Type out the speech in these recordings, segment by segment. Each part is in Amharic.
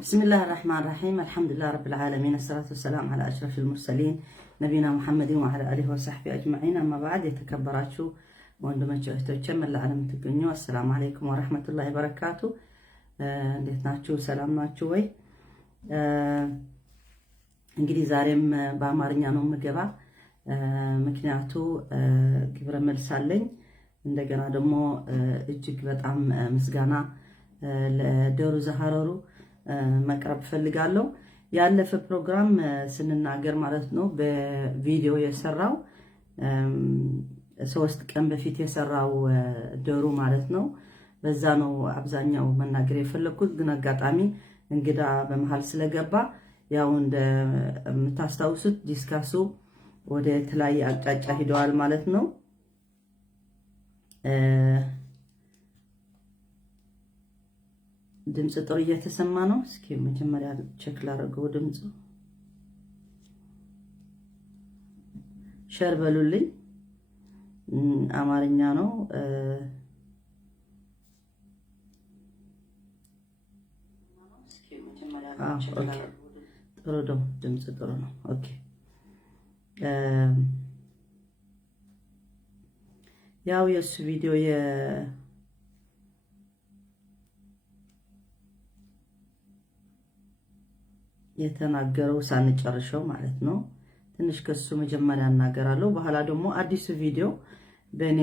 بسم الله الرحمن الرحيم. الحمد لله رب العالمين، الصلاة والسلام على أشرف المرسلين نبينا محمد وعلى آله وصحبه أجمعين. أما بعد يتكبراتشو وندمجو اهتوچم العالم تገኙ السلام عليكم ورحمة الله وبركاته. እንዴት ናችሁ? ሰላም ናችሁ ወይ? እንግዲህ ዛሬም በአማርኛ ነው የምገባ ምክንያቱ ግብረ መልስ አለኝ። እንደገና ደግሞ እጅግ በጣም ምስጋና ለደሩ ዘሐረሩ መቅረብ ፈልጋለሁ። ያለፈ ፕሮግራም ስንናገር ማለት ነው በቪዲዮ የሰራው 3 ቀን በፊት የሰራው ደሩ ማለት ነው። በዛ ነው አብዛኛው መናገር የፈለኩት፣ ግን አጋጣሚ እንግዳ በመሃል ስለገባ ያው እንደምታስታውሱት ዲስካሱ ወደ ተለያየ አቅጣጫ ሄደዋል ማለት ነው። ድምጽ ጥሩ እየተሰማ ነው። እስኪ መጀመሪያ ቼክ ላድርገው። ድምጽ ሼር በሉልኝ። አማርኛ ነው። ጥሩ ነው። ድምጽ ጥሩ ነው። ኦኬ ያው የሱ ቪዲዮ የተናገረው ሳንጨርሰው ማለት ነው። ትንሽ ከሱ መጀመሪያ እናገራለሁ። በኋላ ደግሞ አዲስ ቪዲዮ በእኔ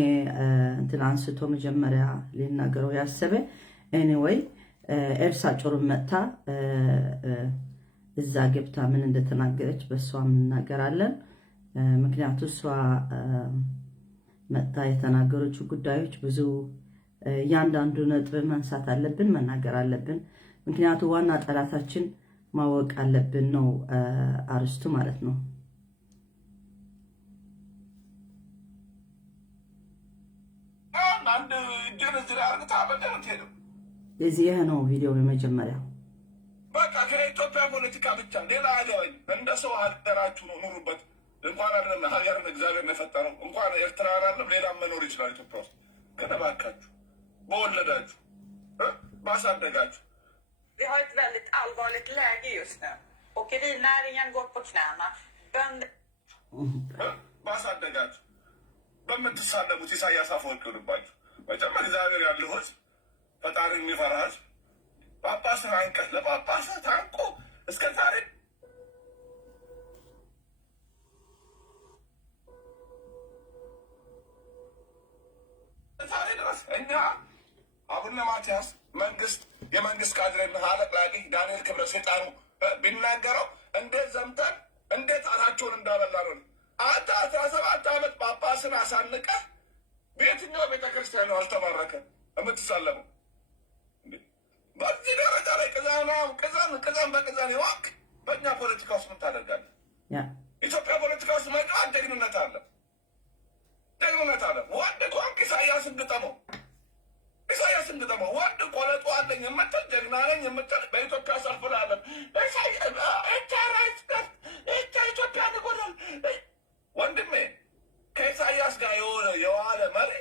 እንትን አንስቶ መጀመሪያ ሊናገረው ያሰበ ኤኒዌይ ኤልሳ ጮርም መጣ እዛ ገብታ ምን እንደተናገረች በሷም እናገራለን። ምክንያቱም እሷ መጣ የተናገረችው ጉዳዮች ብዙ ያንዳንዱ ነጥብ ማንሳት አለብን፣ መናገር አለብን። ምክንያቱም ዋና ጠላታችን ማወቅ አለብን ነው አርስቱ ማለት ነው። አንድ ጀነዝራ አርግታ በደንብ ሄደው እዚህ ነው ቪዲዮ በመጀመሪያው በቃ ከኢትዮጵያ ፖለቲካ ብቻ ሌላ አገባኝ እንደ ሰው ሀገራችሁ ነው ኑሩበት። እንኳን አይደለም ሀገር እግዚአብሔር ነው የፈጠረው። እንኳን ኤርትራ አይደለም ሌላም መኖር ይችላል ኢትዮጵያ ውስጥ። ግን እባካችሁ በወለዳችሁ ባሳደጋችሁ Vi har ett väldigt allvarligt läge just nu. Åkerinäringen går på knäna. Bönder... ባሳደጋችሁ በምትሳለሙት ኢሳያስ አፈወርቂ ልባችሁ መጀመሪያ እግዚአብሔር ያለው ህዝብ ፈጣሪ የሚፈራ ህዝብ ጳጳስን አንቀህ ለጳጳስ ታንቆ እስከ ዛሬ ድረስ እኛ አቡነ ማትያስ መንግስት የመንግስት ካድሬና አለቅላቂ ዳንኤል ክብረት ስልጣኑ ቢናገረው እንዴት ዘምተን እንዴት አታቸውን እንዳበላ ነው። አንተ 17 ዓመት ጳጳስን አሳንቀህ በየትኛው ቤተክርስቲያን ነው አልተባረከ የምትሳለመው? በዚህ ደረጃ ላይ ቅዛን በቅዛን ይዋክ በእኛ ፖለቲካ ውስጥ ምን ታደርጋለህ? ኢትዮጵያ ፖለቲካ ውስጥ መጫን ደግንነት አለ። ወንድ ከሆንክ ኢሳያስን ግጠመው። ወንድ ቆለጡ አለኝ የምትል ጀግና ነኝ የምትል በኢትዮጵያ ሰልፍ ላለን ኢትዮጵያ ንጎዳል። ወንድሜ ከኢሳያስ ጋር የዋለ መሪ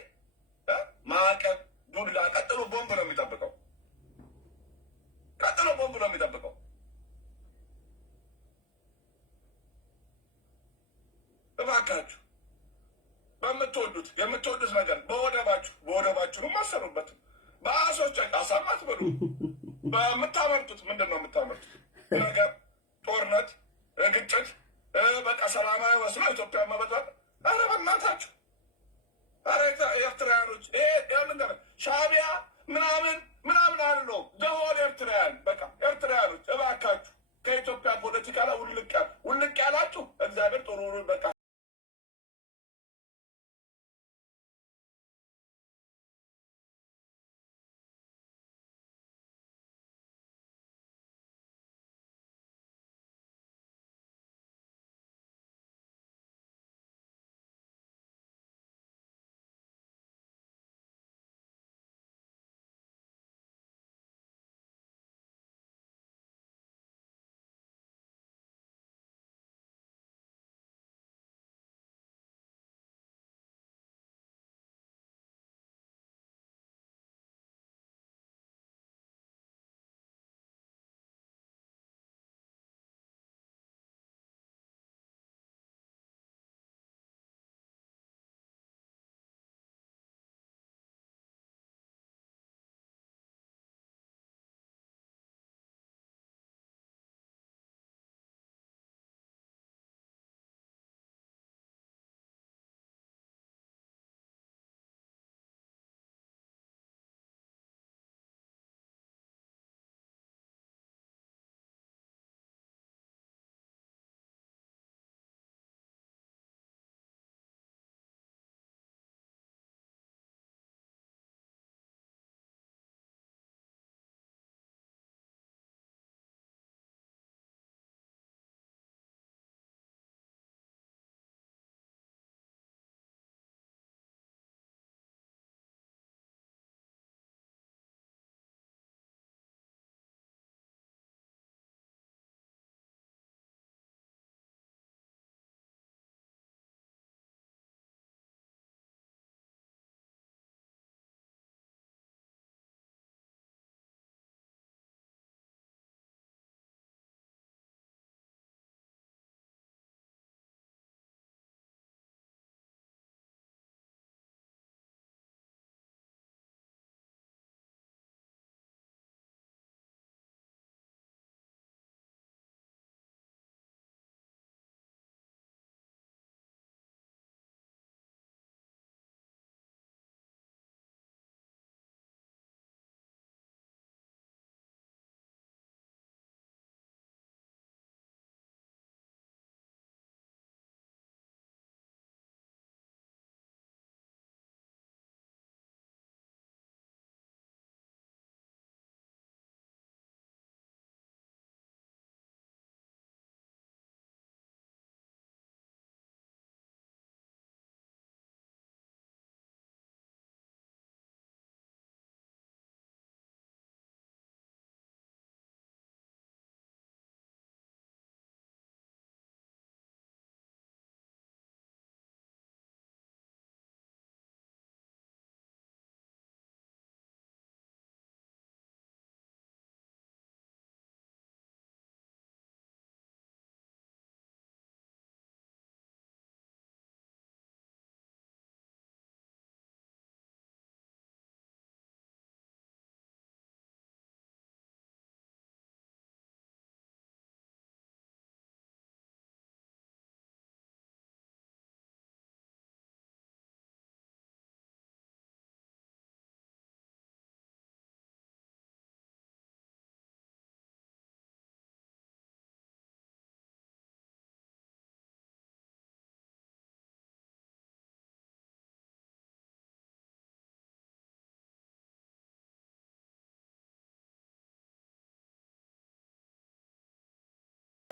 ማዕቀብ ዱላ ቀጥሎ ቦምብ ነው የሚጠብቀው። እባካችሁ የምትወዱት ነገር በወደባችሁ ማሰሩበት። በአሶች አሳማ ትበሉ። በምታመርቱት ምንድን ነው የምታመርቱት ነገር? ጦርነት፣ ግጭት፣ በቃ ሰላማዊ መስሎ ኢትዮጵያ መበጣት። ኧረ በእናታችሁ ኤርትራያኖች ሻዕቢያ ምናምን አለው ደሆን ኤርትራያን በቃ ኤርትራያኖች እባካችሁ ከኢትዮጵያ ፖለቲካ ላይ ውልቅ ያላችሁ እግዚአብሔር ጥሩ በቃ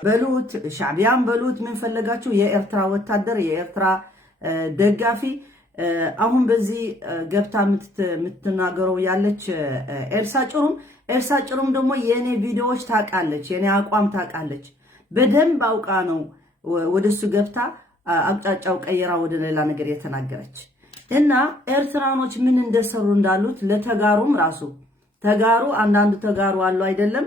በሉት ሻዕቢያን በሉት ምን ፈለጋችሁ የኤርትራ ወታደር የኤርትራ ደጋፊ አሁን በዚህ ገብታ የምትናገረው ያለች ኤልሳ ጭሩም ደግሞ የኔ ቪዲዮዎች ታውቃለች የኔ አቋም ታውቃለች በደንብ አውቃ ነው ወደሱ ገብታ አቅጣጫው ቀየራ ወደ ሌላ ነገር የተናገረች እና ኤርትራኖች ምን እንደሰሩ እንዳሉት ለተጋሩም ራሱ ተጋሩ አንዳንድ ተጋሩ አሉ አይደለም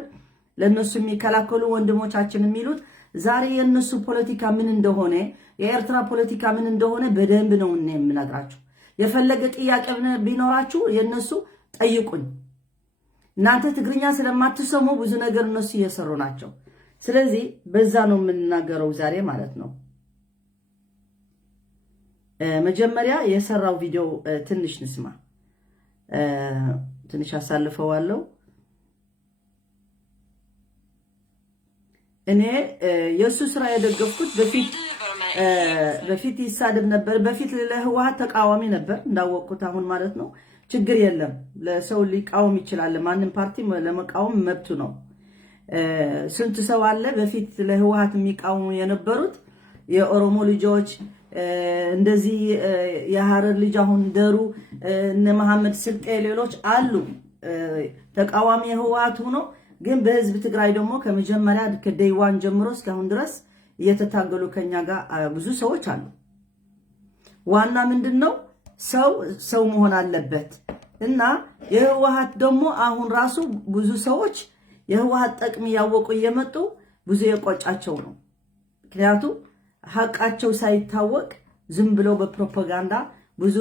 ለነሱ የሚከላከሉ ወንድሞቻችን የሚሉት ዛሬ የነሱ ፖለቲካ ምን እንደሆነ የኤርትራ ፖለቲካ ምን እንደሆነ በደንብ ነው የምነግራችሁ የፈለገ ጥያቄ ቢኖራችሁ የነሱ ጠይቁኝ እናንተ ትግርኛ ስለማትሰሙ ብዙ ነገር እነሱ እየሰሩ ናቸው ስለዚህ በዛ ነው የምንናገረው ዛሬ ማለት ነው መጀመሪያ የሰራው ቪዲዮ ትንሽ ንስማ ትንሽ አሳልፈዋለሁ እኔ የሱ ስራ ያደገፍኩት በፊት ይሳደብ ነበር በፊት ለህወሓት ተቃዋሚ ነበር እንዳወቁት አሁን ማለት ነው ችግር የለም ለሰው ሊቃወም ይችላል ማንንም ፓርቲ ለመቃወም መብቱ ነው ስንት ሰው አለ በፊት ለህወሓት የሚቃወሙ የነበሩት የኦሮሞ ልጆች እንደዚህ የሐረር ልጅ አሁን ደሩ እነ መሐመድ ስልጤ ሌሎች አሉ ተቃዋሚ ህወሓት ሆኖ ግን በህዝብ ትግራይ ደግሞ ከመጀመሪያ ከደይዋን ጀምሮ እስካሁን ድረስ እየተታገሉ ከኛ ጋር ብዙ ሰዎች አሉ ዋና ምንድነው ሰው መሆን አለበት እና የህወሓት ደግሞ አሁን ራሱ ብዙ ሰዎች የህወሓት ጥቅም ያወቁ እየመጡ ብዙ የቆጫቸው ነው ምክንያቱም ሐቃቸው ሳይታወቅ ዝም ብለው በፕሮፓጋንዳ ብዙ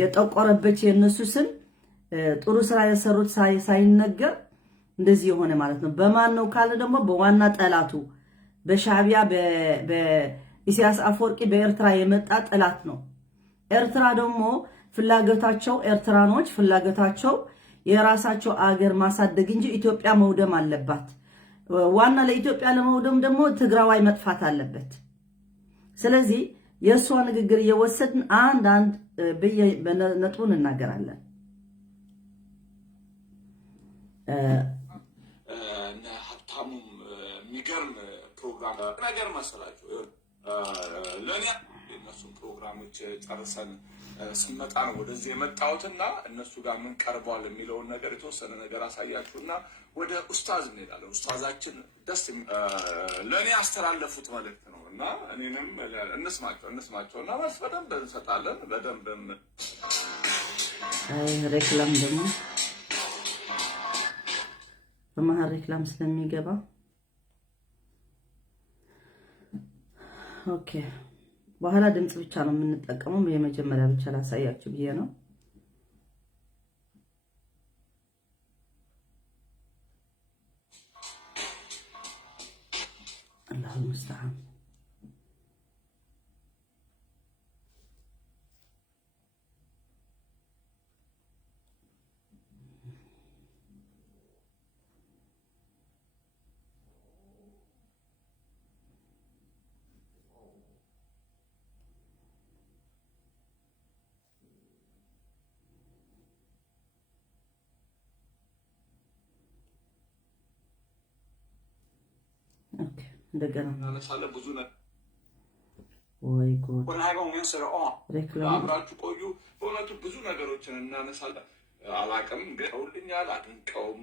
የጠቆረበት የነሱ ስም ጥሩ ስራ የሰሩት ሳይነገር እንደዚህ የሆነ ማለት ነው በማን ነው ካለ ደግሞ በዋና ጠላቱ በሻዕቢያ በኢሳያስ አፈወርቂ በኤርትራ የመጣ ጠላት ነው ኤርትራ ደግሞ ፍላጎታቸው ኤርትራኖች ፍላጎታቸው የራሳቸው አገር ማሳደግ እንጂ ኢትዮጵያ መውደም አለባት ዋና ለኢትዮጵያ ለመውደም ደግሞ ትግራዋይ መጥፋት አለበት ስለዚህ የሷ ንግግር እየወሰድን አንድ በነጥቡን እናገራለን ሀብታሙም የሚገርም ፕሮግራም ነገር መሰላችሁ ለእኔ እነሱን ፕሮግራሞች ጨርሰን ስንመጣ ነው ወደዚህ የመጣሁትና እነሱ ጋር ምን ቀርቧል የሚለውን ነገር የተወሰነ ነገር አሳያችሁና ወደ ኡስታዝ እንሄዳለን ኡስታዛችን ደስ ለእኔ ያስተላለፉት መልእክት ነው እና እኔንም እንስማቸው እና መልስ በደንብ እንሰጣለን በደንብ ሬክላም ደግሞ በመሀል ሬክላም ስለሚገባ ኦኬ በኋላ ድምጽ ብቻ ነው የምንጠቀመው የመጀመሪያ ብቻ ላሳያችሁ ብዬ ነው الله المستعان እንደገና እናነሳለን ብዙ ነገር ወይ ጉድ አብራችሁ ቆዩ በእውነቱ ብዙ ነገሮችን እናነሳለን አላቅም ግን ከሁልኛል አድንቀውም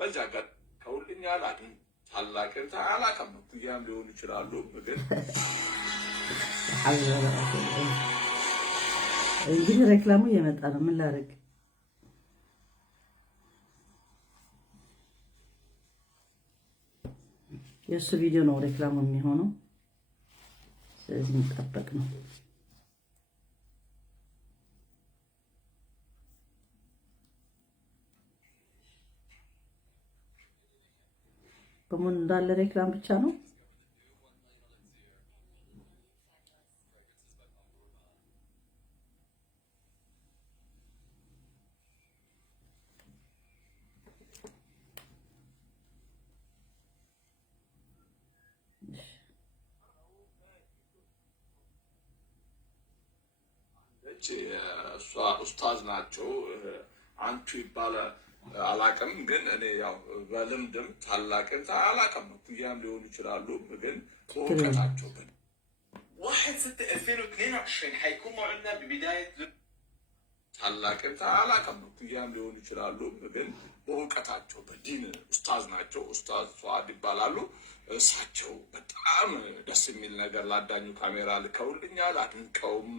በዛ ጋር ከሁልኛል አድን ታላቅ አላቅም ያም ሊሆኑ ይችላሉ ግን እንግዲህ ሬክላሙ እየመጣ ነው ምን ላደርግ የሱ ቪዲዮ ነው ሬክላሙ የሚሆነው ስለዚህ እንጠብቅ ነው በሙሉ እንዳለ ሬክላም ብቻ ነው እሷ ኡስታዝ ናቸው አንቱ ይባላል አላቅም። ግን እኔ ያው በልምድም ታላቅም ታላቅም ኩያም ሊሆኑ ይችላሉ። ግን በእውቀታቸው ግን 1/6/2022 حيكون موعدنا ببداية ታላቅም ታላቅም ኩያም ሊሆኑ ይችላሉ። ግን በእውቀታቸው በዲን ኡስታዝ ናቸው። ኡስታዝ ሷድ ይባላሉ። እሳቸው በጣም ደስ የሚል ነገር ላዳኙ ካሜራ ልከውልኛል። አድንቀውም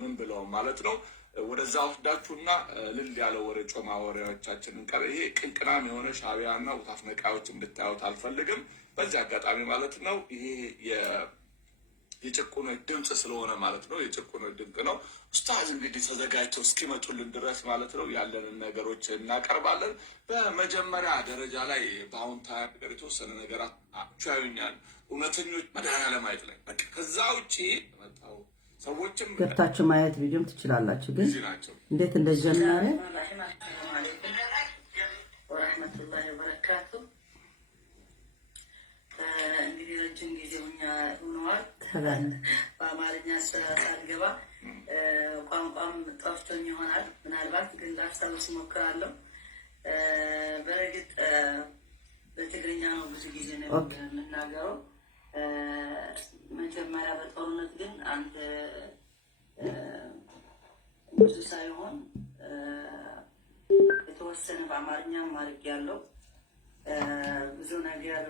ምን ብለው ማለት ነው። ወደዛ ወስዳችሁና ልል ያለ ወሬ ጮማ ወሬዎቻችንን ቀር ይሄ ቅንቅናም የሆነ ሻቢያና ውታፍ ነቃዮች እንድታዩት አልፈልግም። በዚህ አጋጣሚ ማለት ነው ይሄ የጭቁነ ድምጽ ስለሆነ ማለት ነው የጭቁነ ድምጽ ነው። ኡስታዝ እንግዲህ ተዘጋጅተው እስኪመጡልን ድረስ ማለት ነው ያለንን ነገሮች እናቀርባለን። በመጀመሪያ ደረጃ ላይ በአሁን ነገር የተወሰነ ነገር አቻዩኛል እውነተኞች መድኃኒዓለም ማየት ላይ በቃ ከዛ ውጪ መጣው ሰዎችም ገብታችሁ ማየት ቪዲዮም ትችላላችሁ። ግን እንዴት እንደጀመረ ወራህመቱላሂ ወበረካቱ እንግዲህ ረጅም ጊዜ ሆኗል በአማርኛ ሳልገባ ቋንቋም ጠፍቶኝ ይሆናል። ምናልባት ግን ላስታውስ እሞክራለሁ። በእርግጥ በትግርኛ ነው ብዙ ጊዜ ነው የምናገረው። መጀመሪያ በጦርነት ግን አንተ ብዙ ሳይሆን የተወሰነ በአማርኛም ማድረግ ያለው ብዙ ነገር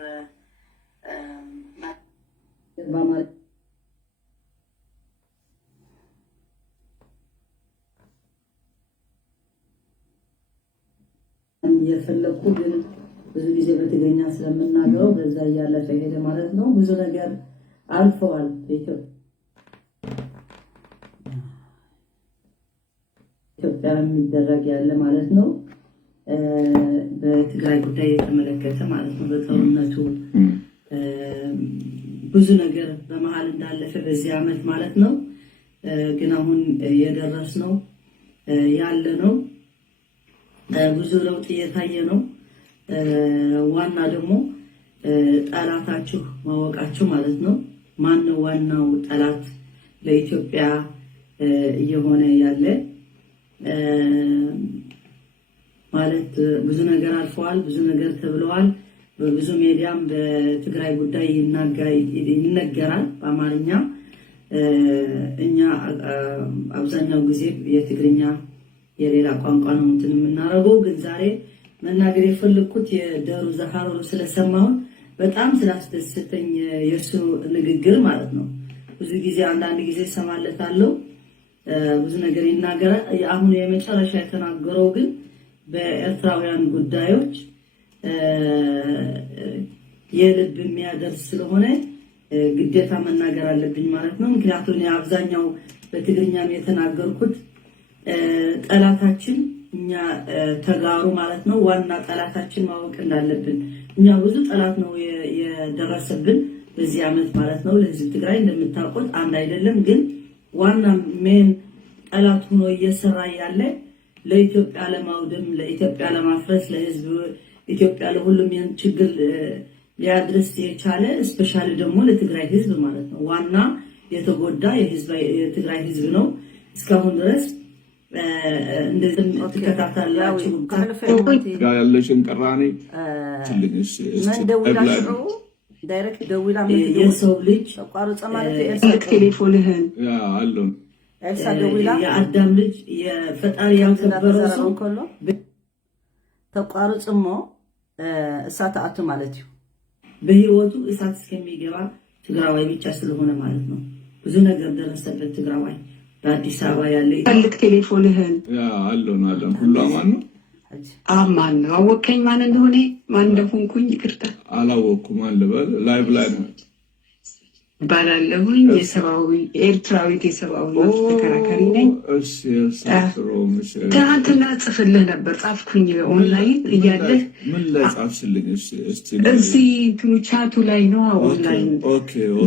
የፈለኩ ግን ብዙ ጊዜ በትግርኛ ስለምናገረው በዛ እያለፈ ሄደ ማለት ነው። ብዙ ነገር አልፈዋል ኢትዮጵያ የሚደረግ ያለ ማለት ነው። በትግራይ ጉዳይ የተመለከተ ማለት ነው። በጦርነቱ ብዙ ነገር በመሃል እንዳለፈ በዚህ አመት ማለት ነው። ግን አሁን የደረስነው ያለ ነው። ብዙ ለውጥ እየታየ ነው። ዋና ደግሞ ጠላታችሁ ማወቃችሁ ማለት ነው። ማነው ዋናው ጠላት ለኢትዮጵያ እየሆነ ያለ ማለት ብዙ ነገር አልፈዋል። ብዙ ነገር ተብለዋል። በብዙ ሚዲያም በትግራይ ጉዳይ ይነገራል በአማርኛ። እኛ አብዛኛው ጊዜ የትግርኛ የሌላ ቋንቋ ነው እንትን የምናረገው። ግን ዛሬ መናገር የፈለኩት የደሩ ዘሃሮ ስለሰማሁን በጣም ስላስደስተኝ የእሱ ንግግር ማለት ነው። ብዙ ጊዜ አንዳንድ ጊዜ ሰማለታለሁ ብዙ ነገር ይናገራል። አሁን የመጨረሻ የተናገረው ግን በኤርትራውያን ጉዳዮች የልብ የሚያደርስ ስለሆነ ግዴታ መናገር አለብኝ ማለት ነው። ምክንያቱም አብዛኛው በትግርኛም የተናገርኩት ጠላታችን እኛ ተጋሩ ማለት ነው። ዋና ጠላታችን ማወቅ እንዳለብን እኛ ብዙ ጠላት ነው የደረሰብን በዚህ አመት ማለት ነው። ለህዝብ ትግራይ እንደምታውቁት አንድ አይደለም። ግን ዋና ሜን ጠላት ሆኖ እየሰራ ያለ ለኢትዮጵያ ለማውደም፣ ለኢትዮጵያ ለማፍረስ፣ ለህዝብ ኢትዮጵያ ለሁሉም ችግር ሊያድርስ የቻለ ስፔሻሊ ደግሞ ለትግራይ ህዝብ ማለት ነው። ዋና የተጎዳ የትግራይ ህዝብ ነው። እስካሁን ድረስ እንደዚህ ተከታታላችሁ ያለሽን ቀራኔ ትልልሽ ደውላችሁ ዳይሬክት ደውላ የሰው ልጅ ተቋርጾ ማለት ቴሌፎንህን አለው ኤልሳ ደውላ የአዳም ልጅ የፈጣሪ ያከበረው ሰው ተቋርጾሞ እሳት አቱ ማለት ነው። በህይወቱ እሳት እስከሚገባ ትግራዋይ ብቻ ስለሆነ ማለት ነው። ብዙ ነገር ደረሰበት ትግራዋይ። በአዲስ አበባ ያለ ልክ ቴሌፎንህን አለው ሁሉ ማን ነው ማን ነው? አወቀኝ ማን እንደሆነ ማን እንደሆንኩኝ ይቅርታ አላወኩም። ማን ልበል? ላይቭ ላይ ነው ባላለሁኝ ኤርትራዊት የሰብአዊ መብት ተከራካሪ ነኝ። ትናንትና ጽፍልህ ነበር ጻፍኩኝ ኦንላይን እያለህ ምን ላይ ጻፍሽልኝ? እዚህ እንትኑ ቻቱ ላይ ነው ኦንላይን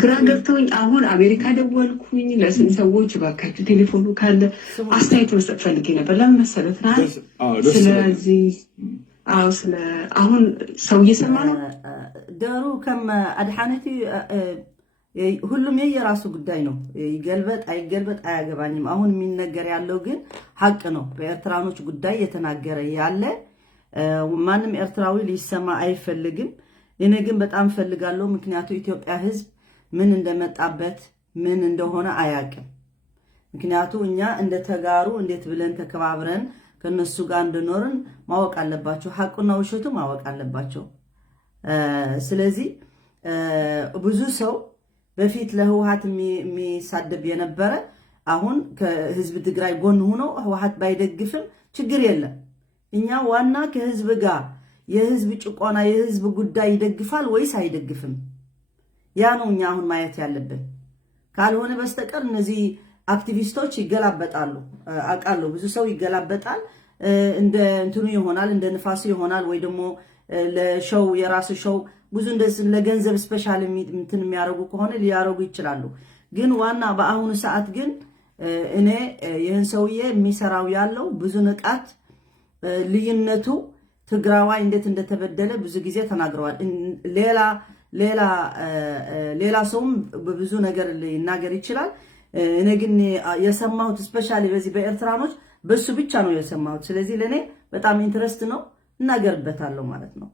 ግራ ገብተውኝ አሁን አሜሪካ ደወልኩኝ ለስንት ሰዎች እባካችሁ ቴሌፎኑ ካለ አስተያየት መስጠት ፈልጌ ነበር። ለምን መሰለህ ትናንት ስለዚህ ስለ አሁን ሰው እየሰማ ነው ደሩ ከም አድሓነቲ ሁሉም የየራሱ ጉዳይ ነው። ይገልበጥ አይገልበጥ አያገባኝም። አሁን የሚነገር ያለው ግን ሀቅ ነው። በኤርትራኖች ጉዳይ የተናገረ ያለ ማንም ኤርትራዊ ሊሰማ አይፈልግም። እኔ ግን በጣም ፈልጋለሁ። ምክንያቱ ኢትዮጵያ ህዝብ ምን እንደመጣበት ምን እንደሆነ አያውቅም። ምክንያቱ እኛ እንደ ተጋሩ እንዴት ብለን ተከባብረን ከነሱ ጋር እንደኖርን ማወቅ አለባቸው። ሐቁና ውሸቱ ማወቅ አለባቸው። ስለዚህ ብዙ ሰው በፊት ለህወሓት የሚሳደብ የነበረ አሁን ከህዝብ ትግራይ ጎን ሆኖ ህወሓት ባይደግፍም ችግር የለም። እኛ ዋና ከህዝብ ጋር የህዝብ ጭቆና የህዝብ ጉዳይ ይደግፋል ወይስ አይደግፍም? ያ ነው እኛ አሁን ማየት ያለብን። ካልሆነ በስተቀር እነዚህ አክቲቪስቶች ይገላበጣሉ። አውቃለሁ ብዙ ሰው ይገላበጣል። እንደ እንትኑ ይሆናል፣ እንደ ንፋሱ ይሆናል፣ ወይ ደግሞ ለሾው የራሱ ሾው ብዙ እንደዚህ ለገንዘብ ስፔሻል እንትን የሚያደርጉ ከሆነ ሊያደርጉ ይችላሉ። ግን ዋና በአሁኑ ሰዓት ግን እኔ ይህን ሰውዬ የሚሰራው ያለው ብዙ ንቃት ልዩነቱ ትግራዋይ እንዴት እንደተበደለ ብዙ ጊዜ ተናግረዋል። ሌላ ሰውም ብዙ ነገር ሊናገር ይችላል። እኔ ግን የሰማሁት ስፔሻሊ በዚህ በኤርትራኖች በሱ ብቻ ነው የሰማሁት። ስለዚህ ለኔ በጣም ኢንትረስት ነው፣ እናገርበታለሁ ማለት ነው።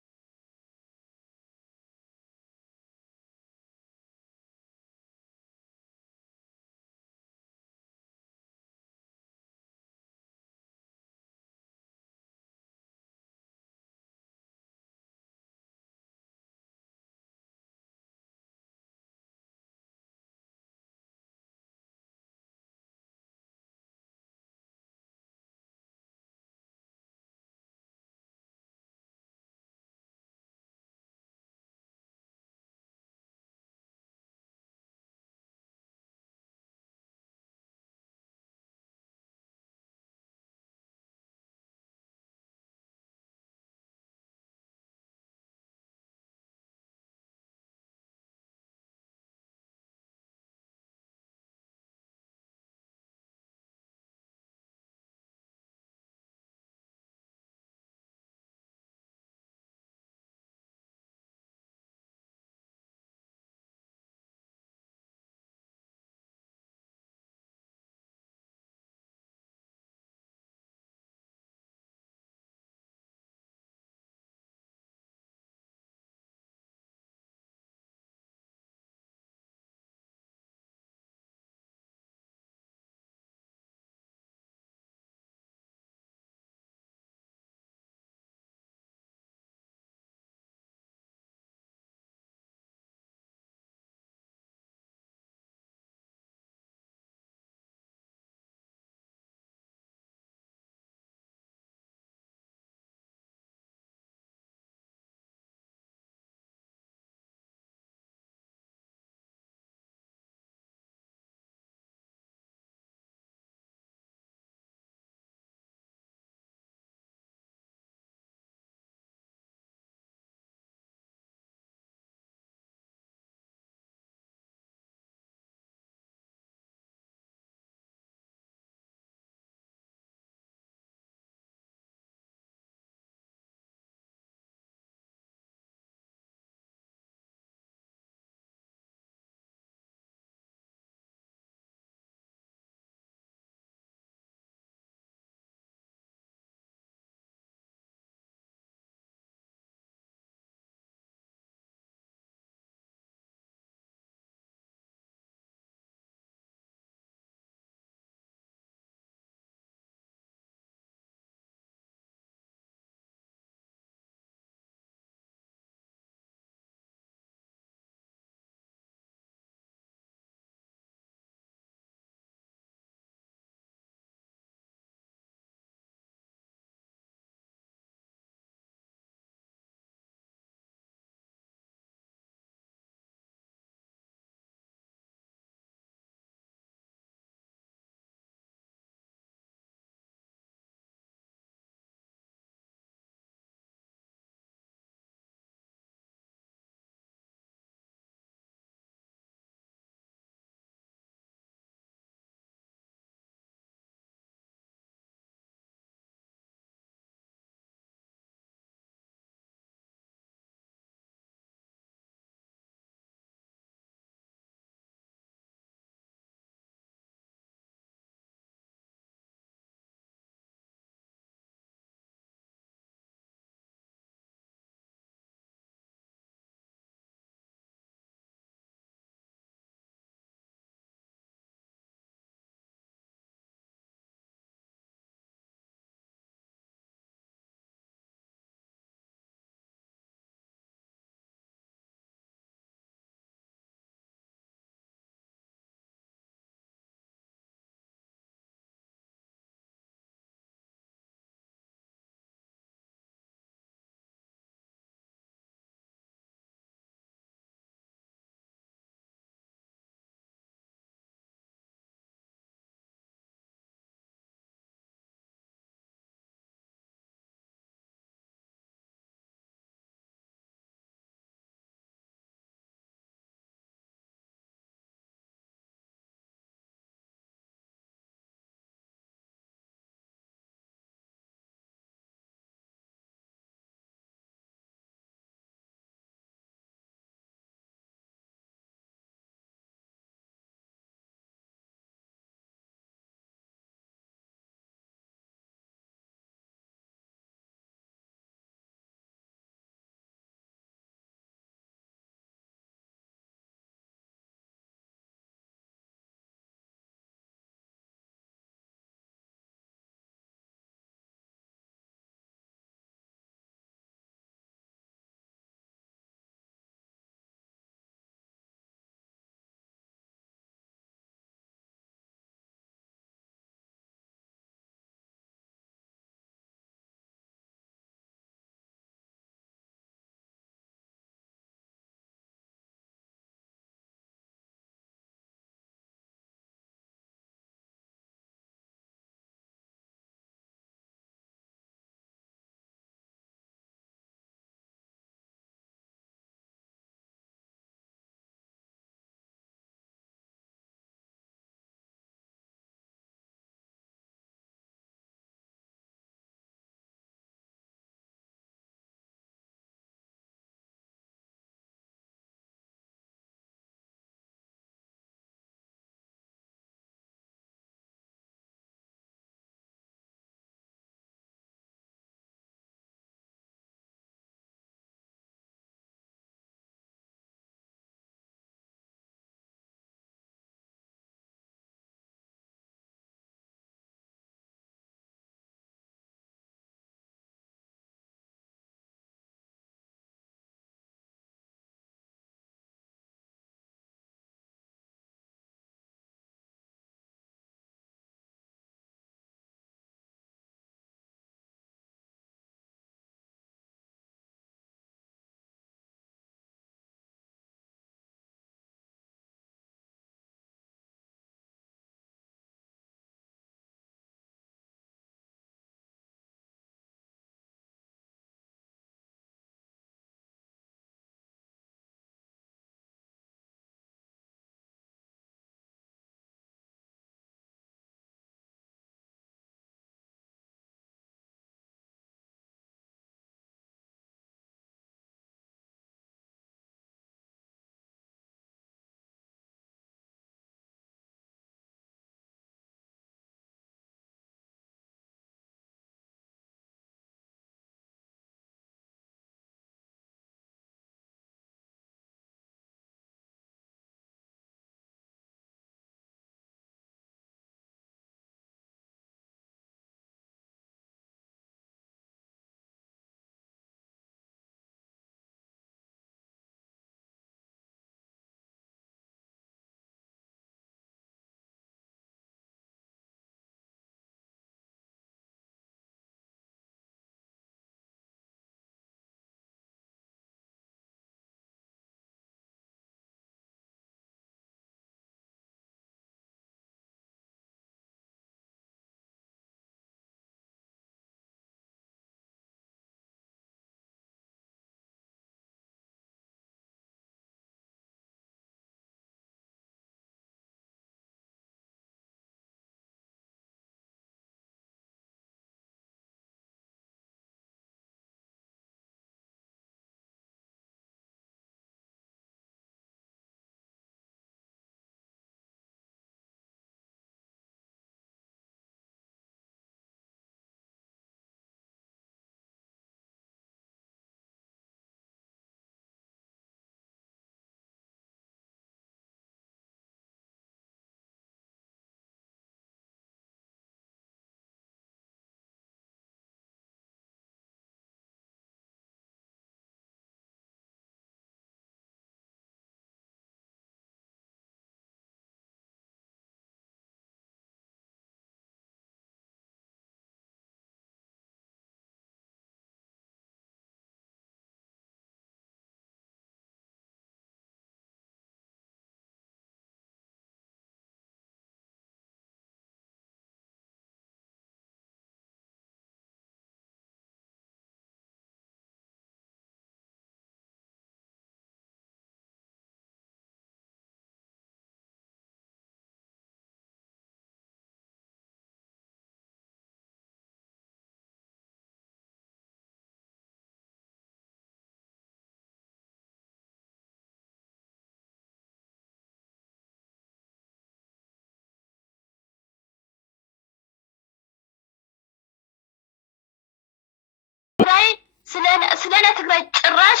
ስለና ትግራይ ጭራሽ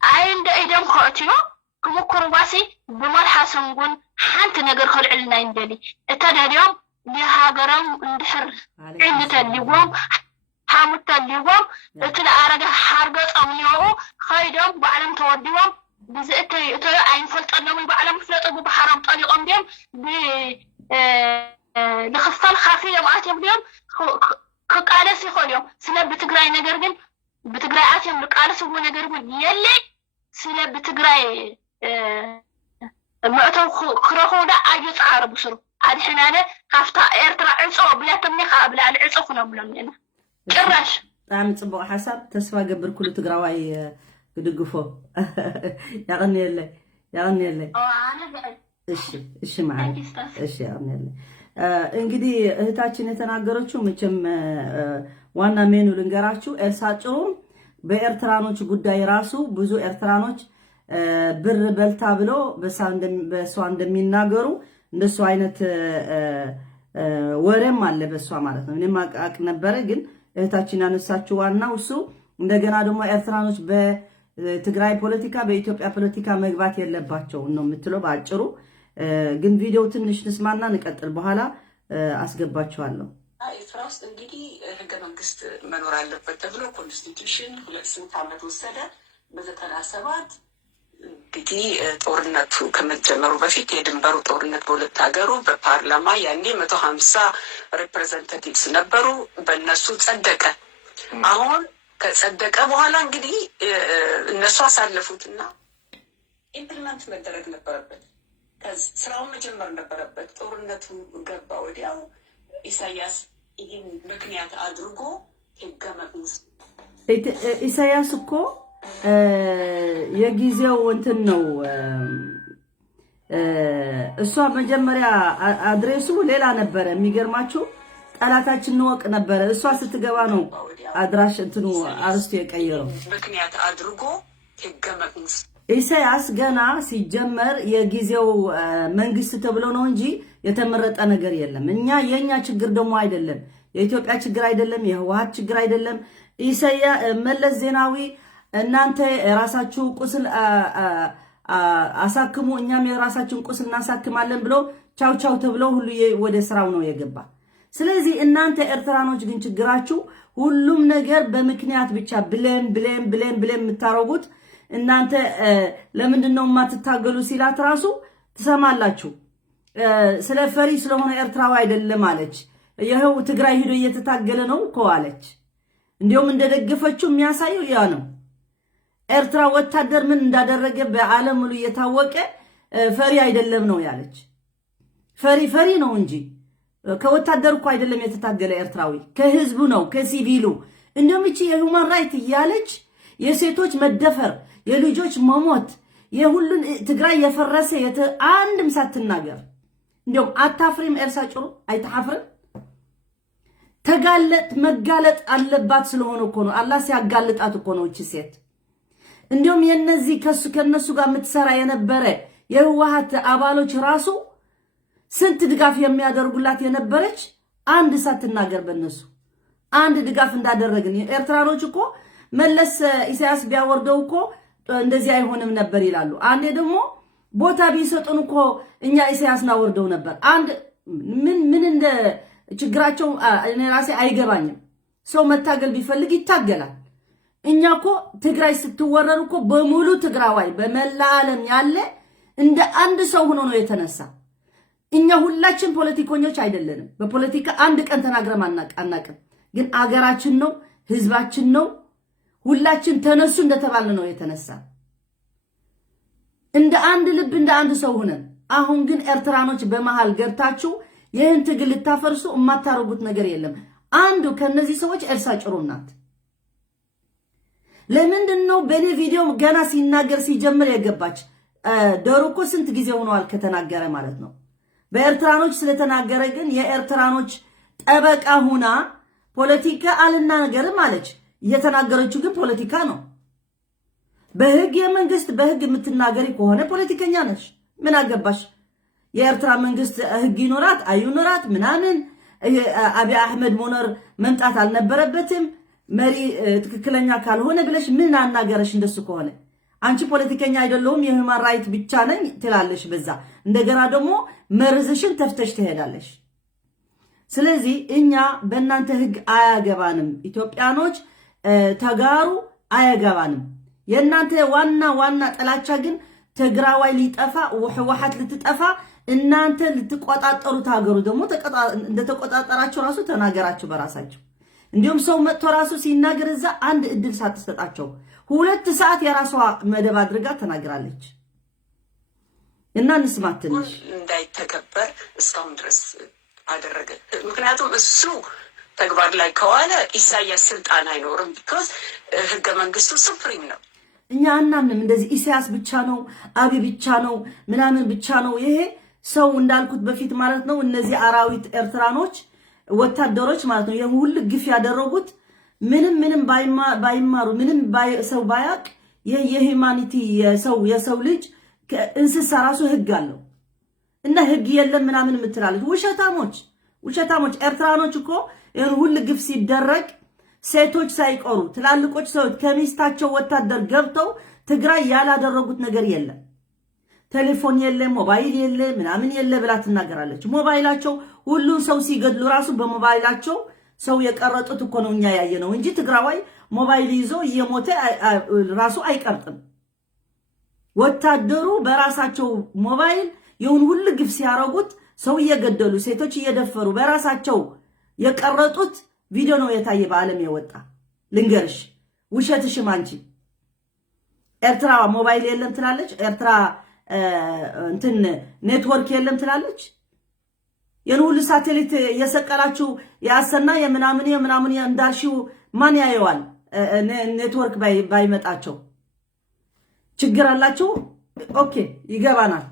አይንደ ኢደም ኮእትዮ ክሙክሩ ባሲ ብመልሓሰንጉን ሓንቲ ነገር ከልዕልና ይንደሊ እተደልዮም ብሃገሮም እንድሕር ዕልተልዎም ሓሙተልዎም እቲ ለኣረገ ሓርገፆም እኒአው ኸይዶም ባዕሎም ተወዲቦም ብዝእተይ እተዮ ኣይንፈልጠሎምን ባዕሎም ፍለጡ ብባሕሮም ጠሊቖም ድዮም ንኽፋል ካፊሎም ኣትዮም ድዮም ክቃለስ ይኽእል እዮም ስለ ብትግራይ ነገር ግን ብትግራይ ኣትዮም ዝቃለስዎ ነገር ግን የለይ ስለ ብትግራይ መእተው ክረኽቡ ዳ ኣይፃዕረቡ ስሩ ኣድሕናነ ካፍታ ኤርትራ ዕፆ ብላተምኒ ከዓ ብላዕሊ ዕፆ ክነብሎም ኢና ጭራሽ ብጣዕሚ ፅቡቅ ሓሳብ ተስፋ ገብር ኩሉ ትግራዋይ ክድግፎ ያቀኒየለይ እሺ ማለት እሺ ያቀኒየለይ እንግዲህ እህታችን የተናገረችው መቼም ዋና ሜኑ ልንገራችሁ ኤልሳጭሩም በኤርትራኖች ጉዳይ ራሱ ብዙ ኤርትራኖች ብር በልታ ብሎ በሷ እንደሚናገሩ እንደሱ አይነት ወሬም አለ በሷ ማለት ነው እኔም አቅ ነበረ ግን እህታችን ያነሳችው ዋናው እሱ እንደገና ደግሞ ኤርትራኖች በትግራይ ፖለቲካ በኢትዮጵያ ፖለቲካ መግባት የለባቸው ነው የምትለው ባጭሩ ግን ቪዲዮ ትንሽ ንስማና እንቀጥል በኋላ አስገባችኋለሁ ኤርትራ ውስጥ እንግዲህ ህገ መንግስት መኖር አለበት ተብሎ ኮንስቲቱሽን 2 ዓመት ወሰደ በ97 እንግዲህ ጦርነቱ ከመጀመሩ በፊት የድንበሩ ጦርነት በሁለት ሀገሩ በፓርላማ ያኔ 150 ሪፕሬዘንታቲቭስ ነበሩ በእነሱ ጸደቀ አሁን ከጸደቀ በኋላ እንግዲህ እነሱ አሳለፉትና ኢምፕሊመንት መደረግ ነበረበት ስራውን መጀመር ነበረበት ጦርነቱ ገባ ወዲያው ኢሳያስ ይህን ምክንያት አድርጎ ህገ መንግስት ኢሳያስ እኮ የጊዜው እንትን ነው እሷ መጀመሪያ አድሬሱ ሌላ ነበረ የሚገርማችሁ ጠላታችን ንወቅ ነበረ እሷ ስትገባ ነው አድራሽ እንትኑ አርስቱ የቀየረው ምክንያት አድርጎ ህገ መንግስት ኢሳያስ ገና ሲጀመር የጊዜው መንግስት ተብሎ ነው እንጂ የተመረጠ ነገር የለም የኛ ችግር ደግሞ አይደለም የኢትዮጵያ ችግር አይደለም የህወሓት ችግር አይደለም መለስ ዜናዊ እናንተ ራሳችሁ ቁስል አሳክሙ እኛም የራሳችን ቁስል እናሳክማለን ብሎ ቻው ቻው ተብሎ ሁሉ ወደ ስራው ነው የገባ ስለዚህ እናንተ ኤርትራኖች ግን ችግራችሁ ሁሉም ነገር በምክንያት ብቻ ብሌም የምታረጉት እናንተ ለምንድነው ማትታገሉ ሲላት ራሱ ትሰማላችሁ ስለ ፈሪ ስለሆነ ኤርትራው አይደለም አለች ይሄው ትግራይ ሄዶ እየተታገለ ነው ኮአለች እንዲሁም እንደደገፈችው የሚያሳየው ያ ነው ኤርትራ ወታደር ምን እንዳደረገ በዓለም ሁሉ እየታወቀ ፈሪ አይደለም ነው ያለች ፈሪ ነው እንጂ ከወታደር እኮ አይደለም የተታገለ ኤርትራዊ ከህዝቡ ነው ከሲቪሉ እንደውም እቺ የሁማን ራይት ያለች የሴቶች መደፈር የልጆች መሞት የሁሉን ትግራይ የፈረሰ አንድም ሳትናገር እንደውም አታፍሪም ኤልሳጭሩ አይተሐፍርም መጋለጥ አለባት ስለሆነ እኮ ነው አላህ ሲያጋልጣት እኮ ነው እቺ ሴት እንደውም የነዚህ ከነሱ ጋር የምትሰራ የነበረ የህወሓት አባሎች ራሱ ስንት ድጋፍ የሚያደርጉላት የነበረች አንድ ሳትናገር በእነሱ አንድ ድጋፍ እንዳደረግን ኤርትራኖች እኮ መለስ ኢሳያስ ቢያወርደው እኮ እንደዚህ አይሆንም ነበር ይላሉ አንዴ ደግሞ ቦታ ቢሰጡን እኮ እኛ ኢሳያስና ወርደው ነበር አንድ ምን እንደ ችግራቸው እኔ ራሴ አይገባኝም ሰው መታገል ቢፈልግ ይታገላል እኛ እኮ ትግራይ ስትወረር እኮ በሙሉ ትግራዋይ በመላ ዓለም ያለ እንደ አንድ ሰው ሆኖ ነው የተነሳ እኛ ሁላችን ፖለቲከኞች አይደለንም በፖለቲካ አንድ ቀን ተናግረን አናቀም ግን አገራችን ነው ህዝባችን ነው ሁላችን ተነሱ እንደተባለ ነው የተነሳ እንደ አንድ ልብ እንደ አንድ ሰው ሆነን አሁን ግን ኤርትራኖች በመሃል ገብታችሁ ይህን ትግል ልታፈርሱ የማታረጉት ነገር የለም አንዱ ከነዚህ ሰዎች ኤልሳጭሩ ናት ለምንድነው በኔ ቪዲዮ ገና ሲናገር ሲጀምር የገባች ደሩኮ ስንት ጊዜ ሆኗል ከተናገረ ማለት ነው በኤርትራኖች ስለተናገረ ግን የኤርትራኖች ጠበቃ ሆና ፖለቲካ አልናገርም አለች የተናገረችው ግን ፖለቲካ ነው በህግ የመንግስት በህግ የምትናገሪ ከሆነ ፖለቲከኛ ነሽ ምን አገባሽ የኤርትራ መንግስት ህግ ይኖራት አይኖራት ምናምን አብይ አህመድ ሞነር መምጣት አልነበረበትም መሪ ትክክለኛ ካልሆነ ብለሽ ምን አናገረሽ? እንደሱ ከሆነ አንቺ ፖለቲከኛ አይደለሁም የሁማን ራይት ብቻ ነኝ ትላለሽ። በዛ እንደገና ደግሞ መርዝሽን ተፍተሽ ትሄዳለሽ። ስለዚህ እኛ በእናንተ ህግ አያገባንም። ኢትዮጵያኖች ተጋሩ አያገባንም። የእናንተ ዋና ጥላቻ ግን ትግራዋይ ሊጠፋ ህወሓት ልትጠፋ እናንተ ልትቆጣጠሩት ሀገሩ ደግሞ እንደተቆጣጠራችሁ ራሱ ተናገራችሁ በራሳችሁ። እንዲሁም ሰው መጥቶ ራሱ ሲናገር እዛ አንድ እድል ሳትሰጣቸው 2 ሰዓት የራሷ መደብ አድርጋ ተናግራለች። እና እንስማት ትንሽ እንዳይተገበር እስካሁን ድረስ አደረገ። ምክንያቱም እሱ ተግባር ላይ ከዋለ ኢሳያስ ስልጣን አይኖርም። ቢኮዝ ህገ መንግስቱ ሱፕሪም ነው። እኛ አናምንም እንደዚህ ኢሳያስ ብቻ ነው አብይ ብቻ ነው ምናምን ብቻ ነው። ይሄ ሰው እንዳልኩት በፊት ማለት ነው እነዚህ አራዊት ኤርትራኖች ወታደሮች ማለት ነው የሁሉ ግፍ ያደረጉት ምንም ባይማሩ ምንም ሰው ባያቅ የሂዩማኒቲ የሰው ልጅ እንስሳ ራሱ ህግ አለው እና ህግ የለም ምናምን የምትላለች ውሸታሞች ኤርትራኖች እኮ ሁሉ ግፍ ሲደረግ ሴቶች ሳይቀሩ ትላልቆች ሰዎች ከሚስታቸው ወታደር ገብተው ትግራይ ያላደረጉት ነገር የለም። ቴሌፎን የለ ሞባይል የለ ምናምን የለ ብላ ትናገራለች። ሞባይላቸው ሁሉ ሰው ሲገድሉ ራሱ በሞባይላቸው ሰው የቀረጡት እኮ ነው እኛ ያየነው እንጂ ትግራዋይ ሞባይል ይዞ እየሞተ ራሱ አይቀርጥም። ወታደሩ በራሳቸው ሞባይል የሁን ሁሉ ግፍ ሲያረጉት ሰው እየገደሉ ሴቶች እየደፈሩ በራሳቸው የቀረጡት ቪዲዮ ነው የታየ በዓለም የወጣ። ልንገርሽ ውሸትሽም አንቺ ኤርትራ ሞባይል የለም ትላለች። ኤርትራ እንትን ኔትወርክ የለም ትላለች። የሁሉ ሳተላይት የሰቀላችሁ ያሰና የምናምን እንዳልሽው ማን ያየዋል? ኔትወርክ ባይመጣቸው ችግር አላችሁ። ኦኬ ይገባናል።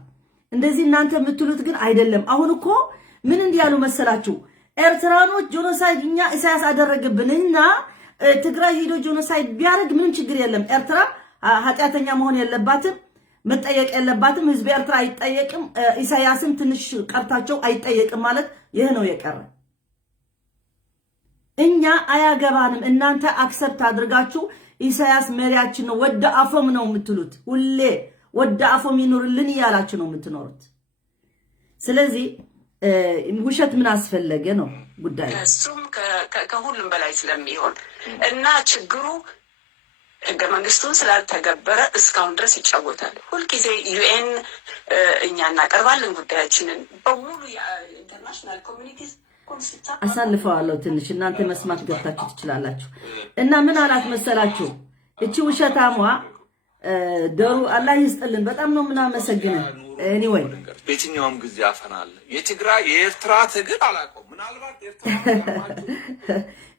እንደዚህ እናንተ የምትሉት ግን አይደለም። አሁን እኮ ምን እንዲያሉ መሰላችሁ? ኤርትራኖች ጄኖሳይድ እኛ ኢሳያስ አደረገብንና ትግራይ ሄዶ ጄኖሳይድ ቢያደርግ ምንም ችግር የለም። ኤርትራ ኃጢአተኛ መሆን የለባትም፣ መጠየቅ የለባትም። ህዝብ ኤርትራ አይጠየቅም። ኢሳያስም ትንሽ ቀርታቸው አይጠየቅም ማለት ይሄ ነው የቀረ። እኛ አያገባንም። እናንተ አክሰፕት አድርጋችሁ ኢሳያስ መሪያችን ነው ወደ አፎም ነው የምትሉት። ሁሌ ወደ አፎም ይኑርልን እያላችሁ ነው የምትኖሩት። ስለዚህ ውሸት ምን አስፈለገ ነው ጉዳይ። እሱም ከሁሉም በላይ ስለሚሆን እና ችግሩ ህገ መንግስቱን ስላልተገበረ እስካሁን ድረስ ይጫወታል። ሁልጊዜ ዩኤን እኛ እናቀርባለን ጉዳያችንን በሙሉ የኢንተርናሽናል ኮሚኒቲስ አሳልፈዋለሁ። ትንሽ እናንተ መስማት ገብታችሁ ትችላላችሁ። እና ምን አላት መሰላችሁ እቺ ውሸታሟ ደሩ አላህ ይስጥልን። በጣም ነው ምናመሰግነው። ኤኒዌይ በየትኛውም ጊዜ አፈናል የትግራይ የኤርትራ ትግል አላውቀውም። ምናልባት ኤርትራ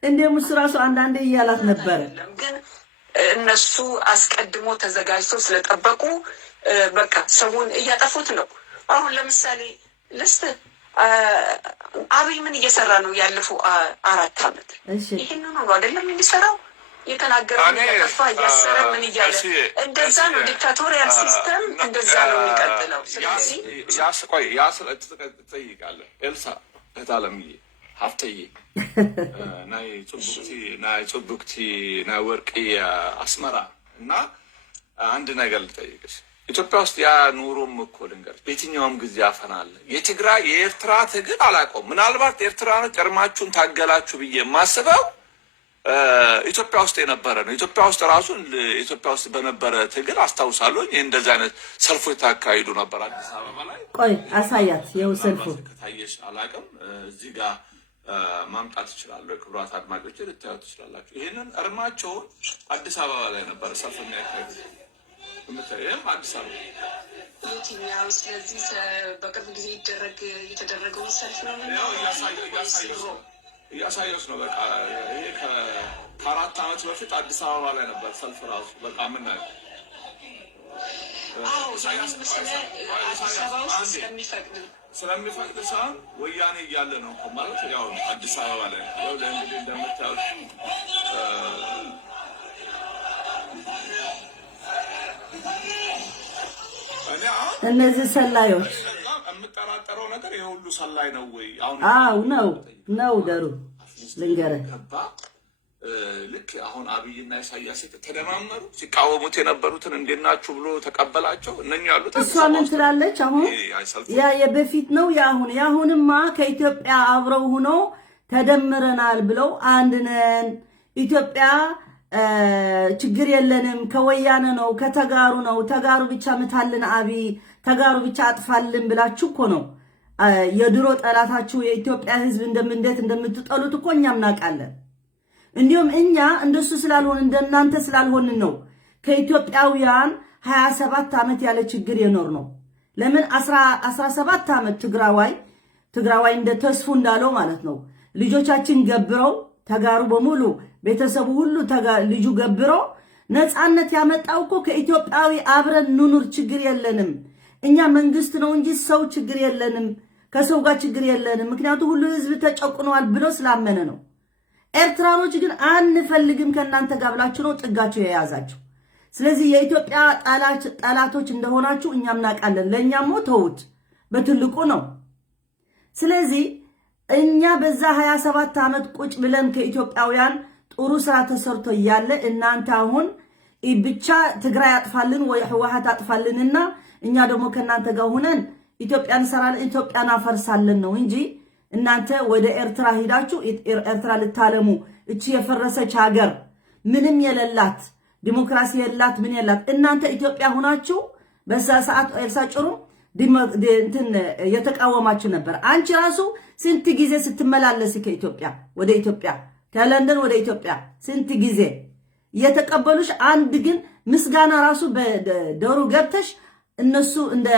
እንደም እሱ ራሱ አንዳንዴ እያላት ነበር። ግን እነሱ አስቀድሞ ተዘጋጅተው ስለጠበቁ በቃ ሰውን እያጠፉት ነው። አሁን ለምሳሌ ልስት አብይ ምን እየሰራ ነው? ያለፈው 4 ዓመት ይሄንን ነው አይደለም የሚሰራው? የተናገረው እያጠፋ እያሰረ ምን እያለ እንደዛ ነው። ዲክታቶሪያል ሲስተም እንደዛ ነው የሚቀጥለው። ስለዚህ ያስቆይ ያስጠይቃለህ ኤልሳ እታለምዬ ሀፍተዬ ናይ ጽቡክቲ ናይ ወርቂ አስመራ እና አንድ ነገር ልጠይቅሽ። ኢትዮጵያ ውስጥ ያ ኑሮም እኮ ልንገርሽ በየትኛውም ጊዜ አፈናል የትግራይ የኤርትራ ትግል አላውቀውም። ምናልባት ኤርትራኖች ቀድማችሁን ታገላችሁ ብዬ የማስበው ኢትዮጵያ ውስጥ የነበረ ነው። ኢትዮጵያ ውስጥ ራሱን ኢትዮጵያ ውስጥ በነበረ ትግል አስታውሳለሁ። እንደዚህ አይነት ሰልፎች ታካሂዱ ነበር አዲስ አበባ ላይ። ቆይ አሳያት የው ሰልፉ ከታየሽ አላውቅም። እዚህ ጋር ማምጣት እችላለሁ። ክቡራት አድማጮች ልታዩ ትችላላችሁ። ይሄንን እርማቸውን አዲስ አበባ ላይ ነበር ሰልፍ የሚያካሂዱ ምንም አዲስ አበባ የትኛው? ስለዚህ በቅርብ ጊዜ የተደረገው ሰልፍ ነው እያሳየሁሽ ነው። በቃ ይሄ ከ4 ዓመት በፊት አዲስ አበባ ላይ ነበር ሰልፍ ራሱ በቃ ምን ነው ስለሚፈቅድ ሳይሆን ወያኔ እያለ ነው ማለት ያው አዲስ አበባ ላይ ያው ለእንግዲህ እንደምታዩት እነዚህ ሰላዮች የምጠራጠረው ነገር ይሄ ሁሉ ሰላይ ነው ወይ? አው ነው ደሩ ልንገርህ ልክ አሁን አብይና ኢሳያስ ተደማመሩ ሲቃወሙት የነበሩትን እንዴት ናችሁ ብሎ ተቀበላቸው። እነኛ ያሉት እሷ ምን ትላለች? አሁን ያ የበፊት ነው ያሁንማ ከኢትዮጵያ አብረው ሆኖ ተደምረናል ብለው አንድ ነን፣ ኢትዮጵያ ችግር የለንም፣ ከወያነ ነው ከተጋሩ ነው፣ ተጋሩ ብቻ ምታልን አብይ ተጋሩ ብቻ አጥፋልን ብላችሁ እኮ ነው የድሮ ጠላታችሁ የኢትዮጵያ ሕዝብ እንዴት እንደምትጠሉት እኮ እኛም እናውቃለን። እንዲሁም እኛ እንደሱ ስላልሆን እንደናንተ ስላልሆን ነው ከኢትዮጵያውያን 27 ዓመት ያለ ችግር የኖር ነው። ለምን 17 ዓመት ትግራዋይ እንደ ተስፉ እንዳለው ማለት ነው ልጆቻችን ገብረው ተጋሩ በሙሉ ቤተሰቡ ሁሉ ልጁ ገብረው ነፃነት ያመጣው እኮ ከኢትዮጵያዊ አብረን ኑኑር ችግር የለንም እኛ መንግስት ነው እንጂ ሰው ችግር የለንም ከሰው ጋር ችግር የለንም ምክንያቱም ሁሉ ህዝብ ተጨቁኗል ብሎ ስላመነ ነው። ኤርትራኖች ግን አንፈልግም ከናንተ ጋር ብላችሁ ነው ጥጋችሁ የያዛችሁ። ስለዚህ የኢትዮጵያ ጠላቶች እንደሆናችሁ እኛም እናውቃለን። ለኛም ተውት በትልቁ ነው። ስለዚህ እኛ በዛ 27 ዓመት ቁጭ ብለን ከኢትዮጵያውያን ጥሩ ስራ ተሰርቶ ያለ እናንተ አሁን ብቻ ትግራይ አጥፋልን ወይ ህወሓት አጥፋልንና እኛ ደግሞ ከናንተ ጋር ሆነን ኢትዮጵያን ሰራለን ኢትዮጵያን አፈርሳለን ነው እንጂ እናንተ ወደ ኤርትራ ሄዳችሁ ኤርትራ ልታለሙ እቺ የፈረሰች ሀገር ምንም የሌላት ዲሞክራሲ የላት ምን የላት እናንተ ኢትዮጵያ ሆናችሁ በዛ ሰዓት ኤልሳ ጭሩ እንትን የተቃወማችሁ ነበር። አንቺ ራሱ ስንት ጊዜ ስትመላለስ ከኢትዮጵያ ወደ ኢትዮጵያ ከለንደን ወደ ኢትዮጵያ ስንት ጊዜ የተቀበሉሽ አንድ ግን ምስጋና ራሱ በደሩ ገብተሽ እነሱ እንደ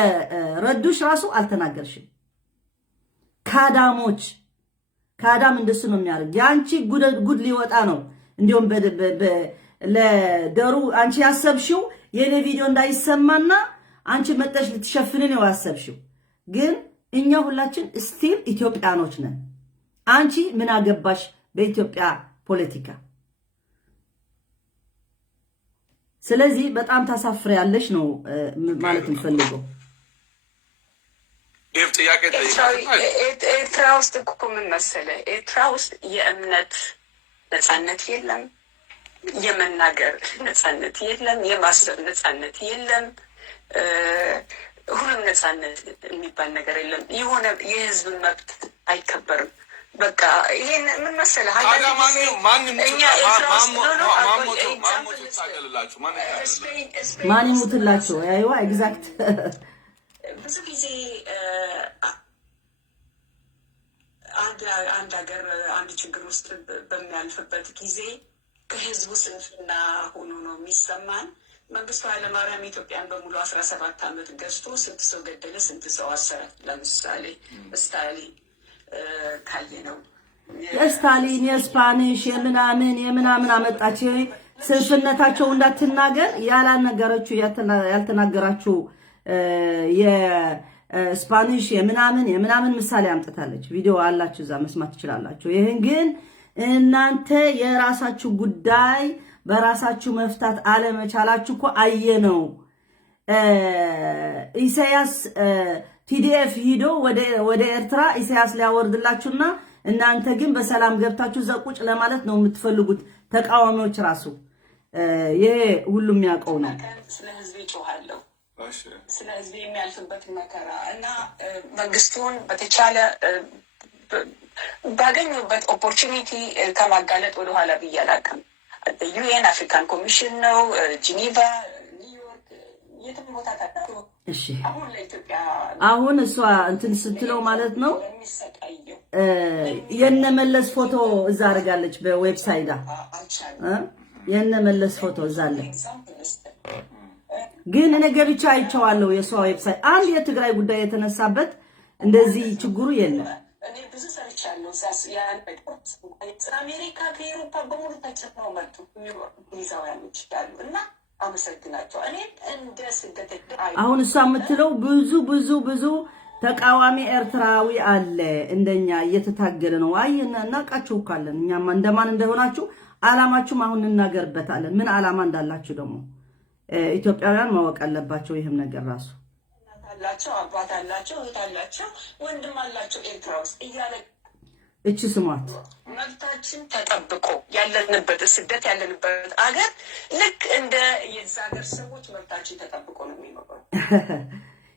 ረዱሽ ራሱ አልተናገርሽም። ካዳም እንደሱ ነው የሚያደርግ። ያንቺ ጉድ ሊወጣ ነው። እንዲሁም ለደሩ አንቺ ያሰብሽው የኔ ቪዲዮ እንዳይሰማና አንቺ መጠሽ ልትሸፍንን ነው ያሰብሽው። ግን እኛ ሁላችን ስቲል ኢትዮጵያኖች ነን። አንቺ ምን አገባሽ በኢትዮጵያ ፖለቲካ? ስለዚህ በጣም ታሳፍሪያለሽ ነው ማለት እንፈልገው። ኤርትራ ውስጥ እኮ ምን መሰለህ፣ ኤርትራ ውስጥ የእምነት ነፃነት የለም፣ የመናገር ነፃነት የለም፣ የማሰብ ነፃነት የለም፣ ሁሉም ነፃነት የሚባል ነገር የለም። የሆነ የህዝብ መብት አይከበርም። በቃ ይሄን ምን መሰለህ ማን ይሙትላችሁ አይዋ ኤግዛክት ብዙ ጊዜ አንድ ሀገር አንድ ችግር ውስጥ በሚያልፍበት ጊዜ ከህዝቡ ስንፍና ሆኖ ነው የሚሰማን። መንግስቱ ኃይለማርያም ኢትዮጵያን በሙሉ 17 ዓመት ገዝቶ ስንት ሰው ገደለ፣ ስንት ሰው አሰረ። ለምሳሌ ስታሊን ካየ ነው የስታሊን የስፓኒሽ የምናምን አመጣች። ስንፍነታቸው እንዳትናገር ያልተናገራችሁ የስፓኒሽ የምናምን ምሳሌ አምጥታለች። ቪዲዮ አላችሁ እዛ መስማት ትችላላችሁ። ይሄን ግን እናንተ የራሳችሁ ጉዳይ በራሳችሁ መፍታት አለመቻላችሁ እኮ አየነው። ኢሳያስ ቲዲኤፍ ሂዶ ወደ ኤርትራ ኢሳያስ ሊያወርድላችሁና እናንተ ግን በሰላም ገብታችሁ ዘቁጭ ለማለት ነው የምትፈልጉት ተቃዋሚዎች ራሱ። ይሄ ሁሉም ያውቀው ነው። ስለ ህዝብ ይጮሃለሁ፣ ስለ ህዝብ የሚያልፍበት መከራ እና መንግስቱን በተቻለ ባገኙበት ኦፖርቹኒቲ ከማጋለጥ ወደኋላ ብዬ አላውቅም። ዩኤን አፍሪካን ኮሚሽን ነው፣ ጂኒቫ፣ ኒውዮርክ፣ የትም ቦታ ታዲያ እሺ አሁን እሷ እንትን ስትለው ማለት ነው የነመለስ ፎቶ እዛ አድርጋለች በዌብሳይት የነመለስ ፎቶ እዛ አለ። ግን እኔ ገብቼ አይቼዋለሁ የሷ ዌብሳይት። አንድ የትግራይ ጉዳይ የተነሳበት እንደዚህ ችግሩ የለም። እኔ ብዙ ሰርቻለሁ። አሜሪካ ከአውሮፓ በሙሉ ተጨፍነው መጡ ሚዛውያኖች ያሉ እና አመሰግናቸው። እኔ እንደ ስደት አሁን እሷ የምትለው ብዙ ተቃዋሚ ኤርትራዊ አለ እንደኛ እየተታገለ ነው። አይ እናቃችሁ ካለን እኛማ እንደማን እንደሆናችሁ አላማችሁም አሁን እናገርበታለን። ምን አላማ እንዳላችሁ ደግሞ ኢትዮጵያውያን ማወቅ አለባቸው። ይሄም ነገር ራሱ አላቸው፣ አባት አላቸው፣ እህት አላቸው፣ ወንድም አላቸው ኤርትራ ውስጥ እያለ እቺ ስሟት መብታችን ተጠብቆ ያለንበት ስደት ያለንበት አገር ልክ እንደ የዛ ሀገር ሰዎች መብታችን ተጠብቆ ነው የሚኖረው።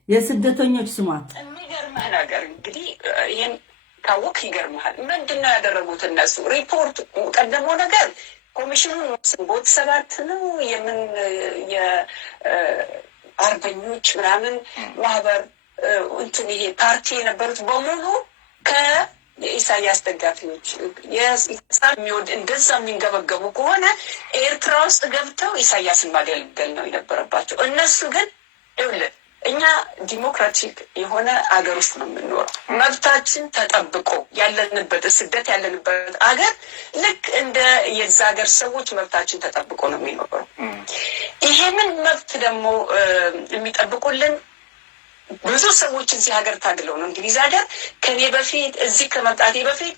የስደተኞች ስሟት የሚገርምህ ነገር እንግዲህ ይሄን ካወቅ ይገርምሃል። ምንድነው ያደረጉት እነሱ? ሪፖርት ቀደመው ነገር ኮሚሽኑ ግንቦት 7 ነው የምን የአርበኞች ምናምን ማህበር እንትን ይሄ ፓርቲ የነበሩት በሙሉ ከኢሳያስ ደጋፊዎች የሚወድ እንደዛ የሚንገበገቡ ከሆነ ኤርትራ ውስጥ ገብተው ኢሳያስን ማገልገል ነው የነበረባቸው። እነሱ ግን ይኸውልህ እኛ ዲሞክራቲክ የሆነ አገር ውስጥ ነው የምንኖረው። መብታችን ተጠብቆ ያለንበት ስደት ያለንበት አገር ልክ እንደ የዛ ሀገር ሰዎች መብታችን ተጠብቆ ነው የሚኖረው። ይሄንን መብት ደግሞ የሚጠብቁልን ብዙ ሰዎች እዚህ ሀገር ታግለው ነው። እንግሊዝ ሀገር ከኔ በፊት እዚህ ከመምጣቴ በፊት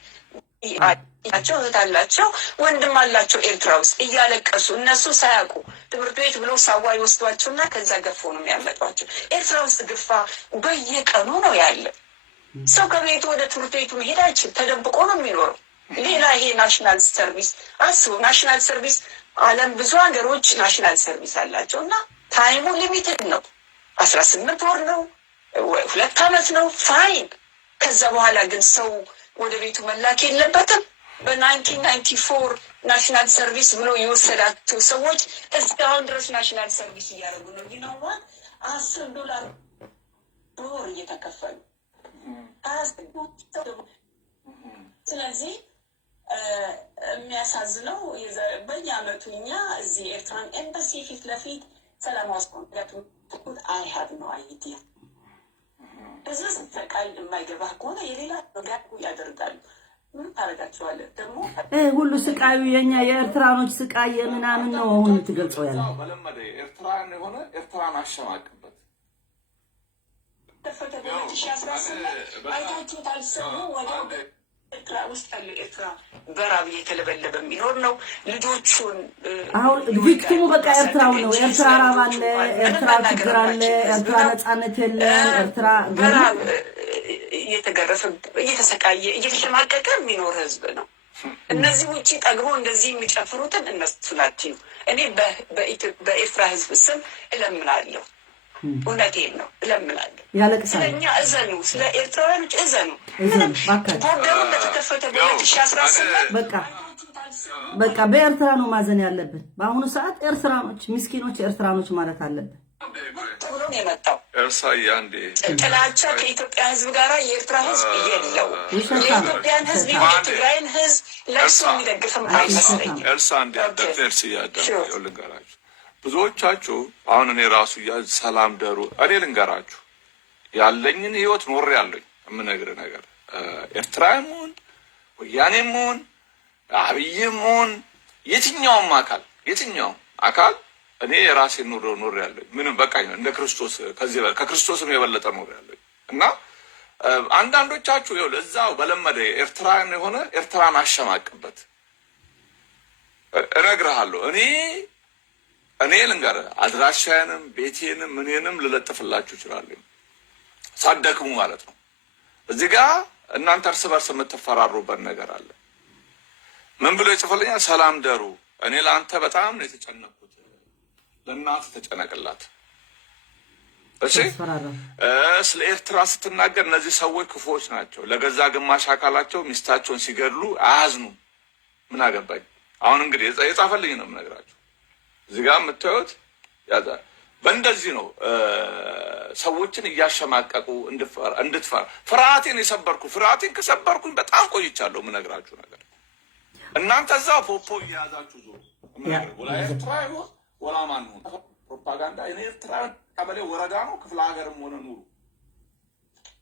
አላቸው እህት አላቸው ወንድም አላቸው ኤርትራ ውስጥ እያለቀሱ እነሱ ሳያውቁ ትምህርት ቤት ብለው ሳዋ ይወስዷቸውና ከዛ ገፎ ነው የሚያመጧቸው። ኤርትራ ውስጥ ግፋ በየቀኑ ነው ያለ። ሰው ከቤቱ ወደ ትምህርት ቤቱ መሄድ አይችል፣ ተደብቆ ነው የሚኖረው። ሌላ ይሄ ናሽናል ሰርቪስ አስቡ። ናሽናል ሰርቪስ ዓለም ብዙ ሀገሮች ናሽናል ሰርቪስ አላቸው እና ታይሙ ሊሚትድ ነው። 18 ወር ነው፣ 2 ዓመት ነው ፋይን። ከዛ በኋላ ግን ሰው ወደ ቤቱ መላክ የለበትም። በ1994 ናሽናል ሰርቪስ ብሎ የወሰዳቸው ሰዎች እስካሁን ድረስ ናሽናል ሰርቪስ እያደረጉ ነው። ይናዋል $10 በወር እየተከፈሉ። ስለዚህ የሚያሳዝነው በየአመቱ እኛ እዚህ ኤርትራን ኤምባሲ ፊት ለፊት ሰላም አስቆንጋቱ አይሀብ ነው አይዲያ ብዙ ሰቃይ የማይገባህ ከሆነ የሌላ ጋር ያደርጋሉ። ምን ታረጋቸዋለህ? ደግሞ ሁሉ ስቃዩ የኛ የኤርትራኖች ስቃይ የምናምን ነው። አሁን ትገልጸው ያለ በለመደ ኤርትራን የሆነ ኤርትራን አሸማቅበት ተፈተ በ2018 አይታችሁታል። ሰው ወደ ኤርትራ ውስጥ ያለ ኤርትራ በራብ እየተለበለበ የሚኖር ነው። ልጆቹን አሁን ቪክቲሙ በቃ ኤርትራው ነው። ኤርትራ ራብ አለ፣ ኤርትራ ችግር አለ፣ ኤርትራ ነጻነት የለም፣ ኤርትራ በራብ እየተገረፈ እየተሰቃየ እየተሸማቀቀ የሚኖር ህዝብ ነው። እነዚህ ውጪ ጠግቦ እንደዚህ የሚጨፍሩትን እነሱ ናቸው። እኔ በኤርትራ ህዝብ ስም እለምናለሁ። እውነቴን ነው እለምናለሁ። ስለኛ እዘኑ፣ ስለ ኤርትራውያኖች እዘኑ። ቦርደሩ እንደተከፈተ በ2018 በቃ በኤርትራ ነው ማዘን ያለብን። በአሁኑ ሰዓት ኤርትራኖች ምስኪኖች ኤርትራኖች ማለት አለብን። ብሎ ነው የመጣው ጥላቻ ከኢትዮጵያ ህዝብ ጋር የኤርትራ ህዝብ የለው። የኢትዮጵያን ህዝብ የትግራይን ህዝብ ለእሱ የሚደግፍም አይመስለኝም። ብዙዎቻችሁ አሁን እኔ ራሱ ሰላም ደሩ እኔ ልንገራችሁ ያለኝን ህይወት ኖሬ ያለኝ የምነግርህ ነገር ኤርትራም ሆን ወያኔም ሆን አብይም ሆን የትኛውም አካል እኔ የራሴን ኑሮ ኖሬ ያለኝ ምንም በቃኝ እንደ ክርስቶስ ከክርስቶስም የበለጠ ኖሬ ያለኝ እና አንዳንዶቻችሁ ይኸው እዛው በለመደ ኤርትራን የሆነ ኤርትራን አሸማቅበት እነግርሃለሁ። እኔ ልንገርህ አድራሻዬንም ቤቴንም ምኔንም ልለጥፍላችሁ እችላለሁ ሳትደክሙ ማለት ነው። እዚህ ጋር እናንተ እርስ በርስ የምትፈራሩበት ነገር አለ። ምን ብሎ ይጽፈልኛል? ሰላም ደሩ እኔ ለአንተ በጣም ነው የተጨነኩት፣ ለእናት ተጨነቅላት። እሺ ስለ ኤርትራ ስትናገር እነዚህ ሰዎች ክፉዎች ናቸው፣ ለገዛ ግማሽ አካላቸው ሚስታቸውን ሲገድሉ አያዝኑም። ምን አገባኝ? አሁን እንግዲህ የጻፈልኝ ነው የምነግራችሁ። እዚህ ጋር የምታዩት በእንደዚህ ነው ሰዎችን እያሸማቀቁ እንድትፈራ ፍርሃቴን ከሰበርኩኝ በጣም ቆይቻለሁ። የምነግራችሁ ነገር እናንተ እዛው ፖፖ እየያዛችሁ ዞሩ። ወላ ኤርትራ ይሁን ወላ ማን ነው ፕሮፓጋንዳ። እኔ ኤርትራ ቀበሌ ወረዳ ነው ክፍለ ሀገርም ሆነ ኑሩ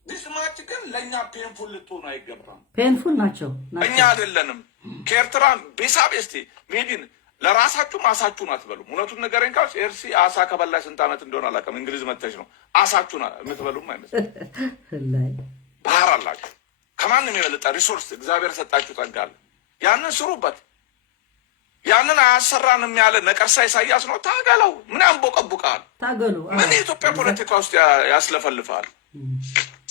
ዲስማች ግን ለእኛ ፔንፉል ልትሆኑ አይገባም። ፔንፉል ናቸው እኛ አይደለንም። ከኤርትራ ቤሳቤስቲ ሜዲን ለራሳችሁ አሳችሁን አትበሉም። እውነቱን ነገረኝ ካልሽ ኤርሲ አሳ ከበላሽ ስንት ዓመት እንደሆነ አላውቅም። እንግሊዝ መተሽ ነው አሳችሁን የምትበሉም አይመስልም። ባህር አላችሁ፣ ከማንም የበለጠ ሪሶርስ እግዚአብሔር ሰጣችሁ ጸጋ አለ። ያንን ስሩበት። ያንን አያሰራንም ያለ ነቀርሳ ኢሳያስ ነው። ታገለው። ምን ያንቦቀቡቃል? ታገሉ። ምን የኢትዮጵያ ፖለቲካ ውስጥ ያስለፈልፋል?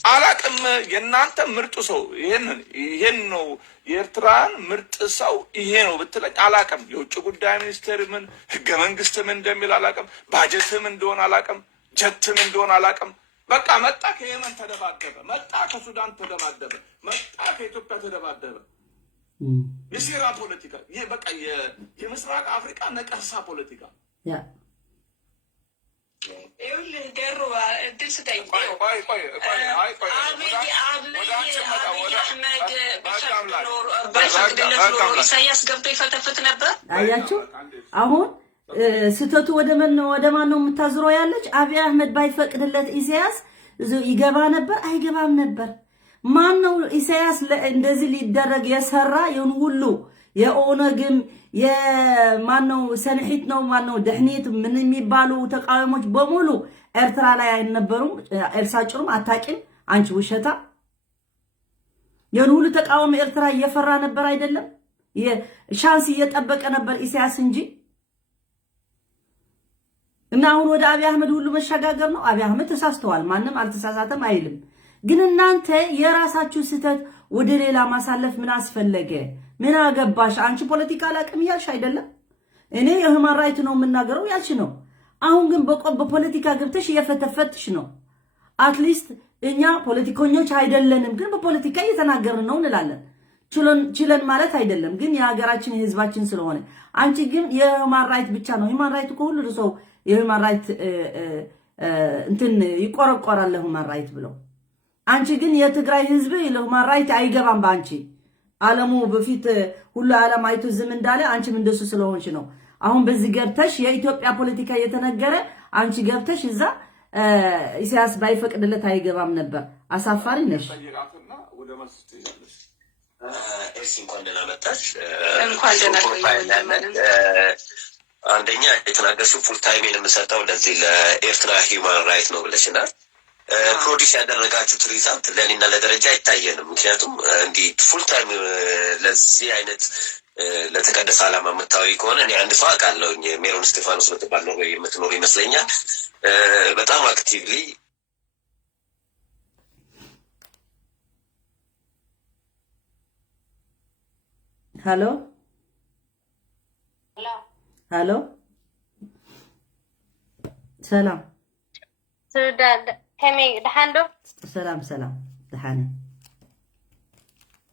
አላቅም። የእናንተ ምርጡ ሰው ይሄን ነው የኤርትራን ምርጥ ሰው ይሄ ነው ብትለኝ አላቅም። የውጭ ጉዳይ ሚኒስቴር ምን ህገ መንግስት ምን እንደሚል አላቅም። ባጀትም እንደሆነ አላቅም። ጀትም እንደሆነ አላቅም። በቃ መጣ ከየመን ተደባደበ፣ መጣ ከሱዳን ተደባደበ፣ መጣ ከኢትዮጵያ ተደባደበ። የሴራ ፖለቲካ ይሄ በቃ የምስራቅ አፍሪካ ነቀርሳ ፖለቲካ ገሩ እድል ስጠኝ። ኢሳያስ ገብቶ ይፈተፍት ነበር። አያችሁ አሁን ስተቱ ወደ ማን ነው የምታዝረው ያለች? አብይ አህመድ ባይፈቅድለት ኢሳያስ ይገባ ነበር አይገባም ነበር? ማን ነው ኢሳያስ እንደዚህ ሊደረግ የሰራ ይሁን ሁሉ የኦነግም የማነው ሰንሒት ነው ማነው ደህኒት ምን የሚባሉ ተቃዋሚዎች በሙሉ ኤርትራ ላይ አይነበሩም? ኤልሳጭሩም አታቂም አንቺ ውሸታ። የሁሉ ተቃዋሚ ኤርትራ እየፈራ ነበር አይደለም? ሻንስ እየጠበቀ ነበር ኢሳያስ እንጂ። እና አሁን ወደ አብይ አህመድ ሁሉ መሸጋገር ነው። አብይ አህመድ ተሳስተዋል፣ ማንም አልተሳሳተም አይልም። ግን እናንተ የራሳችሁ ስህተት ወደ ሌላ ማሳለፍ ምን አስፈለገ? ምን አገባሽ አንቺ? ፖለቲካ አላቅም ያልሽ አይደለም? እኔ የሁማን ራይት ነው የምናገረው ያልሽ ነው። አሁን ግን በፖለቲካ ገብተሽ እየፈተፈትሽ ነው። አትሊስት እኛ ፖለቲከኞች አይደለንም፣ ግን በፖለቲካ እየተናገርን ነው እንላለን። ችለን ማለት አይደለም፣ ግን የሀገራችን የህዝባችን ስለሆነ። አንቺ ግን የሁማን ራይት ብቻ ነው። ሁማን ራይት እኮ ሁሉ ሰው የሁማን ራይት እንትን ይቆረቆራል ለሁማን ራይት ብለው። አንቺ ግን የትግራይ ህዝብ ለሁማን ራይት አይገባም በአንቺ። ዓለሙ በፊት ሁሉ ዓለም አይቶ ዝም እንዳለ አንቺም እንደሱ ስለሆንሽ ነው። አሁን በዚህ ገብተሽ የኢትዮጵያ ፖለቲካ እየተነገረ አንቺ ገብተሽ እዛ ኢሳያስ ባይፈቅድለት አይገባም ነበር። አሳፋሪ ነሽ። እንኳን ደህና መጣሽ። እንኳን ደህና ቆየሽ። አንደኛ የተናገርሽው ፉል ታይም የምሰጠው ለዚህ ለኤርትራ ሂውማን ራይት ነው ብለሽናል። ፕሮዲስ ያደረጋችሁት ሪዛልት ለእኔና ለደረጃ አይታየንም። ምክንያቱም እንዲህ ፉል ታይም ለዚህ አይነት ለተቀደሰ ዓላማ የምታወይ ከሆነ እኔ አንድ ሰው አውቃለሁኝ፣ ሜሮን እስጢፋኖስ በተባል ነው የምትኖር ይመስለኛል። በጣም አክቲቭሊ ሄሎ ሰላም ከመይ ደሓን ዶ? ሰላም ደሓን።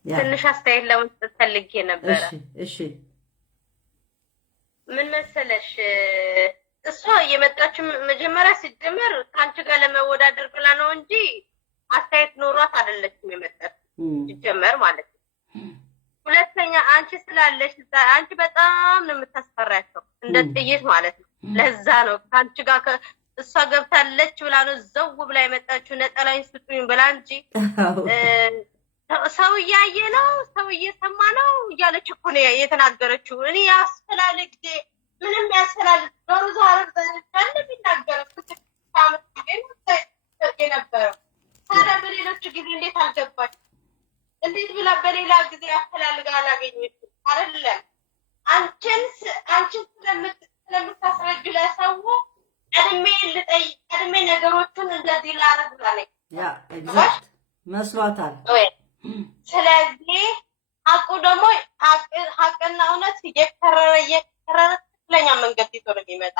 ትንሽ አስተያየት ለመስጠት ፈልጌ ነበረ። እሺ ምን መሰለሽ፣ እሷ የመጣችው መጀመሪያ ሲጀመር ከአንቺ ጋር ለመወዳደር ብላ ነው እንጂ አስተያየት ኖሯት አይደለችም የመጣችው ሲጀመር ማለት ነው። ሁለተኛ አንቺ ስላለሽ አንቺ በጣም ነው የምታስፈራቸው እንደ ጥይት ማለት ነው። ለዛ ነው ከአንቺ ጋር እሷ ገብታለች ብላ ነው ዘው ብላ የመጣችው ነጠላይን ስጡኝ ብላ እንጂ ሰው እያየ ነው ሰው እየሰማ ነው እያለች እኮ ነው የተናገረችው። እኔ ያስፈላልግ ምንም ያስፈላልግ ዶሮ ዛሬ ዘንድ ቢናገረው ታምት ግን የነበረው ታዲያ በሌሎች ጊዜ እንዴት አልገባች? እንዴት ብላ በሌላ ጊዜ ያፈላልጋ አላገኘችም አይደለም? አንቺን ስለምታስረጅ ለሰው ቀድሜ ነገሮችን እንደዚህ ላረግ ብላለች። ያ ኤግዛክት መስሏታል። ስለዚህ ሀቁ ደግሞ ሀቅና እውነት እየከረረ ትክክለኛ መንገድ ይዞ ነው የሚመጣ።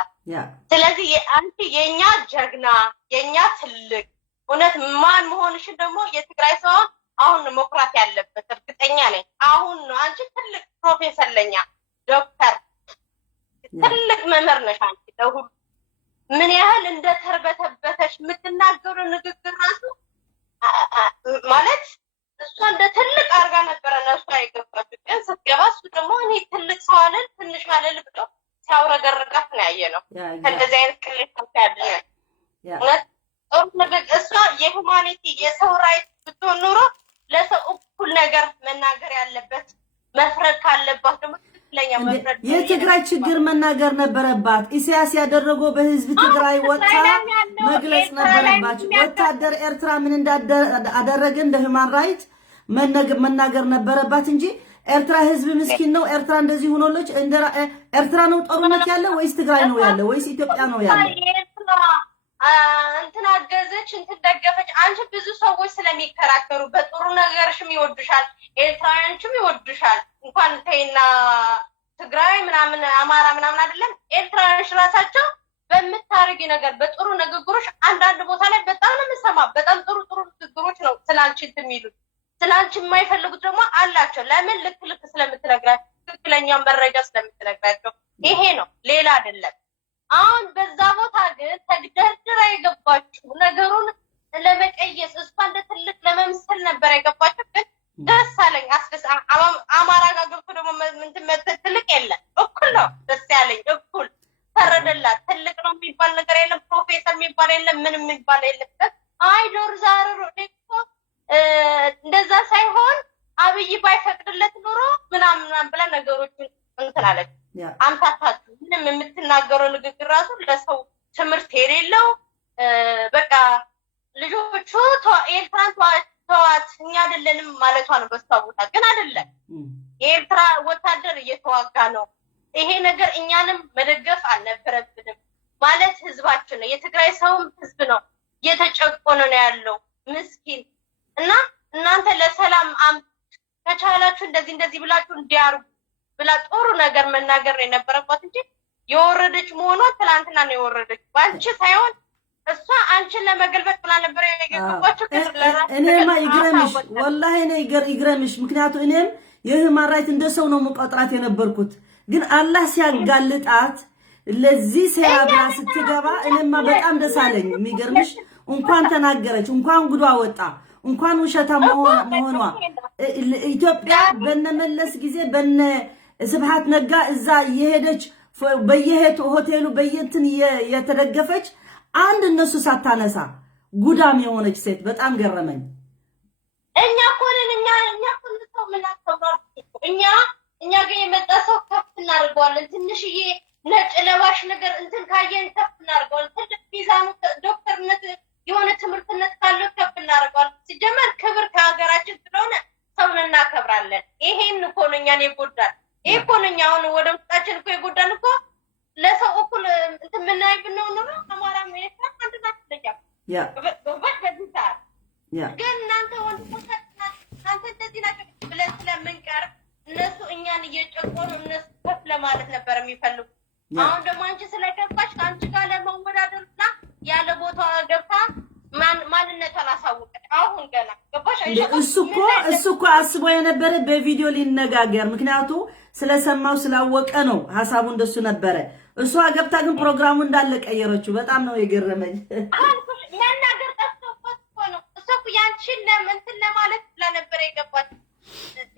ስለዚህ አንቺ የኛ ጀግና የኛ ትልቅ እውነት ማን መሆንሽን ደግሞ የትግራይ ሰው አሁን መኩራት ያለበት እርግጠኛ ነኝ። አሁን ነው አንቺ ትልቅ ፕሮፌሰር ለኛ ዶክተር ትልቅ መምህር ነሽ አንቺ ለሁሉ ምን ያህል እንደተርበተበተሽ የምትናገሩ ንግግር ራሱ ማለት እሷ እንደ ትልቅ አርጋ ነበረ ነሱ አይገባችሁ። ግን ስትገባ እሱ ደግሞ እኔ ትልቅ ሰው አለል ትንሽ አለል ብሎ ሲያውረገረጋት ነው ያየነው። ከእንደዚህ አይነት ቅሌት ያድነ እውነት ጦር ንግግር እሷ የሁማኒቲ የሰው ራይት ብትሆን ኑሮ ለሰው እኩል ነገር መናገር ያለበት መፍረድ ካለባት ደግሞ ትክክለኛ መፍረድ የትግራይ ችግር መናገር ነበረባት። ኢሳያስ ያደረገው በህዝብ ትግራይ ወጣ መግለጽ ነበረባቸው። ወታደር ኤርትራ ምን እንዳደረገ እንደ ሁማን ራይት መናገር ነበረባት እንጂ ኤርትራ ህዝብ ምስኪን ነው፣ ኤርትራ እንደዚህ ሆኖለች። ኤርትራ ነው ጦርነት ያለ ወይስ ትግራይ ነው ያለ ወይስ ኢትዮጵያ ነው ያለ? እንትን አገዘች እንትን ደገፈች። አንቺ ብዙ ሰዎች ስለሚከራከሩ በጥሩ ነገርሽም ይወዱሻል፣ ኤርትራውያኖችም ይወዱሻል። እንኳን ተይና ትግራይ ምናምን አማራ ምናምን አይደለም ኤርትራውያኖች ራሳቸው በምታረጊ ነገር በጥሩ ንግግሮች አንዳንድ ቦታ ላይ በጣም ነው የምሰማ። በጣም ጥሩ ንግግሮች ነው ስላንቺ እንትን የሚሉት። ስላንቺ የማይፈልጉት ደግሞ አላቸው። ለምን? ልክ ስለምትነግራቸው፣ ትክክለኛ መረጃ ስለምትነግራቸው። ይሄ ነው፣ ሌላ አይደለም። አሁን በዛ ቦታ ግን ተግደርድራ የገባችው ነገሩን ለመቀየስ እሷ እንደ ትልቅ ለመምሰል ነበር የገባችው። ግን ደስ አለኝ፣ አማራ ጋር ገብቶ ደግሞ ትልቅ የለም፣ እኩል ነው ደስ ያለኝ። እኩል ፈረደላት። ትልቅ ነው የሚባል ነገር የለም፣ ፕሮፌሰር የሚባል የለም፣ ምንም የሚባል የለም። አይ ዶር ዛሬ እንደዛ ሳይሆን አብይ ባይፈቅድለት ኖሮ ምናምን ብላ ነገሮችን እንትን አለች። አምታታችሁ ምንም የምትናገረው ንግግር ራሱ ለሰው ትምህርት የሌለው በቃ ልጆቹ ኤርትራን ተዋት እኛ አይደለንም ማለቷ ነው። በሷ ቦታ ግን አይደለም። የኤርትራ ወታደር እየተዋጋ ነው። ይሄ ነገር እኛንም መደገፍ አልነበረብንም ማለት ህዝባችን ነው። የትግራይ ሰውም ህዝብ ነው፣ እየተጨቆነ ነው ያለው ምስኪን። እና እናንተ ለሰላም ከቻላችሁ እንደዚህ ብላችሁ እንዲያርጉ ብላ ጥሩ ነገር መናገር ነው የነበረባት እንጂ የወረደች መሆኗ ትላንትና ነው የወረደች። ባንቺ ሳይሆን እሷ አንቺን ለመገልበጥ ብላ ነበር የገባችው። እኔማ ይግረምሽ፣ ወላሂ እኔ ይግረምሽ። ምክንያቱም እኔም የሁማን ራይት እንደ ሰው ነው መቆጥራት የነበርኩት። ግን አላህ ሲያጋልጣት ለዚህ ሴራ ብላ ስትገባ እኔማ በጣም ደስ አለኝ። የሚገርምሽ እንኳን ተናገረች፣ እንኳን ጉዷ ወጣ፣ እንኳን ውሸታ መሆኗ ኢትዮጵያ በነመለስ ጊዜ በነ ስብሃት ነጋ እዛ የሄደች በየሄቱ ሆቴሉ በየንትን የተደገፈች አንድ እነሱ ሳታነሳ ጉዳም የሆነች ሴት በጣም ገረመኝ። እኛ እኛ ግን የመጣ ሰው ከፍ እናደርገዋለን። ትንሽዬ ነጭ ለባሽ ነገር እንትን ካየን ከፍ እናደርገዋለን። ትልቅ ሚዛኑ ዶክተርነት የሆነ ትምህርትነት ካለው ከፍ እናደርገዋለን። ሲጀመር ክብር ከሀገራችን ስለሆነ ሰውን እናከብራለን። ይሄን እኮ ነው እኛን የጎዳን። ይሄ እኮ ነው እኛ አሁን ወደ ውስጣችን እኮ የጎዳን እኮ ለሰው እኩል እንትን ምናይ ብንሆን ነው አማራ ኤርትራ አንድ ናት ለኛ በዚህ ሰዓት ግን እናንተ ወንድሞቻችን እናንተ እንደዚህ ናቸው ብለን ስለምንቀር እነሱ እኛን እየጨቆኑ እነሱ ከፍ ለማለት ነበር የሚፈልጉ። አሁን ደግሞ አንቺ ስለገባሽ ከአንቺ ጋር ለመወዳደርና ያለ ቦታዋ ገብታ ማንነቷን አሳወቀች። አሁን ገና ገባሽ? እሱ እኮ አስቦ የነበረ በቪዲዮ ሊነጋገር፣ ምክንያቱ ስለሰማው ስላወቀ ነው ሐሳቡ እንደሱ ነበረ። እሷ ገብታ ግን ፕሮግራሙ እንዳለ ቀየረችው። በጣም ነው የገረመኝ። መናገር ጠፍቶባት እኮ ነው። እሷ እኮ ያንቺን እንትን ለማለት ስለነበረ የገባች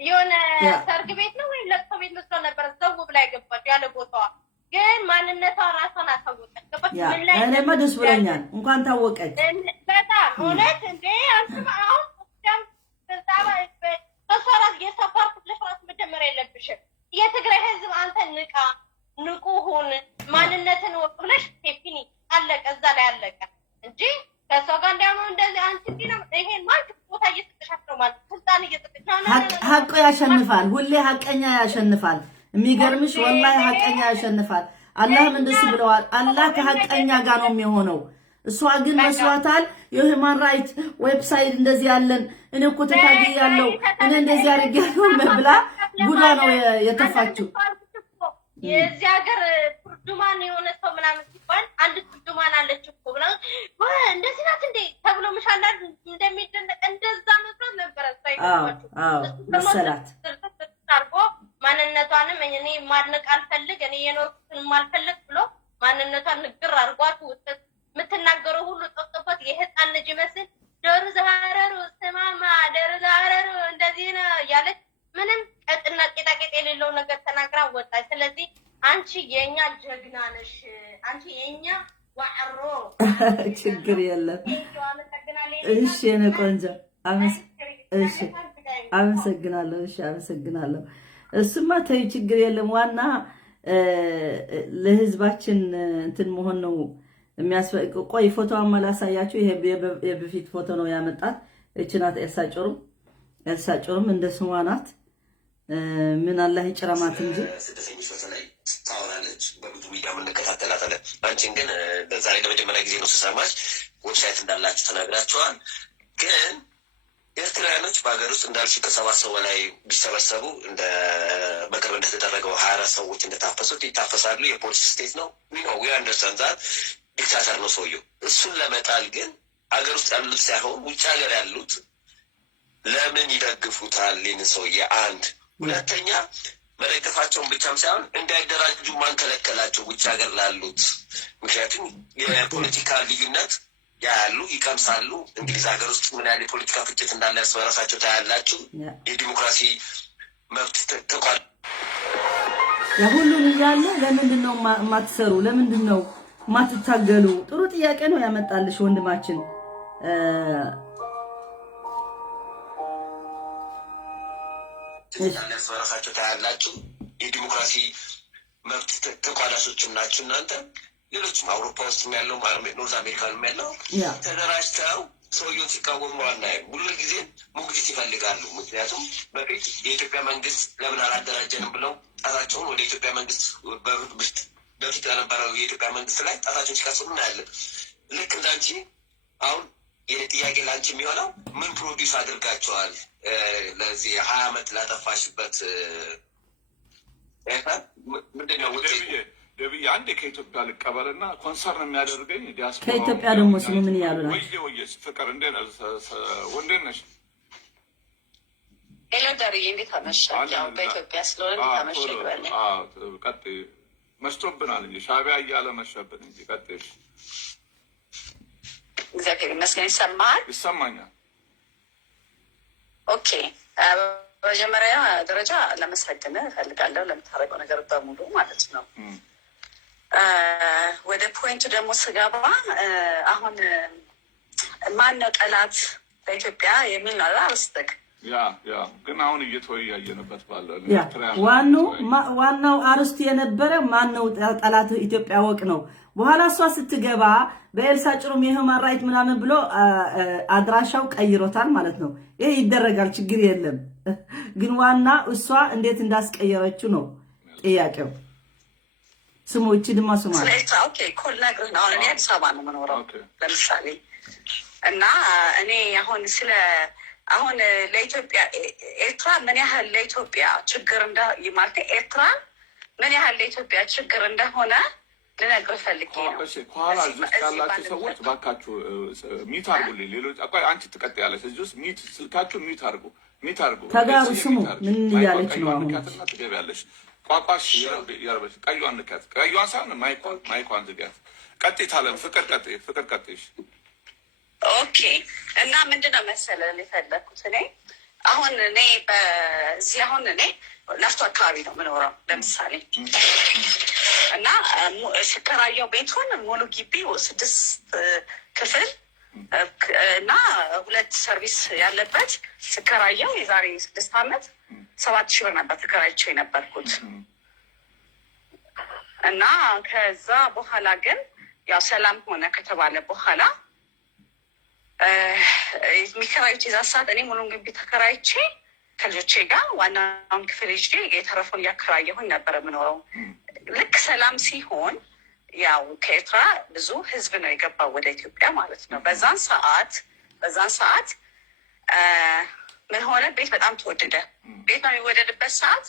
የሆነ ሰርግ ቤት ነው ወይም ለቅሶ ቤት መስሎ ነበር ዘው ብላ የገባች ያለ ቦታዋ። ግን ማንነቷ ራሷን አሳወቀች። ገባች? እኔማ ደስ ብሎኛል እንኳን ታወቀች። በጣም እውነት እንዴ አንቺ አሁን ተሰራት የሰፋርት ለፍራስ መጀመሪያ የለብሽም። የትግራይ ህዝብ አንተ ንቁ ሁን፣ ማንነትን ወቅ ብለሽ ቴፒኒ አለቀ፣ እዛ ላይ አለቀ እንጂ ከሰው ጋር እንዳይሆን እንደዚህ አንቺ እንዲህ ነው ይሄን ማለት ቦታ እየተጠሻሽ ነው ማለት ስልጣን እየተጠሻሽ ነው። ሀቅ ያሸንፋል፣ ሁሌ ሀቀኛ ያሸንፋል። የሚገርምሽ ወላሂ ሀቀኛ ያሸንፋል። አላህም እንደሱ ብለዋል። አላህ ከሀቀኛ ጋር ነው የሚሆነው። እሷ ግን መስዋዕታል። የሁማን ራይት ዌብሳይት እንደዚህ ያለን እኔ እኮ ተታግያለሁ እኔ እንደዚህ አድርጌያለሁ ብላ ጉዳ ነው የተፋችው። የዚህ ሀገር ቱርጁማን የሆነ ሰው ምናምን ሲባል አንድ ቱርጁማን አለች እኮ ብላ እንደዚህ ናት እንዴ ተብሎ ምሻላ እንደሚደነቅ እንደዛ መስራት ነበረ። መሰላት አርጎ ማንነቷንም እኔ ማድነቅ አልፈልግ እኔ የኖርኩትን ማልፈልግ ብሎ ማንነቷን ንግር አርጓት የምትናገረው ሁሉ ጠፍቶበት የህፃን ልጅ ይመስል ዶር ዛረሩ ስማማ ዶር ዛረሩ እንደዚህ ነው ያለች ምንም ቀጥና ቄጣቄጥ የሌለው ነገር ተናግራ ወጣች። ስለዚህ አንቺ የኛ ጀግና ነሽ፣ አንቺ የኛ ዋዕሮ ችግር የለም። እሺ የኔ ቆንጆ እሺ አመሰግናለሁ። እሺ አመሰግናለሁ። እሱማ ተይ ችግር የለም። ዋና ለህዝባችን እንትን መሆን ነው የሚያስፈልግ። ቆይ ፎቶዋን ማላሳያችሁ። ይሄ የበፊት ፎቶ ነው ያመጣት። እቺ ናት ኤልሳ ጮርም እንደ ስሟ ናት። ምን አላህ ይጭረማት እንጂ ስደተኞች በተለይ ታወራለች። በብዙ ሚዲያ የምንከታተላታለን። አንቺን ግን ዛሬ ለመጀመሪያ ጊዜ ነው ስሰማች። ዌብሳይት እንዳላችሁ ተናግራችኋል። ግን ኤርትራውያኖች በሀገር ውስጥ እንዳልሽ ከ7 ሰው በላይ ቢሰበሰቡ እንደ በቅርብ እንደተደረገው 24 ሰዎች እንደታፈሱት ይታፈሳሉ። የፖሊስ ስቴት ነው ዊ አንደርስታንድ ዛት ዲክታተር ነው ሰውየው። እሱን ለመጣል ግን ሀገር ውስጥ ያሉት ሳይሆን ውጭ ሀገር ያሉት ለምን ይደግፉታል ይህንን ሰውዬ? አንድ ሁለተኛ መደገፋቸውን ብቻም ሳይሆን እንዳይደራጁ ማን ከለከላቸው? ውጭ ሀገር ላሉት። ምክንያቱም የፖለቲካ ልዩነት ያሉ ይቀምሳሉ። እንግሊዝ ሀገር ውስጥ ምን ያህል የፖለቲካ ፍጭት እንዳለ እርስ በራሳቸው ታያላችሁ። የዲሞክራሲ መብት ተቋል ለሁሉም እያለ ለምንድን ነው የማትሰሩ? ለምንድን ነው የማትታገሉ? ጥሩ ጥያቄ ነው ያመጣልሽ ወንድማችን። እርስ በራሳቸው ታያላችሁ። የዲሞክራሲ መብት ተቋዳሾችም ናችሁ እናንተ። ሌሎችም አውሮፓ ውስጥም ያለው ኖርዝ አሜሪካንም ያለው ተደራጅተው ሰውየውን ሲቃወሙ አናይም። ሁሉ ጊዜ ሞግዚት ይፈልጋሉ። ምክንያቱም በፊት የኢትዮጵያ መንግስት ለምን አላደራጀንም ብለው ጣታቸውን ወደ ኢትዮጵያ መንግስት በፊት የነበረው የኢትዮጵያ መንግስት ላይ ጣታቸውን ሲቀስሩ እናያለን። ልክ እንዳንቺ አሁን ጥያቄ ለአንቺ የሚሆነው ምን ፕሮዲውስ አድርጋቸዋል ለዚህ 20 ዓመት ላጠፋሽበት ምንድነው ውጤት? ደብዬ አንዴ ከኢትዮጵያ ልቀበልና ኮንሰርን የሚያደርገኝ ዲያስፖራ ከኢትዮጵያ ደግሞ ስሙ ምን ያሉ ናቸው? ወይዬ ፍቅር ወንዴት ነሽ? ሄሎ ዳርዬ እንዴት አመሻ? ያው በኢትዮጵያ ስለሆነ ታመሽ ይግባል። ቀጥይ። መሽቶብናል እንጂ ሻዕቢያ እያለ መሸብን እንጂ ቀጥይ። እግዚአብሔር ይመስገን። ይሰማል? ይሰማኛል። ኦኬ በመጀመሪያ ደረጃ ለመሰግንህ እፈልጋለሁ ለምታደርገው ነገር በሙሉ ማለት ነው። ወደ ፖይንቱ ደግሞ ስገባ አሁን ማን ነው ጠላት በኢትዮጵያ የሚል ነው አርስጥቅ ያ ግን አሁን እየተወያየንበት ባለው ዋናው አርስት የነበረ ማን ነው ጠላት ኢትዮጵያ ወቅ ነው። በኋላ እሷ ስትገባ በኤልሳ ጭሩም የሁማን ራይት ምናምን ብሎ አድራሻው ቀይሮታል ማለት ነው። ይሄ ይደረጋል፣ ችግር የለም። ግን ዋና እሷ እንዴት እንዳስቀየረችው ነው ጥያቄው። ስሞች ድማ ስማ ኦኬ ኮል ነግርህ ነው። እኔ አዲስ አበባ ነው የምኖረው ለምሳሌ እና እኔ አሁን ለኢትዮጵያ ኤርትራ ምን ያህል ለኢትዮጵያ ችግር ማለት ኤርትራ ምን ያህል ለኢትዮጵያ ችግር እንደሆነ ልነግርህ ፈልጌ ነው። ከኋላ እዚህ ያላችሁ ሰዎች ባካችሁ ሚት አድርጉልኝ። ሌሎች አንቺ ትቀጥያለሽ። እዚህ ውስጥ ሚት ስልካችሁ ሚት አድርጉ ተጋሩ። ስሙ ምን እያለች ነው አሁን? ትገቢያለሽ ቋቋሽ ያርበሽ ቀዩን ንካት። ቀዩን ሳይሆን ማይኳን ዝጋት። ቀጥይ ታለም ፍቅር ቀጥይሽ። ኦኬ እና ምንድነው መሰለህ የፈለኩት እኔ በዚህ አሁን እኔ ላፍቶ አካባቢ ነው የምኖረው ለምሳሌ እና ስከራየው ቤቱን ሙሉ ግቢ 6 ክፍል እና 2 ሰርቪስ ያለበት ስከራየው የዛሬ 6 ዓመት 7,000 ብር ነበር ተከራይቼው የነበርኩት። እና ከዛ በኋላ ግን ያው ሰላም ሆነ ከተባለ በኋላ የሚከራዩት የዛ ሰዓት እኔ ሙሉን ግቢ ተከራይቼ ከልጆቼ ጋር ዋናውን ክፍል ይዤ የተረፈውን እያከራየሁኝ ነበረ የምኖረው። ልክ ሰላም ሲሆን ያው ከኤርትራ ብዙ ህዝብ ነው የገባው ወደ ኢትዮጵያ ማለት ነው። በዛን ሰዓት ምን ሆነ? ቤት በጣም ተወደደ። ቤት ነው የሚወደድበት ሰዓት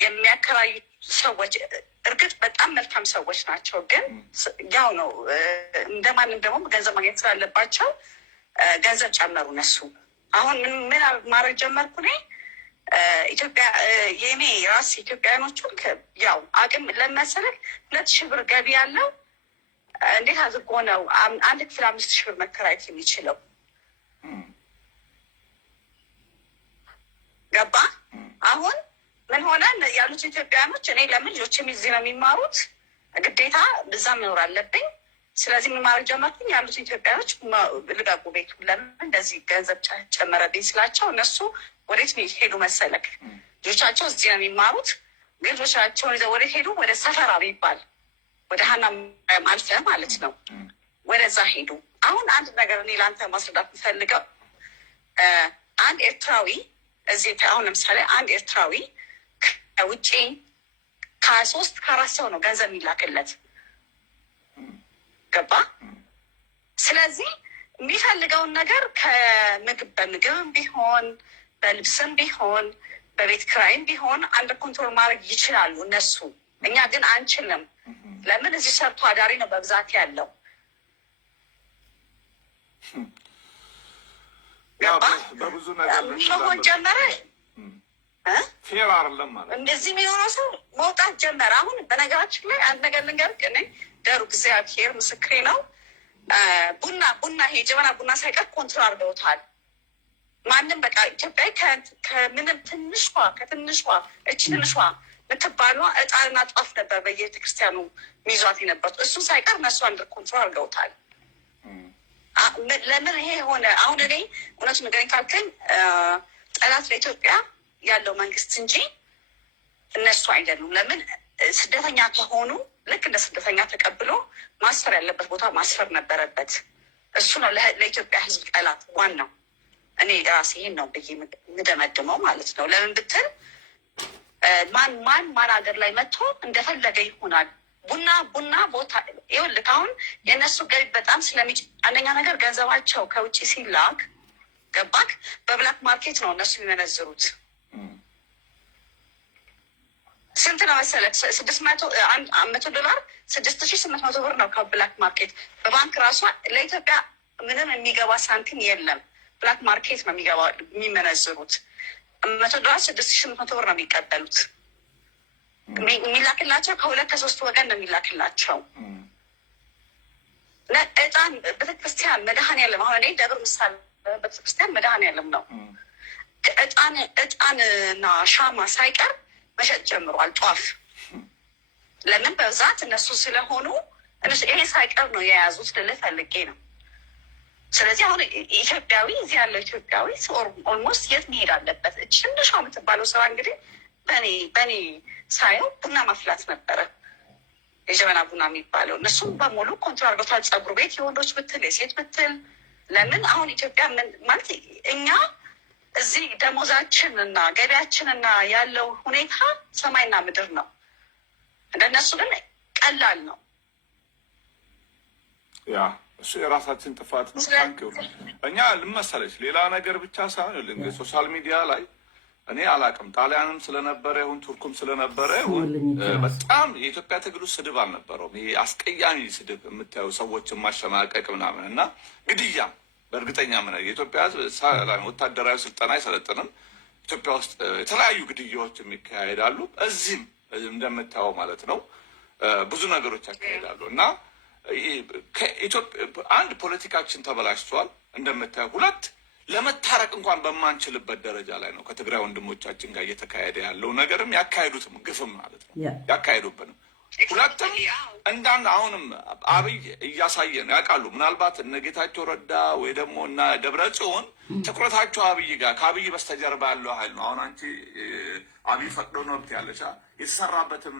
የሚያከራዩ ሰዎች እርግጥ በጣም መልካም ሰዎች ናቸው፣ ግን ያው ነው እንደማንም ደግሞ ገንዘብ ማግኘት ስላለባቸው ገንዘብ ጨመሩ እነሱ። አሁን ምን ማድረግ ጀመርኩ እኔ ኢትዮጵያ የኔ ራስ ኢትዮጵያኖቹን ያው አቅም ለመሰለክ 2,000 ብር ገቢ ያለው እንዴት አድርጎ ነው አንድ ክፍል 5,000 ብር መከራየት የሚችለው? ገባ? አሁን ምን ሆነ? ያሉት ኢትዮጵያኖች እኔ ለምን ልጆቼም እዚህ ነው የሚማሩት ግዴታ ብዛ መኖር አለብኝ። ስለዚህ ምን ማድረግ ጀመርኩኝ? ያሉት ኢትዮጵያኖች ልቀቁ ቤቱ፣ ለምን እንደዚህ ገንዘብ ጨመረብኝ ስላቸው እነሱ ወዴት ሄዱ መሰለክ? ልጆቻቸው እዚህ ነው የሚማሩት፣ ግን ልጆቻቸውን ይዘው ወዴት ሄዱ? ወደ ሰፈራ የሚባል ወደ ሀና አልፈ ማለት ነው፣ ወደዛ ሄዱ። አሁን አንድ ነገር እኔ ለአንተ ማስረዳት የምፈልገው አንድ ኤርትራዊ እዚህ አሁን ለምሳሌ አንድ ኤርትራዊ ከውጭ ከ3 ከ4 ሰው ነው ገንዘብ የሚላክለት ገባ? ስለዚህ የሚፈልገውን ነገር ከምግብ በምግብም ቢሆን በልብስም ቢሆን በቤት ክራይም ቢሆን አንድ ኮንትሮል ማድረግ ይችላሉ እነሱ። እኛ ግን አንችልም። ለምን? እዚህ ሰርቶ አዳሪ ነው በብዛት ያለው። በብዙ ነገር መሆን ጀመረ። ፌር አይደለም ማለት እንደዚህ የሚሆነው ሰው መውጣት ጀመረ። አሁን በነገራችን ላይ አንድ ነገር ልንገርህ፣ እኔ ደሩ እግዚአብሔር ምስክሬ ነው። ቡና ይሄ ጀበና ቡና ሳይቀር ኮንትሮል አድርገውታል። ማንም በቃ ኢትዮጵያዊ ከምንም ከትንሿ እቺ ትንሿ ምትባሏ እጣንና ጧፍ ነበር በየቤተክርስቲያኑ ሚዟት የነበሩት። እሱን ሳይቀር እነሱ አንድ ኮንትሮል አድርገውታል። ለምን ይሄ ሆነ? አሁን እኔ እውነቱ ንገረኝ ካልከኝ ጠላት ለኢትዮጵያ ያለው መንግስት እንጂ እነሱ አይደሉም። ለምን? ስደተኛ ከሆኑ ልክ እንደ ስደተኛ ተቀብሎ ማስፈር ያለበት ቦታ ማስፈር ነበረበት። እሱ ነው ለኢትዮጵያ ሕዝብ ጠላት ዋናው። እኔ ራሴ ይሄን ነው ብዬ የምደመድመው ማለት ነው። ለምን ብትል ማን ሀገር ላይ መጥቶ እንደፈለገ ይሆናል። ቡና ቦታ ይኸውልህ፣ አሁን የእነሱ ገቢ በጣም አንደኛ ነገር ገንዘባቸው ከውጭ ሲላክ ገባክ፣ በብላክ ማርኬት ነው እነሱ የሚመነዝሩት። ስንት ነው መሰለህ? $600 $6,800 ብር ነው ከብላክ ማርኬት። በባንክ ራሷ ለኢትዮጵያ ምንም የሚገባ ሳንቲም የለም። ብላክ ማርኬት ነው የሚመነዝሩት። $100 $6,800 ብር ነው የሚቀበሉት። የሚላክላቸው ከ2 ከ3 ወገን ነው የሚላክላቸው። እጣን ቤተክርስቲያን መድኃኔዓለም፣ አሁን እኔ ደብር ምሳሌ ቤተክርስቲያን መድኃኔዓለም ነው። እጣንና ሻማ ሳይቀር መሸጥ ጀምሯል። ጧፍ ለምን? በብዛት እነሱ ስለሆኑ ይሄ ሳይቀር ነው የያዙት ልልህ ፈልጌ ነው። ስለዚህ አሁን ኢትዮጵያዊ እዚህ ያለው ኢትዮጵያዊ ኦልሞስት የት መሄድ አለበት? ትንሿ የምትባለው ስራ እንግዲህ በእኔ ሳየው ቡና ማፍላት ነበረ፣ የጀበና ቡና የሚባለው። እነሱም በሙሉ ኮንትሮል አድርገውታል። ፀጉር ቤት የወንዶች ብትል የሴት ብትል። ለምን? አሁን ኢትዮጵያ ማለት እኛ እዚህ ደሞዛችን እና ገቢያችን እና ያለው ሁኔታ ሰማይና ምድር ነው። እንደነሱ ግን ቀላል ነው። ያ እሱ የራሳችን ጥፋት ነው። እኛ ልመሰለች ሌላ ነገር ብቻ ሳይሆን ሶሻል ሚዲያ ላይ እኔ አላቅም፣ ጣሊያንም ስለነበረ ይሁን ቱርኩም ስለነበረ ይሁን በጣም የኢትዮጵያ ትግሉ ስድብ አልነበረውም። ይሄ አስቀያሚ ስድብ የምታዩ ሰዎችን ማሸማቀቅ ምናምን እና ግድያም በእርግጠኛ ምን የኢትዮጵያ ሕዝብ ወታደራዊ ስልጠና አይሰለጥንም። ኢትዮጵያ ውስጥ የተለያዩ ግድያዎች የሚካሄዳሉ። እዚህም እንደምታየው ማለት ነው ብዙ ነገሮች ያካሄዳሉ እና አንድ ፖለቲካችን ተበላሽቷል እንደምታየው። ሁለት ለመታረቅ እንኳን በማንችልበት ደረጃ ላይ ነው ከትግራይ ወንድሞቻችን ጋር እየተካሄደ ያለው ነገርም ያካሄዱትም ግፍም ማለት ነው ያካሄዱብንም። ሁለትም እንዳንድ አሁንም አብይ እያሳየ ነው ያውቃሉ። ምናልባት እነ ጌታቸው ረዳ ወይ ደግሞ እና ደብረ ጽዮን ትኩረታቸው አብይ ጋር ከአብይ በስተጀርባ ያለው ኃይል ነው። አሁን አንቺ አብይ ፈቅዶ ነው ያለሻ የተሰራበትም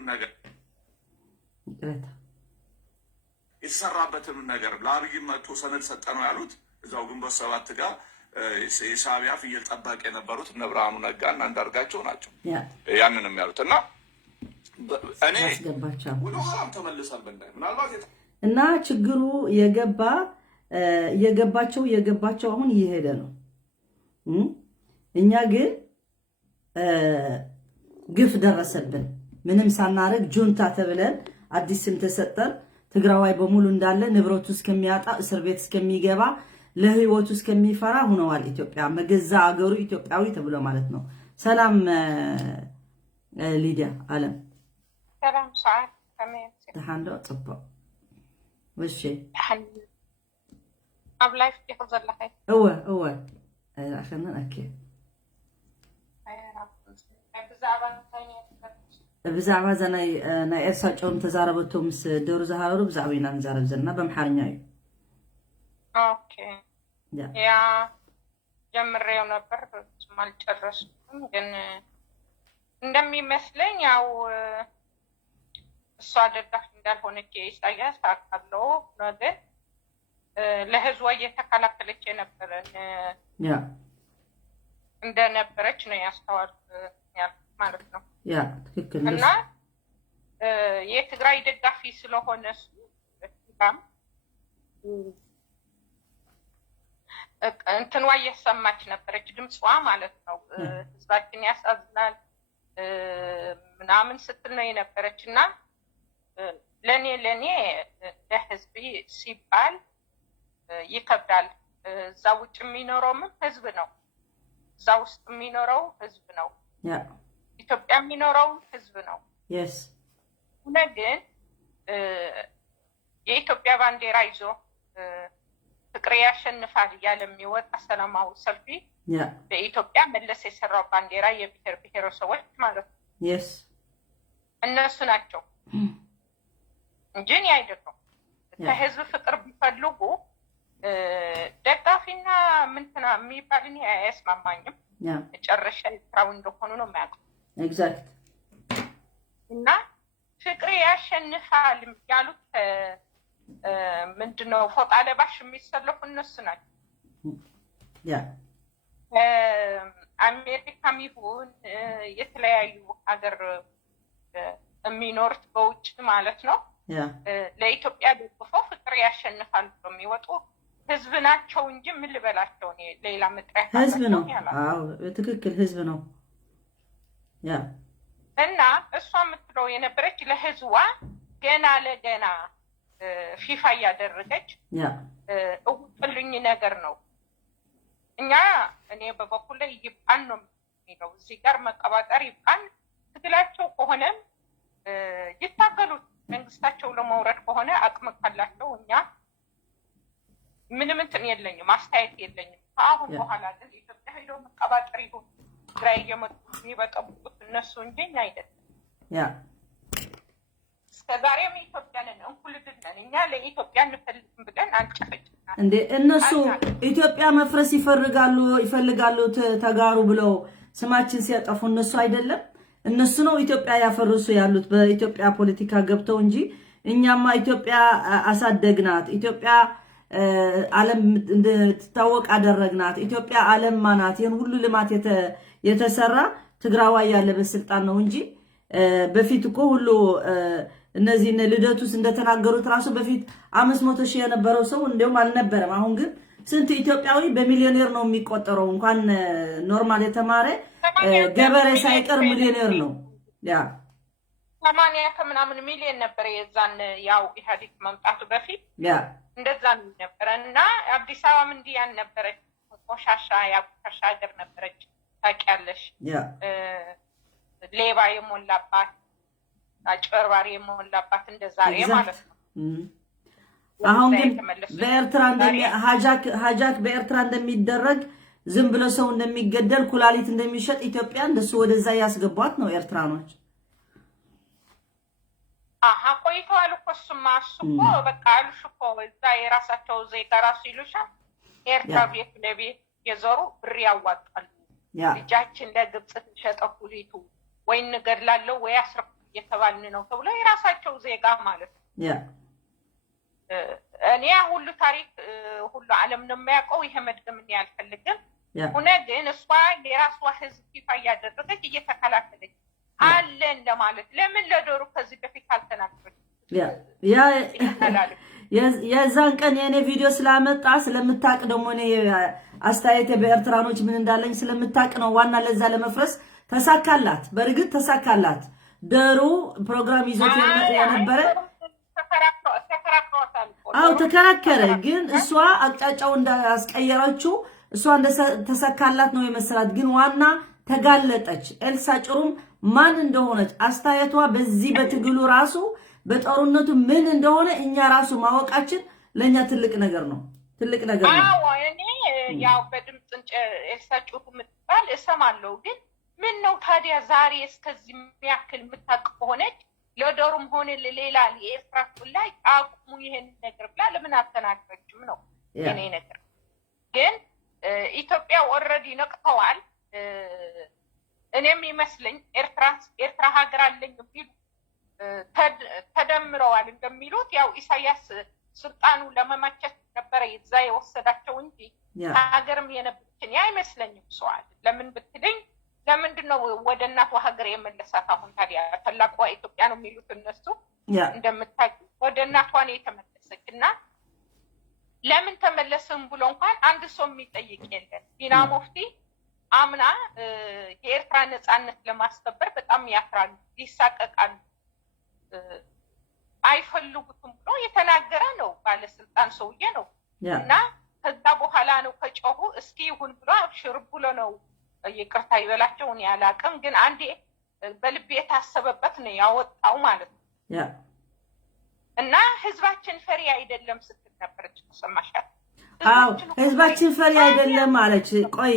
ነገር ለአብይ መጥቶ ሰነድ ሰጠ ነው ያሉት። እዛው ግንቦት 7 ጋር የሻዕቢያ ፍየል ጠባቂ የነበሩት እነ ብርሃኑ ነጋ እና አንዳርጋቸው ናቸው ያንንም ያሉት እና እኔ ወደ ኋላም ተመልሳል በእንዳይ ምናልባት እና ችግሩ የገባቸው አሁን እየሄደ ነው። እኛ ግን ግፍ ደረሰብን። ምንም ሳናረግ ጁንታ ተብለን አዲስ ስም ተሰጠን። ትግራዋይ በሙሉ እንዳለ ንብረቱ እስከሚያጣ እስር ቤት እስከሚገባ ለህይወቱ እስከሚፈራ ሆነዋል። ኢትዮጵያ መገዛ አገሩ ኢትዮጵያዊ ተብሎ ማለት ነው። ሰላም ሊዲያ አለም ሰላም ሰዓት ከመይ ተሓንዶ ጽቡቅ ወሽ ኣብ ላይፍ ዲኹ ዘለኸ እወ ኣኸናን ኣኬ ብዛዕባ እዛ ናይ ኤርሳ ጨውም ተዛረበቶ ምስ ደብሩ ዝሃበሩ ብዛዕባ ኢና ንዛረብ ዘለና በአምሓርኛ እዩ። ኦኬ ያ ጀምሬው ነበር አልጨረስኩም፣ ግን እንደሚመስለኝ ያው እሷ ደጋፊ እንዳልሆነች የኢሳያስ አውቃለሁ። ግን ለህዝቧ እየተከላከለች የነበረን እንደነበረች ነው ያስተዋልኩት ማለት ነው። ያ ትክክል እና የትግራይ ደጋፊ ስለሆነ እሱ እንትንዋ እየሰማች ነበረች ድምፅዋ ማለት ነው። ህዝባችን ያሳዝናል ምናምን ስትል ነው የነበረች እና ለኔ ለህዝብ ሲባል ይከብዳል። እዛ ውጭ የሚኖረው ምን ህዝብ ነው፣ እዛ ውስጥ የሚኖረው ህዝብ ነው፣ ኢትዮጵያ የሚኖረው ህዝብ ነው። ግን የኢትዮጵያ ባንዲራ ይዞ ፍቅር ያሸንፋል እያለ የሚወጣ ሰላማዊ ሰልፊ በኢትዮጵያ መለስ የሰራው ባንዲራ የብሔር ብሔረሰቦች ማለት ነው እነሱ ናቸው እንጂ እኔ አይደለም። ከህዝብ ፍቅር ቢፈልጉ ደጋፊና ምንትና የሚባል እኔ አያስማማኝም። መጨረሻ ኤርትራዊ እንደሆኑ ነው የማያውቀው። ኤግዛክት እና ፍቅር ያሸንፋል ያሉት ምንድነው ፎጣ ለባሽ የሚሰለፉ እነሱ ናቸው። አሜሪካም ይሁን የተለያዩ ሀገር የሚኖሩት በውጭ ማለት ነው ለኢትዮጵያ ደግፈው ፍቅር ያሸንፋል ብሎ የሚወጡ ህዝብ ናቸው እንጂ ምን ልበላቸው እኔ ሌላ መጥሪያ ህዝብ ነው። አዎ ትክክል ህዝብ ነው። እና እሷ የምትለው የነበረች ለህዝቧ ገና ለገና ፊፋ እያደረገች እውጥልኝ ነገር ነው። እኔ በበኩል ላይ ይባን ነው የሚለው እዚህ ጋር መቀባጠር ይባን። ትግላቸው ከሆነም ይታገሉት። መንግስታቸው ለመውረድ ከሆነ አቅም ካላቸው እኛ ምንም እንትን የለኝም፣ አስተያየት የለኝም። ከአሁን በኋላ ግን ኢትዮጵያ ሄደው መቀባጠር ይሁን ግራ እየመጡ የሚበጠብጡት እነሱ እንጂ እኛ አይደለም። እስከዛሬም ኢትዮጵያንን እንኩልድነን እኛ ለኢትዮጵያ እንፈልግም ብለን አንጨፈጭናል እንዴ። እነሱ ኢትዮጵያ መፍረስ ይፈልጋሉ ተጋሩ ብለው ስማችን ሲያጠፉ እነሱ አይደለም። እነሱ ነው ኢትዮጵያ ያፈርሱ ያሉት በኢትዮጵያ ፖለቲካ ገብተው እንጂ እኛማ ኢትዮጵያ አሳደግናት፣ ኢትዮጵያ ዓለም እንድትታወቅ አደረግናት፣ ኢትዮጵያ ዓለም ማናት። ይሄን ሁሉ ልማት የተሰራ ትግራዋይ ያለ በስልጣን ነው እንጂ በፊት እኮ ሁሉ እነዚህ ልደቱስ እንደተናገሩት ራሱ በፊት 500,000 የነበረው ሰው እንደውም አልነበረም። አሁን ግን ስንት ኢትዮጵያዊ በሚሊዮኔር ነው የሚቆጠረው። እንኳን ኖርማል የተማረ ገበሬ ሳይቀር ሚሊዮኔር ነው። 80 ከምናምን ሚሊዮን ነበር የዛን ያው ኢህአዴግ መምጣቱ በፊት እንደዛ ነው ነበር። እና አዲስ አበባ እንዲህ ያን ነበረች፣ ቆሻሻ ያቆሻሻ ሀገር ነበረች። ታውቂያለሽ፣ ሌባ የሞላባት አጭበርባሪ የሞላባት እንደዛሬ ማለት ነው። አሁን ግን በኤርትራ ሀጃክ በኤርትራ እንደሚደረግ ዝም ብሎ ሰው እንደሚገደል ኩላሊት እንደሚሸጥ ኢትዮጵያ እንደሱ ወደዛ ያስገቧት ነው ኤርትራኖች። ቆይተዋል እኮ እሱማ እኮ በቃ አሉሽ እኮ እዛ የራሳቸው ዜጋ ራሱ ይሉሻል። ኤርትራ ቤት ለቤት የዞሩ ብር ያዋጣሉ። ልጃችን ለግብፅ ተሸጠ ኩሊቱ ወይ እንገድላለው ወይ አስረፍ እየተባልን ነው ተብሎ የራሳቸው ዜጋ ማለት ነው። እኔ ሁሉ ታሪክ ሁሉ ዓለም ነው የሚያውቀው። ይሄ መድገም እኔ አልፈልግም። ሁነ ግን እሷ የራሷ ህዝብ ፊፋ እያደረገች እየተከላከለች አለን ለማለት ለምን ለዶሩ ከዚህ በፊት አልተናገረች? የዛን ቀን የኔ ቪዲዮ ስላመጣ ስለምታቅ ደግሞ እኔ አስተያየቴ በኤርትራኖች ምን እንዳለኝ ስለምታቅ ነው። ዋና ለዛ ለመፍረስ ተሳካላት፣ በርግጥ ተሳካላት። ደሩ ፕሮግራም ይዞት የነበረ ተከራከረ። ግን እሷ አቅጣጫው እንዳስቀየረችው እሷ እንደተሳካላት ነው የመሰላት። ግን ዋና ተጋለጠች። ኤልሳ ጭሩም ማን እንደሆነች አስተያየቷ በዚህ በትግሉ ራሱ በጦርነቱ ምን እንደሆነ እኛ ራሱ ማወቃችን ለኛ ትልቅ ነገር ነው። ትልቅ ነገር ነው። አዎ እኔ ያው በድምጽ ኤልሳ ጭሩ ምትባል እሰማለሁ። ግን ምን ነው ታዲያ ዛሬ እስከዚህ የሚያክል የምታውቅ ሆነች ለዶሩም ሆነ ለሌላ የኤርትራ ላይ አቁሙ ይሄን ነገር ብላ ለምን አተናገረችም ነው የኔ ነገር። ግን ኢትዮጵያ ኦልሬዲ ነቅተዋል። እኔም ይመስለኝ ኤርትራ ሀገር አለኝ ቢሉ ተደምረዋል እንደሚሉት ያው ኢሳያስ ስልጣኑ ለመማቸት ነበረ ይዛ የወሰዳቸው እንጂ ሀገርም የነበረችን አይመስለኝም። ሰዋል ለምን ብትለኝ ለምንድነው ወደ እናቷ ሀገር የመለሳት? አሁን ታዲያ ታላቋ ኢትዮጵያ ነው የሚሉት እነሱ እንደምታውቁ ወደ እናቷ ነው የተመለሰች እና ለምን ተመለስም ብሎ እንኳን አንድ ሰው የሚጠይቅ የለም። ዲና ሙፍቲ አምና የኤርትራ ነጻነት ለማስከበር በጣም ያፍራሉ፣ ይሳቀቃሉ፣ አይፈልጉትም ብሎ የተናገረ ነው። ባለስልጣን ሰውዬ ነው እና ከዛ በኋላ ነው ከጮሁ እስኪ ይሁን ብሎ አብሽር ብሎ ነው ይቅርታ ይበላቸው። እኔ አላውቅም፣ ግን አንዴ በልብ የታሰበበት ነው ያወጣው ማለት ነው። እና ህዝባችን ፈሪ አይደለም ስትል ነበረች ተሰማሻል? አዎ ህዝባችን ፈሪ አይደለም አለች። ቆይ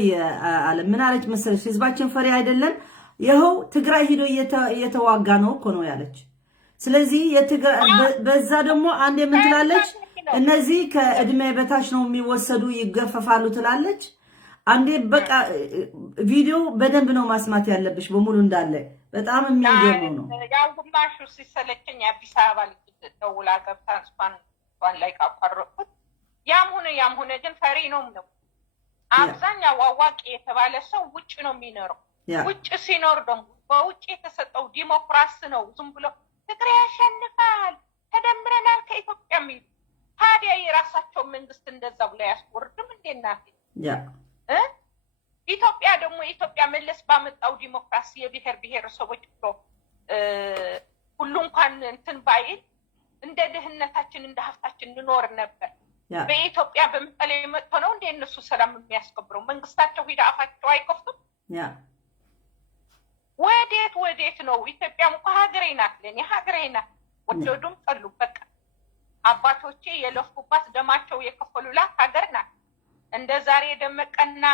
አለ ምን አለች መሰለሽ? ህዝባችን ፈሪ አይደለም፣ ይኸው ትግራይ ሄዶ እየተዋጋ ነው እኮ ነው ያለች። ስለዚህ በዛ ደግሞ አንድ ምን ትላለች? እነዚህ ከእድሜ በታች ነው የሚወሰዱ ይገፈፋሉ ትላለች። አንዴ በቃ ቪዲዮ በደንብ ነው ማስማት ያለብሽ በሙሉ እንዳለ። በጣም የሚገርም ነው። ያው ግማሹ ሲሰለችኝ አዲስ አበባ ደውላ ገብታ እንኳን ላይ ካቋረጥኩት ያም ሆነ ግን ፈሪ ነው። አብዛኛው አዋቂ የተባለ ሰው ውጭ ነው የሚኖረው። ውጭ ሲኖር ደግሞ በውጭ የተሰጠው ዲሞክራሲ ነው። ዝም ብሎ ትግራይ ያሸንፋል ተደምረናል ከኢትዮጵያ የሚሉ ታዲያ የራሳቸው መንግስት እንደዛ ብሎ ያስወርድም እንዴ እናቴ? ኢትዮጵያ ደግሞ ኢትዮጵያ መለስ ባመጣው ዲሞክራሲ የብሔር ብሔረሰቦች ብሎ ሁሉ እንኳን እንትን ባይል እንደ ድህነታችን እንደ ሀብታችን እንኖር ነበር። በኢትዮጵያ በመቀሌ መጥቶ ነው እንደ እነሱ ሰላም የሚያስከብረው? መንግስታቸው ሂዳ አፋቸው አይከፍቱም? ወዴት ነው? ኢትዮጵያም እኮ ሀገሬ ናት፣ ለኔ ሀገሬ ናት። ወደዱም ጠሉ በቃ አባቶቼ የለፉባት ደማቸው የከፈሉላት ሀገር ናት። እንደ ዛሬ ደመቀና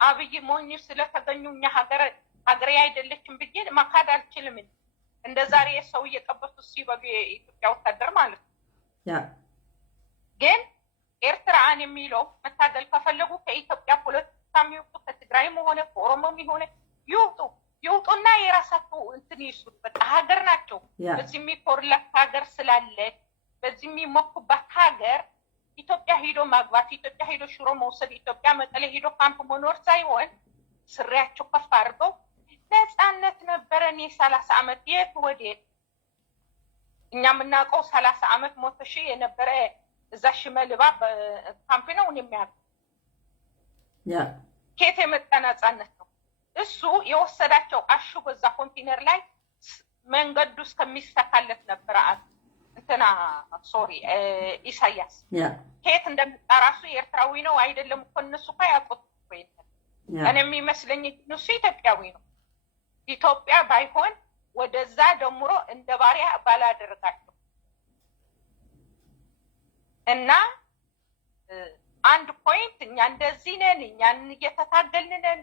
አብይ ሞኝ ስለተገኙ እኛ ሀገሬ አይደለችም ብዬ ማካድ አልችልም። እንደ ዛሬ ሰው እየጠበሱ ሲበሉ የኢትዮጵያ ወታደር ማለት ነው። ግን ኤርትራን የሚለው መታገል ከፈለጉ ከኢትዮጵያ ፖለቲካ የሚወጡ ከትግራይም ሆነ ከኦሮሞም ሆነ ይውጡና የራሳቸው እንትን ይስሩ። በቃ ሀገር ናቸው። በዚህ የሚኮርላት ሀገር ስላለ በዚህ የሚሞኩባት ሀገር ኢትዮጵያ ሄዶ ማግባት፣ ኢትዮጵያ ሄዶ ሽሮ መውሰድ፣ ኢትዮጵያ መቀሌ ሄዶ ካምፕ መኖር ሳይሆን ስሪያቸው ከፍ አድርገው ነፃነት ነበረን የ30 ዓመት የት ወዴት? እኛ የምናውቀው 30 ዓመት ሞተ ሺህ የነበረ እዛ ሽመልባ ካምፕ ነው የሚያውቀው። ከየት የመጣ ነፃነት ነው? እሱ የወሰዳቸው አሽጎ እዛ ኮንቴነር ላይ መንገዱ እስከሚሰካለት ነበረ እንትና ኢሳያስ ከየት እንደመጣ ራሱ ኤርትራዊ ነው አይደለም እኮ እነሱ እኮ ያውቁት እኮ የለም። እኔ የሚመስለኝ እሱ ኢትዮጵያዊ ነው። ኢትዮጵያ ባይሆን ወደዛ ደምሮ እንደ ባሪያ ባላደረጋቸው እና አንድ ፖይንት እኛ እንደዚህ ነን፣ እኛን እየተታገልን ነን።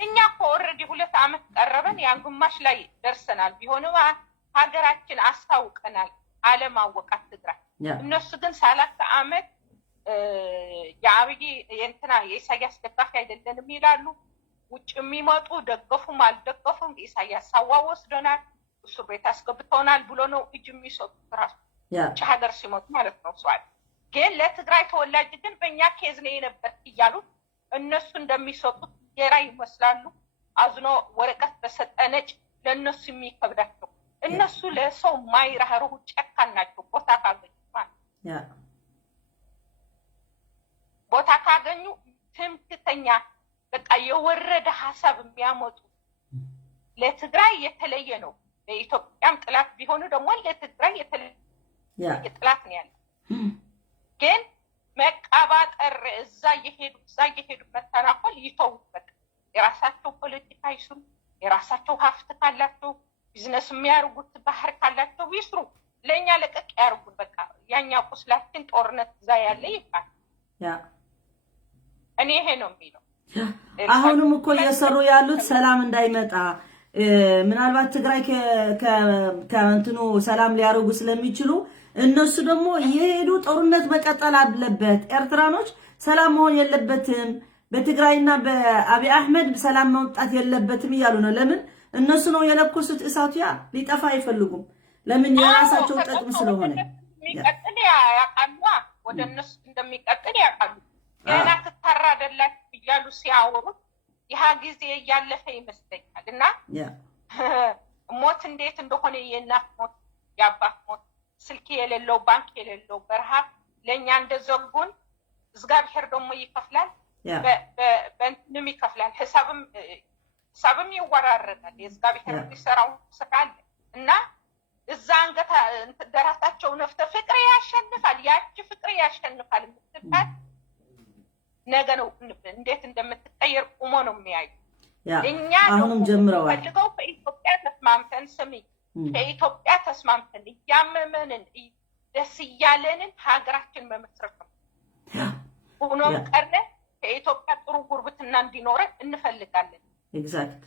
እኛ እኮ ኦልሬዲ 2 ዓመት ቀረበን፣ ያን ግማሽ ላይ ደርሰናል። ቢሆንም ሀገራችን አስታውቀናል። አለማወቃት ትግራይ። እነሱ ግን 30 ዓመት የአብይ የእንትና የኢሳያስ ደጋፊ አይደለንም ይላሉ። ውጭ የሚመጡ ደገፉም አልደገፉም ኢሳያስ ሳዋ ወስደናል፣ እስር ቤት አስገብተውናል ብሎ ነው እጅ የሚሰጡት ራሱ ውጭ ሀገር ሲመጡ ማለት ነው። ሰዋል ግን ለትግራይ ተወላጅ ግን በእኛ ኬዝ ነው የነበር እያሉ እነሱ እንደሚሰጡት የራ ይመስላሉ። አዝኖ ወረቀት በሰጠነጭ ለእነሱ የሚከብዳቸው እነሱ ለሰው ማይራሩ ጨካን ናቸው። ቦታ ካገኙ ማለት ቦታ ካገኙ ትምክተኛ በቃ የወረደ ሀሳብ የሚያመጡ ለትግራይ የተለየ ነው። ለኢትዮጵያም ጥላት ቢሆኑ ደግሞ ለትግራይ የተለየ ጥላት ነው ያለው። ግን መቀባጠር እዛ እየሄዱ መተናኮል ይተው። በቃ የራሳቸው ፖለቲካ ይስሩ፣ የራሳቸው ሀብት ካላቸው ቢዝነስ የሚያርጉት ባህር ካላቸው ይስሩ። ለኛ ለቀቅ ያርጉን። በቃ ያኛ ቁስላችን ጦርነት እዛ ያለ ይባል። እኔ ይሄ ነው የሚለው። አሁንም እኮ እየሰሩ ያሉት ሰላም እንዳይመጣ ምናልባት ትግራይ ከእንትኑ ሰላም ሊያደርጉ ስለሚችሉ እነሱ ደግሞ የሄዱ ጦርነት መቀጠል አለበት። ኤርትራኖች ሰላም መሆን የለበትም፣ በትግራይና በአብይ አህመድ ሰላም መውጣት የለበትም እያሉ ነው። ለምን እነሱ ነው የለኮሱት እሳቱ። ያ ሊጠፋ አይፈልጉም። ለምን የራሳቸው ጥቅም ስለሆነ የሚቀጥል ያውቃሉ። ወደ እነሱ እንደሚቀጥል ያውቃሉ። ገና ትታራደላችሁ እያሉ ሲያወሩት ይህ ጊዜ እያለፈ ይመስለኛል። እና ሞት እንዴት እንደሆነ የእናት ሞት፣ የአባት ሞት፣ ስልክ የሌለው ባንክ የሌለው በረሃብ ለኛ እንደዘጉን እግዚአብሔር ደግሞ ይከፍላል በእንትንም ይከፍላል ሐሳብም ይወራረዳል የእግዚአብሔር የሚሰራው ስራ አለ እና እዛ አንገታ ደራሳቸው ነፍተ ፍቅር ያሸንፋል ያቺ ፍቅር ያሸንፋል የምትባል ነገ ነው እንዴት እንደምትቀየር ቆሞ ነው የሚያዩ እኛ አሁንም ጀምረዋል ፈልገው በኢትዮጵያ ተስማምተን ስሚ በኢትዮጵያ ተስማምተን ያመመንን ደስ ያለንን ሀገራችን መመስረት ነው ሆኖም ቀረ ከኢትዮጵያ ጥሩ ጉርብትና እንዲኖር እንፈልጋለን ኤግዛክት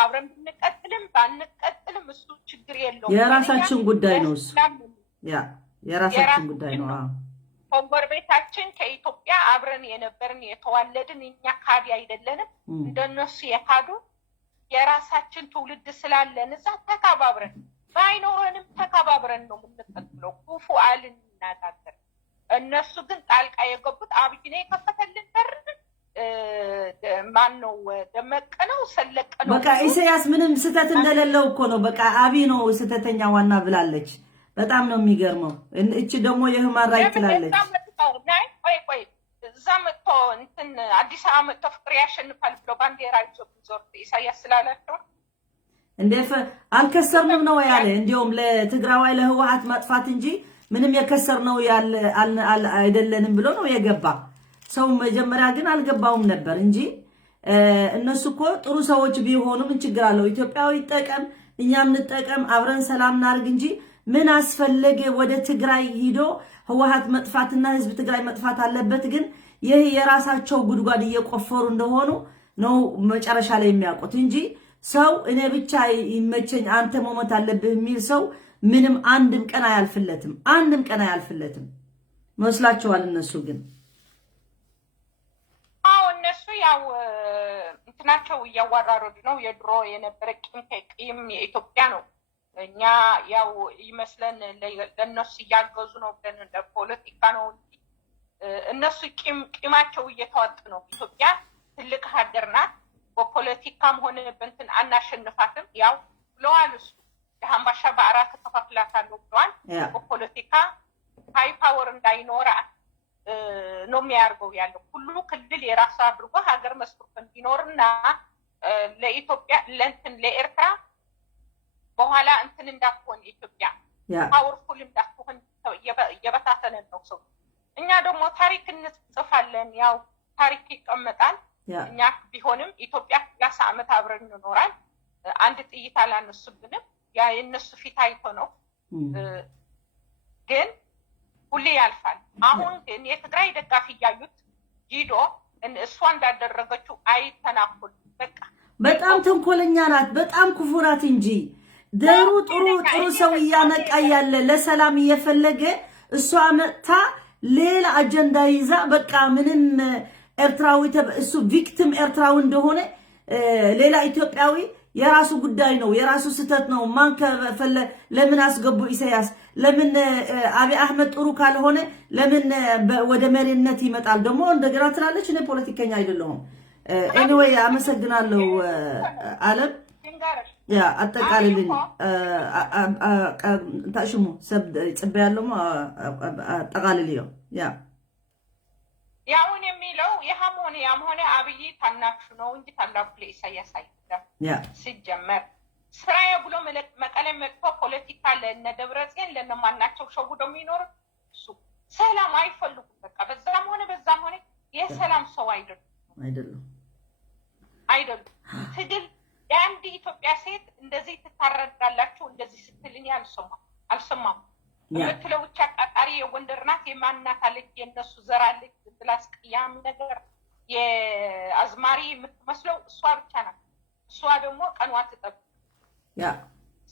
አብረን ብንቀጥልም ባንቀጥልም እሱ ችግር የለውም የራሳችን ጉዳይ ነው እሱ የራሳችን ጉዳይ ነው ጎረቤታችን ከኢትዮጵያ አብረን የነበርን የተዋለድን እኛ ካዲ አይደለንም እንደነሱ የካዱ የራሳችን ትውልድ ስላለን እዛ ተከባብረን ባይኖረንም ተከባብረን ነው የምንቀጥለው ኩፉ አልናገር እነሱ ግን ጣልቃ የገቡት አብይ ነው የከፈተልን በር ማን ነው ደመቀ ነው ሰለቀ ነው በቃ ኢሳያስ ምንም ስተት እንደሌለው እኮ ነው በቃ አብይ ነው ስተተኛ ዋና ብላለች በጣም ነው የሚገርመው እቺ ደግሞ የሁማን ራይት ትላለች ቆይ እዛ መጥቶ እንትን አዲስ አበባ መጥቶ ፍቅር ያሸንፋል ብሎ ባንዲራ ይዞ ዞር ኢሳያስ ስላላቸው እንደፈ አልከሰርንም ነው ያለ እንዲሁም ለትግራዋይ ለህወሓት ማጥፋት እንጂ ምንም የከሰርነው ያለ አይደለንም ብሎ ነው የገባ ሰው መጀመሪያ ግን አልገባውም ነበር እንጂ እነሱ እኮ ጥሩ ሰዎች ቢሆኑም ችግር አለው ኢትዮጵያዊ ይጠቀም እኛም እንጠቀም አብረን ሰላም እናርግ እንጂ ምን አስፈለገ ወደ ትግራይ ሄዶ ህወሓት መጥፋትና ህዝብ ትግራይ መጥፋት አለበት ግን ይሄ የራሳቸው ጉድጓድ እየቆፈሩ እንደሆኑ ነው መጨረሻ ላይ የሚያውቁት እንጂ ሰው እኔ ብቻ ይመቸኝ አንተ መሞት አለብህ የሚል ሰው ምንም አንድም ቀን አያልፍለትም መስላችኋል እነሱ ግን እነሱ ያው እንትናቸው እያዋራረዱ ነው የድሮ የነበረ ቂም የኢትዮጵያ ነው እኛ ያው ይመስለን ለነሱ ያገዙ ነው ብለን ለፖለቲካ ነው እነሱ ቂማቸው እየተዋጡ ነው ኢትዮጵያ ትልቅ ሀገር ናት በፖለቲካም ሆነ በእንትን አናሸንፋትም ያው ብለዋል እሱ የሀምባሻ በአራት ተከፋፍላታለሁ ብለዋል በፖለቲካ ሃይ ፓወር እንዳይኖራ ነው የሚያርገው ያለው ሁሉ ክልል የራሱ አድርጎ ሀገር መስርቶ እንዲኖርና ለኢትዮጵያ ለእንትን ለኤርትራ በኋላ እንትን እንዳትሆን ኢትዮጵያ ፓወርፉል እንዳትሆን የበታተነ ነው ሰው እኛ ደግሞ ታሪክ እንጽፋለን ያው ታሪክ ይቀመጣል እኛ ቢሆንም ኢትዮጵያ 30 ዓመት አብረን እንኖራል አንድ ጥይት አላነሱብንም ያ የነሱ ፊት አይቶ ነው ግን ሁሌ ያልፋል አሁን ግን የትግራይ ደጋፊ ያዩት ጂዶ እሷ እንዳደረገችው አይተናኩል በቃ በጣም ተንኮለኛ ናት በጣም ክፉ ናት እንጂ ደሩ ጥሩ ሰው ያነቃ ያለ ለሰላም እየፈለገ እሷ መጣ ሌላ አጀንዳ ይዛ በቃ ምንም ኤርትራዊ እሱ ቪክቲም ኤርትራዊ እንደሆነ ሌላ ኢትዮጵያዊ የራሱ ጉዳይ ነው የራሱ ስተት ነው ማን ከፈለ ለምን አስገቡ ኢሳያስ ለምን አብይ አህመድ ጥሩ ካልሆነ ለምን ወደ መሪነት ይመጣል ደግሞ እንደገና ትላለች እኔ ፖለቲከኛ አይደለሁም ኤኒዌይ አመሰግናለሁ አለም ያ አጠቃልልኝ ታሽሙ ሰብ ጽበያለሁ አጠቃልልኝ ያውን የሚለው ያም ሆነ አብይ ታናሹ ነው እንጂ ታላቁ ለኢሳያስ አይደለም ሲጀመር ስራዬ ብሎ መቀሌ መጥቶ ፖለቲካ ለነ ደብረጽዮን ለነማናቸው ሸው ደሞ ይኖር እሱ ሰላም አይፈልጉም በቃ በዛም ሆነ የሰላም ሰው አይደለም ትግል የአንድ ኢትዮጵያ ሴት እንደዚህ ትታረዳላችሁ እንደዚህ ስትልኝ አልሰማም የምትለው ብቻ አቃጣሪ የጎንደር ናት የማናት አለች የነሱ ዘር አለች ብላስ ቅያም ነገር የአዝማሪ የምትመስለው እሷ ብቻ ናት እሷ ደግሞ ቀንዋ ትጠብቅ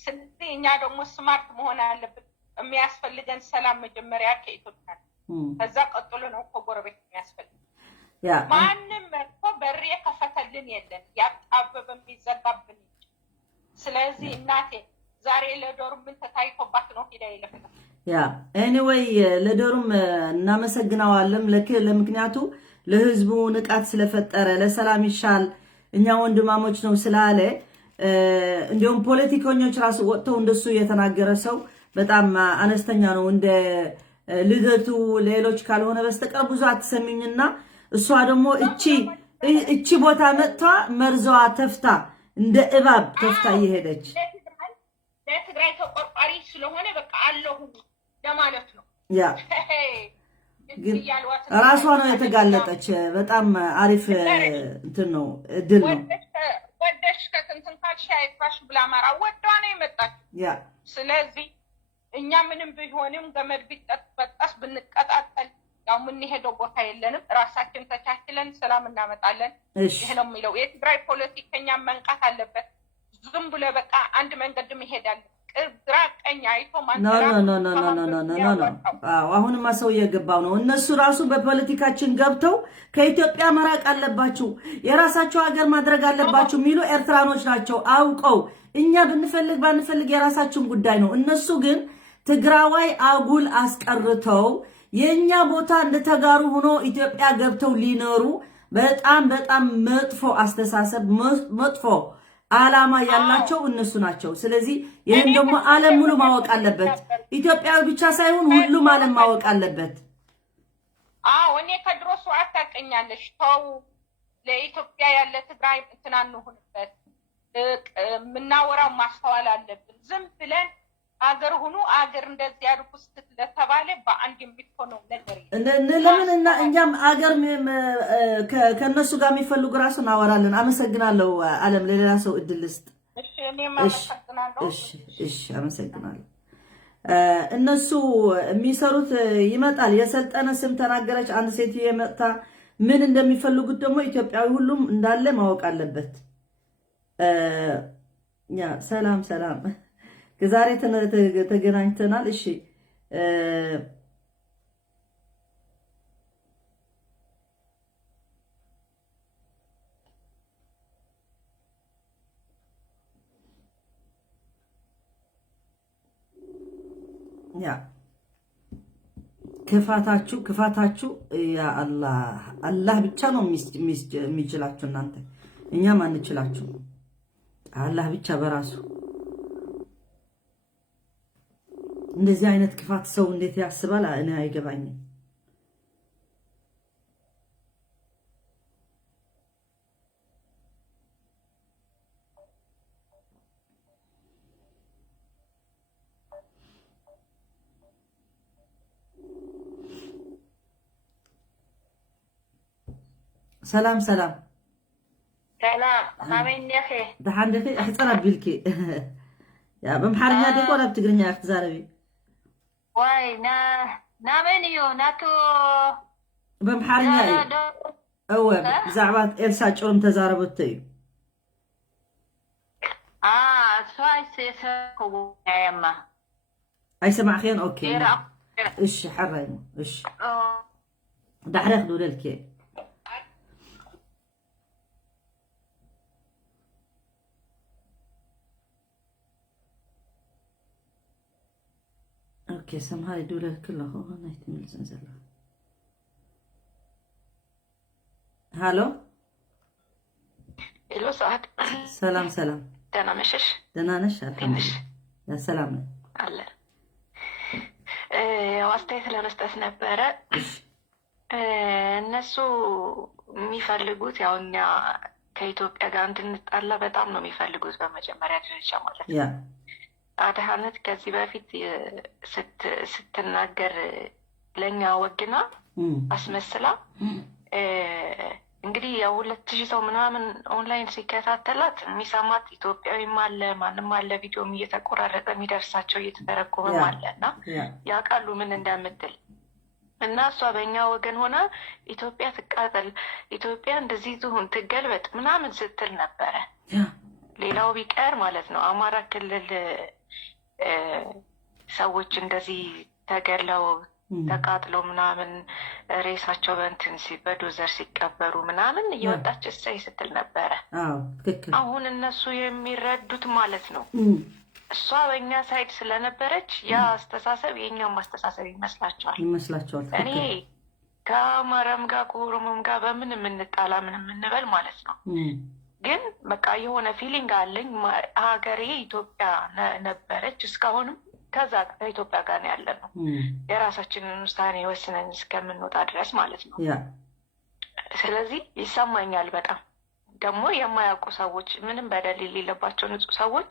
ስለዚህ እኛ ደግሞ ስማርት መሆን አለብን የሚያስፈልገን ሰላም መጀመሪያ ከኢትዮጵያ ከዛ ቀጥሎ ነው ከጎረቤት የሚያስፈልግ ማንም እኮ በር የከፈተልን የለን ያጣበበ የሚዘጋብን ስለዚህ እናቴ ዛሬ ለዶርም ምን ተታይቶባት ነው ሄዳ ይለፈታ ኤኒዌይ ለዶርም እናመሰግናዋለን ለምክንያቱ ለህዝቡ ንቃት ስለፈጠረ ለሰላም ይሻል እኛ ወንድማሞች ነው ስላለ እንዲሁም ፖለቲከኞች ራሱ ወጥተው እንደሱ የተናገረ ሰው በጣም አነስተኛ ነው እንደ ልደቱ ሌሎች ካልሆነ በስተቀር ብዙ አትሰሚኝና እሷ ደግሞ እቺ ቦታ መጥታ መርዘዋ ተፍታ እንደ እባብ ተፍታ እየሄደች ለትግራይ ተቆርቋሪ ስለሆነ በቃ አለሁ ለማለት ነው። ያ ግን ራሷ ነው የተጋለጠች። በጣም አሪፍ እንትን ነው እድል ነው። ወደሽ ከትንትን ካልሽ አይፋሽ ብላ ማራ ወዷ ነው የመጣች። ያ ስለዚህ እኛ ምንም ቢሆንም ገመድ ቢጠጣስ ብንቀጣጠል ያው የምንሄደው ቦታ የለንም። ራሳችን ተቻችለን ሰላም እናመጣለን። ይሄ ነው የሚለው። የትግራይ ፖለቲከኛ መንቃት አለበት። ዝም ብሎ በቃ አንድ መንገድም ይሄዳል። ግራ ቀኝ አይቶ ኖ አሁንማ ሰው እየገባው ነው። እነሱ ራሱ በፖለቲካችን ገብተው ከኢትዮጵያ መራቅ አለባችሁ፣ የራሳቸው ሀገር ማድረግ አለባችሁ የሚሉ ኤርትራኖች ናቸው አውቀው። እኛ ብንፈልግ ባንፈልግ የራሳችን ጉዳይ ነው። እነሱ ግን ትግራዋይ አጉል አስቀርተው የኛ ቦታ እንደተጋሩ ሆኖ ኢትዮጵያ ገብተው ሊኖሩ በጣም በጣም መጥፎ አስተሳሰብ መጥፎ ዓላማ ያላቸው እነሱ ናቸው። ስለዚህ ይሄን ደግሞ ዓለም ሙሉ ማወቅ አለበት። ኢትዮጵያዊ ብቻ ሳይሆን ሁሉም ዓለም ማወቅ አለበት። እኔ ከድሮ ሰው አታውቅኛለሽ። ተው ለኢትዮጵያ ያለ ትግራይ እንትና እንሆንበት። የምናወራው ማስተዋል አለብን። ዝም ብለን አገር ሁኑ አገር እንደዚህ ያድርጉ ስለተባለ በአንድ የሚሆነው ነገር ለምንና እኛም አገር ከነሱ ጋር የሚፈልጉ ራሱ እናወራለን። አመሰግናለሁ ዓለም። ለሌላ ሰው እድል ልስጥ። እሺ አመሰግናለሁ። እነሱ የሚሰሩት ይመጣል። የሰልጠነ ስም ተናገረች አንድ ሴትዮ የመጣ ምን እንደሚፈልጉት ደግሞ ኢትዮጵያዊ ሁሉም እንዳለ ማወቅ አለበት። ያ ሰላም ዛሬ ተገናኝተናል። እሺ ያ ክፋታችሁ ያ አላህ ብቻ ነው የሚችላችሁ። እናንተ እኛም አንችላችሁ። አላህ ብቻ በራሱ እንደዚህ አይነት ክፋት ሰው እንዴት ያስባል? እኔ አይገባኝም። ሰላም አሜን ነኺ ደሓንደኺ እሕፀራ ቢልኪ ያ በምሓርኛ ዲኮ ናብ ትግርኛ እኽትዛረቢ ዋይ ናመን እዩ ናቱ በምሓርኛ እዩ እወ ብዛዕባ ኤልሳ ጮም ተዛረበቶ እዩ እሷይሰማዕየማ ኣይሰማዕኽን ኦኬ እሺ ሓራይ እሺ ዳሕረ ክድውለልኪ اوكي سمهاي دولة كلها هنا يتمل زنزل هالو الو سعد سلام دانا مشش الحمد لله يا سلام الله ዋስታይት ለመስጠት ነበረ። እነሱ የሚፈልጉት ያው እኛ ከኢትዮጵያ ጋር እንድንጣላ በጣም ነው የሚፈልጉት በመጀመሪያ ደረጃ ማለት ነው። አድሃነት ከዚህ በፊት ስትናገር ለኛ ወግና አስመስላ እንግዲህ ያው 2000 ሰው ምናምን ኦንላይን ሲከታተላት የሚሰማት ኢትዮጵያዊም አለ ማንም አለ ቪዲዮም እየተቆራረጠ የሚደርሳቸው እየተተረጎመም አለና ያውቃሉ ምን እንደምትል እና እሷ በእኛ ወገን ሆና ኢትዮጵያ ትቃጠል፣ ኢትዮጵያ እንደዚህ ትሁን፣ ትገልበጥ ምናምን ስትል ነበረ። ሌላው ቢቀር ማለት ነው አማራ ክልል ሰዎች እንደዚህ ተገለው ተቃጥለው ምናምን ሬሳቸው በእንትን በዶዘር ሲቀበሩ ምናምን እየወጣች እሰይ ስትል ነበረ። አሁን እነሱ የሚረዱት ማለት ነው እሷ በእኛ ሳይድ ስለነበረች ያ አስተሳሰብ የእኛም አስተሳሰብ ይመስላቸዋል። እኔ ከአማራም ጋር ከኦሮሞም ጋር በምን የምንጣላ ምን የምንበል ማለት ነው ግን በቃ የሆነ ፊሊንግ አለኝ ሀገሬ ኢትዮጵያ ነበረች እስካሁንም ከዛ ከኢትዮጵያ ጋር ነው ያለነው የራሳችንን ውሳኔ ወስነን እስከምንወጣ ድረስ ማለት ነው። ስለዚህ ይሰማኛል በጣም ደግሞ የማያውቁ ሰዎች ምንም በደል የሌለባቸው ንጹህ ሰዎች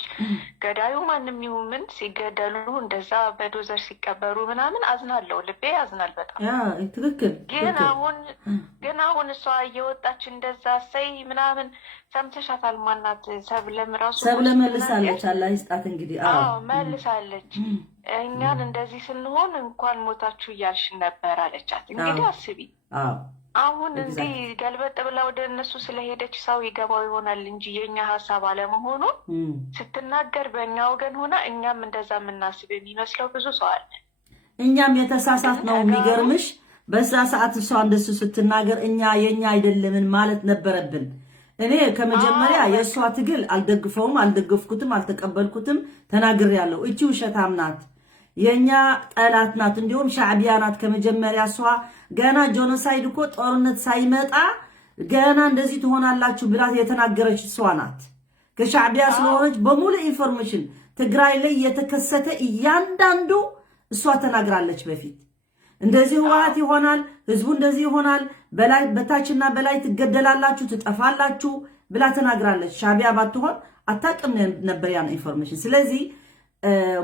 ገዳዩ ማንም ይሁን ምን ሲገደሉ እንደዛ በዶዘር ሲቀበሩ ምናምን አዝናለሁ፣ ልቤ ያዝናል በጣም። ትክክል። ግን አሁን እሷ እየወጣች እንደዛ ሰይ ምናምን ሰምተሻታል? ማናት ሰብለም ራሱ ሰብለም መልሳለች። አላህ ይስጣት እንግዲህ። መልሳለች። እኛን እንደዚህ ስንሆን እንኳን ሞታችሁ እያልሽ ነበር አለቻት። እንግዲህ አስቢ አሁን እንዲህ ገልበጥ ብላ ወደ እነሱ ስለሄደች ሰው ይገባው ይሆናል እንጂ የኛ ሐሳብ አለመሆኑ ስትናገር በእኛ ወገን ሆና እኛም እንደዛ የምናስብ የሚመስለው ብዙ ሰው አለ። እኛም የተሳሳት ነው። የሚገርምሽ በዛ ሰዓት እሷ እንደሱ ስትናገር እኛ የኛ አይደለምን ማለት ነበረብን። እኔ ከመጀመሪያ የእሷ ትግል አልደግፈውም፣ አልደገፍኩትም፣ አልተቀበልኩትም ተናግሬያለሁ። እቺ ውሸታም ናት፣ የኛ ጠላት ናት፣ እንዲሁም ሻዕቢያ ናት። ከመጀመሪያ እሷ ገና ጆኖሳይድ እኮ ጦርነት ሳይመጣ ገና እንደዚህ ትሆናላችሁ ብላ የተናገረች እሷ ናት። ከሻዕቢያ ስለሆነች በሙሉ ኢንፎርሜሽን ትግራይ ላይ የተከሰተ እያንዳንዱ እሷ ተናግራለች። በፊት እንደዚህ ህወሓት ይሆናል፣ ህዝቡ እንደዚህ ይሆናል፣ በላይ በታችና በላይ ትገደላላችሁ፣ ትጠፋላችሁ ብላ ተናግራለች። ሻዕቢያ ባትሆን አታውቅም ነበር ያን ኢንፎርሜሽን። ስለዚህ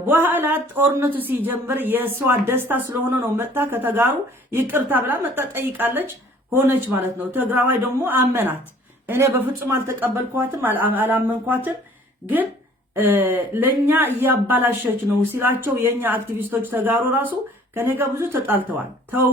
በኋላ ጦርነቱ ሲጀምር የሷ ደስታ ስለሆነ ነው መጣ ከተጋሩ ይቅርታ ብላ መጣ ጠይቃለች፣ ሆነች ማለት ነው። ትግራዋይ ደግሞ አመናት። እኔ በፍጹም አልተቀበልኳትም፣ አላመንኳትም። ግን ለኛ እያባላሸች ነው ሲላቸው የኛ አክቲቪስቶች ተጋሩ ራሱ ከኔ ጋር ብዙ ተጣልተዋል። ተው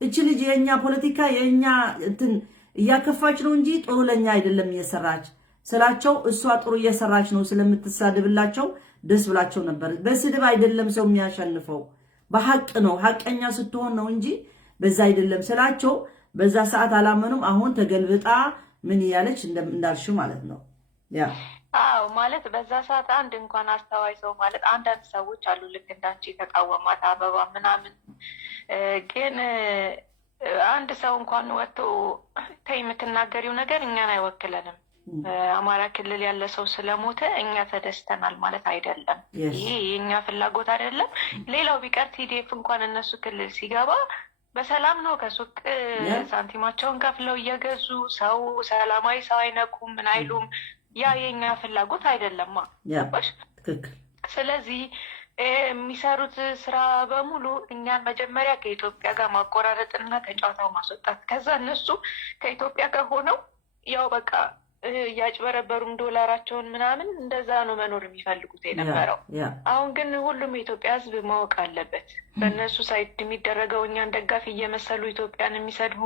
እቺ ልጅ የኛ ፖለቲካ የኛ እንትን እያከፋች ነው እንጂ ጥሩ ለኛ አይደለም እየሰራች ስላቸው እሷ ጥሩ እየሰራች ነው ስለምትሳደብላቸው ደስ ብላቸው ነበር። በስድብ አይደለም ሰው የሚያሸንፈው በሐቅ ነው። ሐቀኛ ስትሆን ነው እንጂ በዛ አይደለም ስላቸው በዛ ሰዓት አላመኑም። አሁን ተገልብጣ ምን ያለች እንዳልሽው ማለት ነው። ማለት በዛ ሰዓት አንድ እንኳን አስተዋይ ሰው ማለት አንዳንድ ሰዎች አሉ ልክ እንዳንቺ የተቃወማት አበባ ምናምን፣ ግን አንድ ሰው እንኳን ወጥቶ ተይ የምትናገሪው ነገር እኛን አይወክለንም፣ አማራ ክልል ያለ ሰው ስለሞተ እኛ ተደስተናል ማለት አይደለም። ይሄ የኛ ፍላጎት አይደለም። ሌላው ቢቀር ቲዲኤፍ እንኳን እነሱ ክልል ሲገባ በሰላም ነው ከሱቅ ሳንቲማቸውን ከፍለው እየገዙ ሰው ሰላማዊ ሰው አይነቁም ምን አይሉም። ያ የኛ ፍላጎት አይደለማ። ስለዚህ የሚሰሩት ስራ በሙሉ እኛን መጀመሪያ ከኢትዮጵያ ጋር ማቆራረጥና ከጨዋታው ማስወጣት፣ ከዛ እነሱ ከኢትዮጵያ ጋር ሆነው ያው በቃ እያጭበረበሩም ዶላራቸውን ምናምን እንደዛ ነው መኖር የሚፈልጉት የነበረው። አሁን ግን ሁሉም የኢትዮጵያ ሕዝብ ማወቅ አለበት። በእነሱ ሳይድ የሚደረገው እኛን ደጋፊ እየመሰሉ ኢትዮጵያን የሚሰድቡ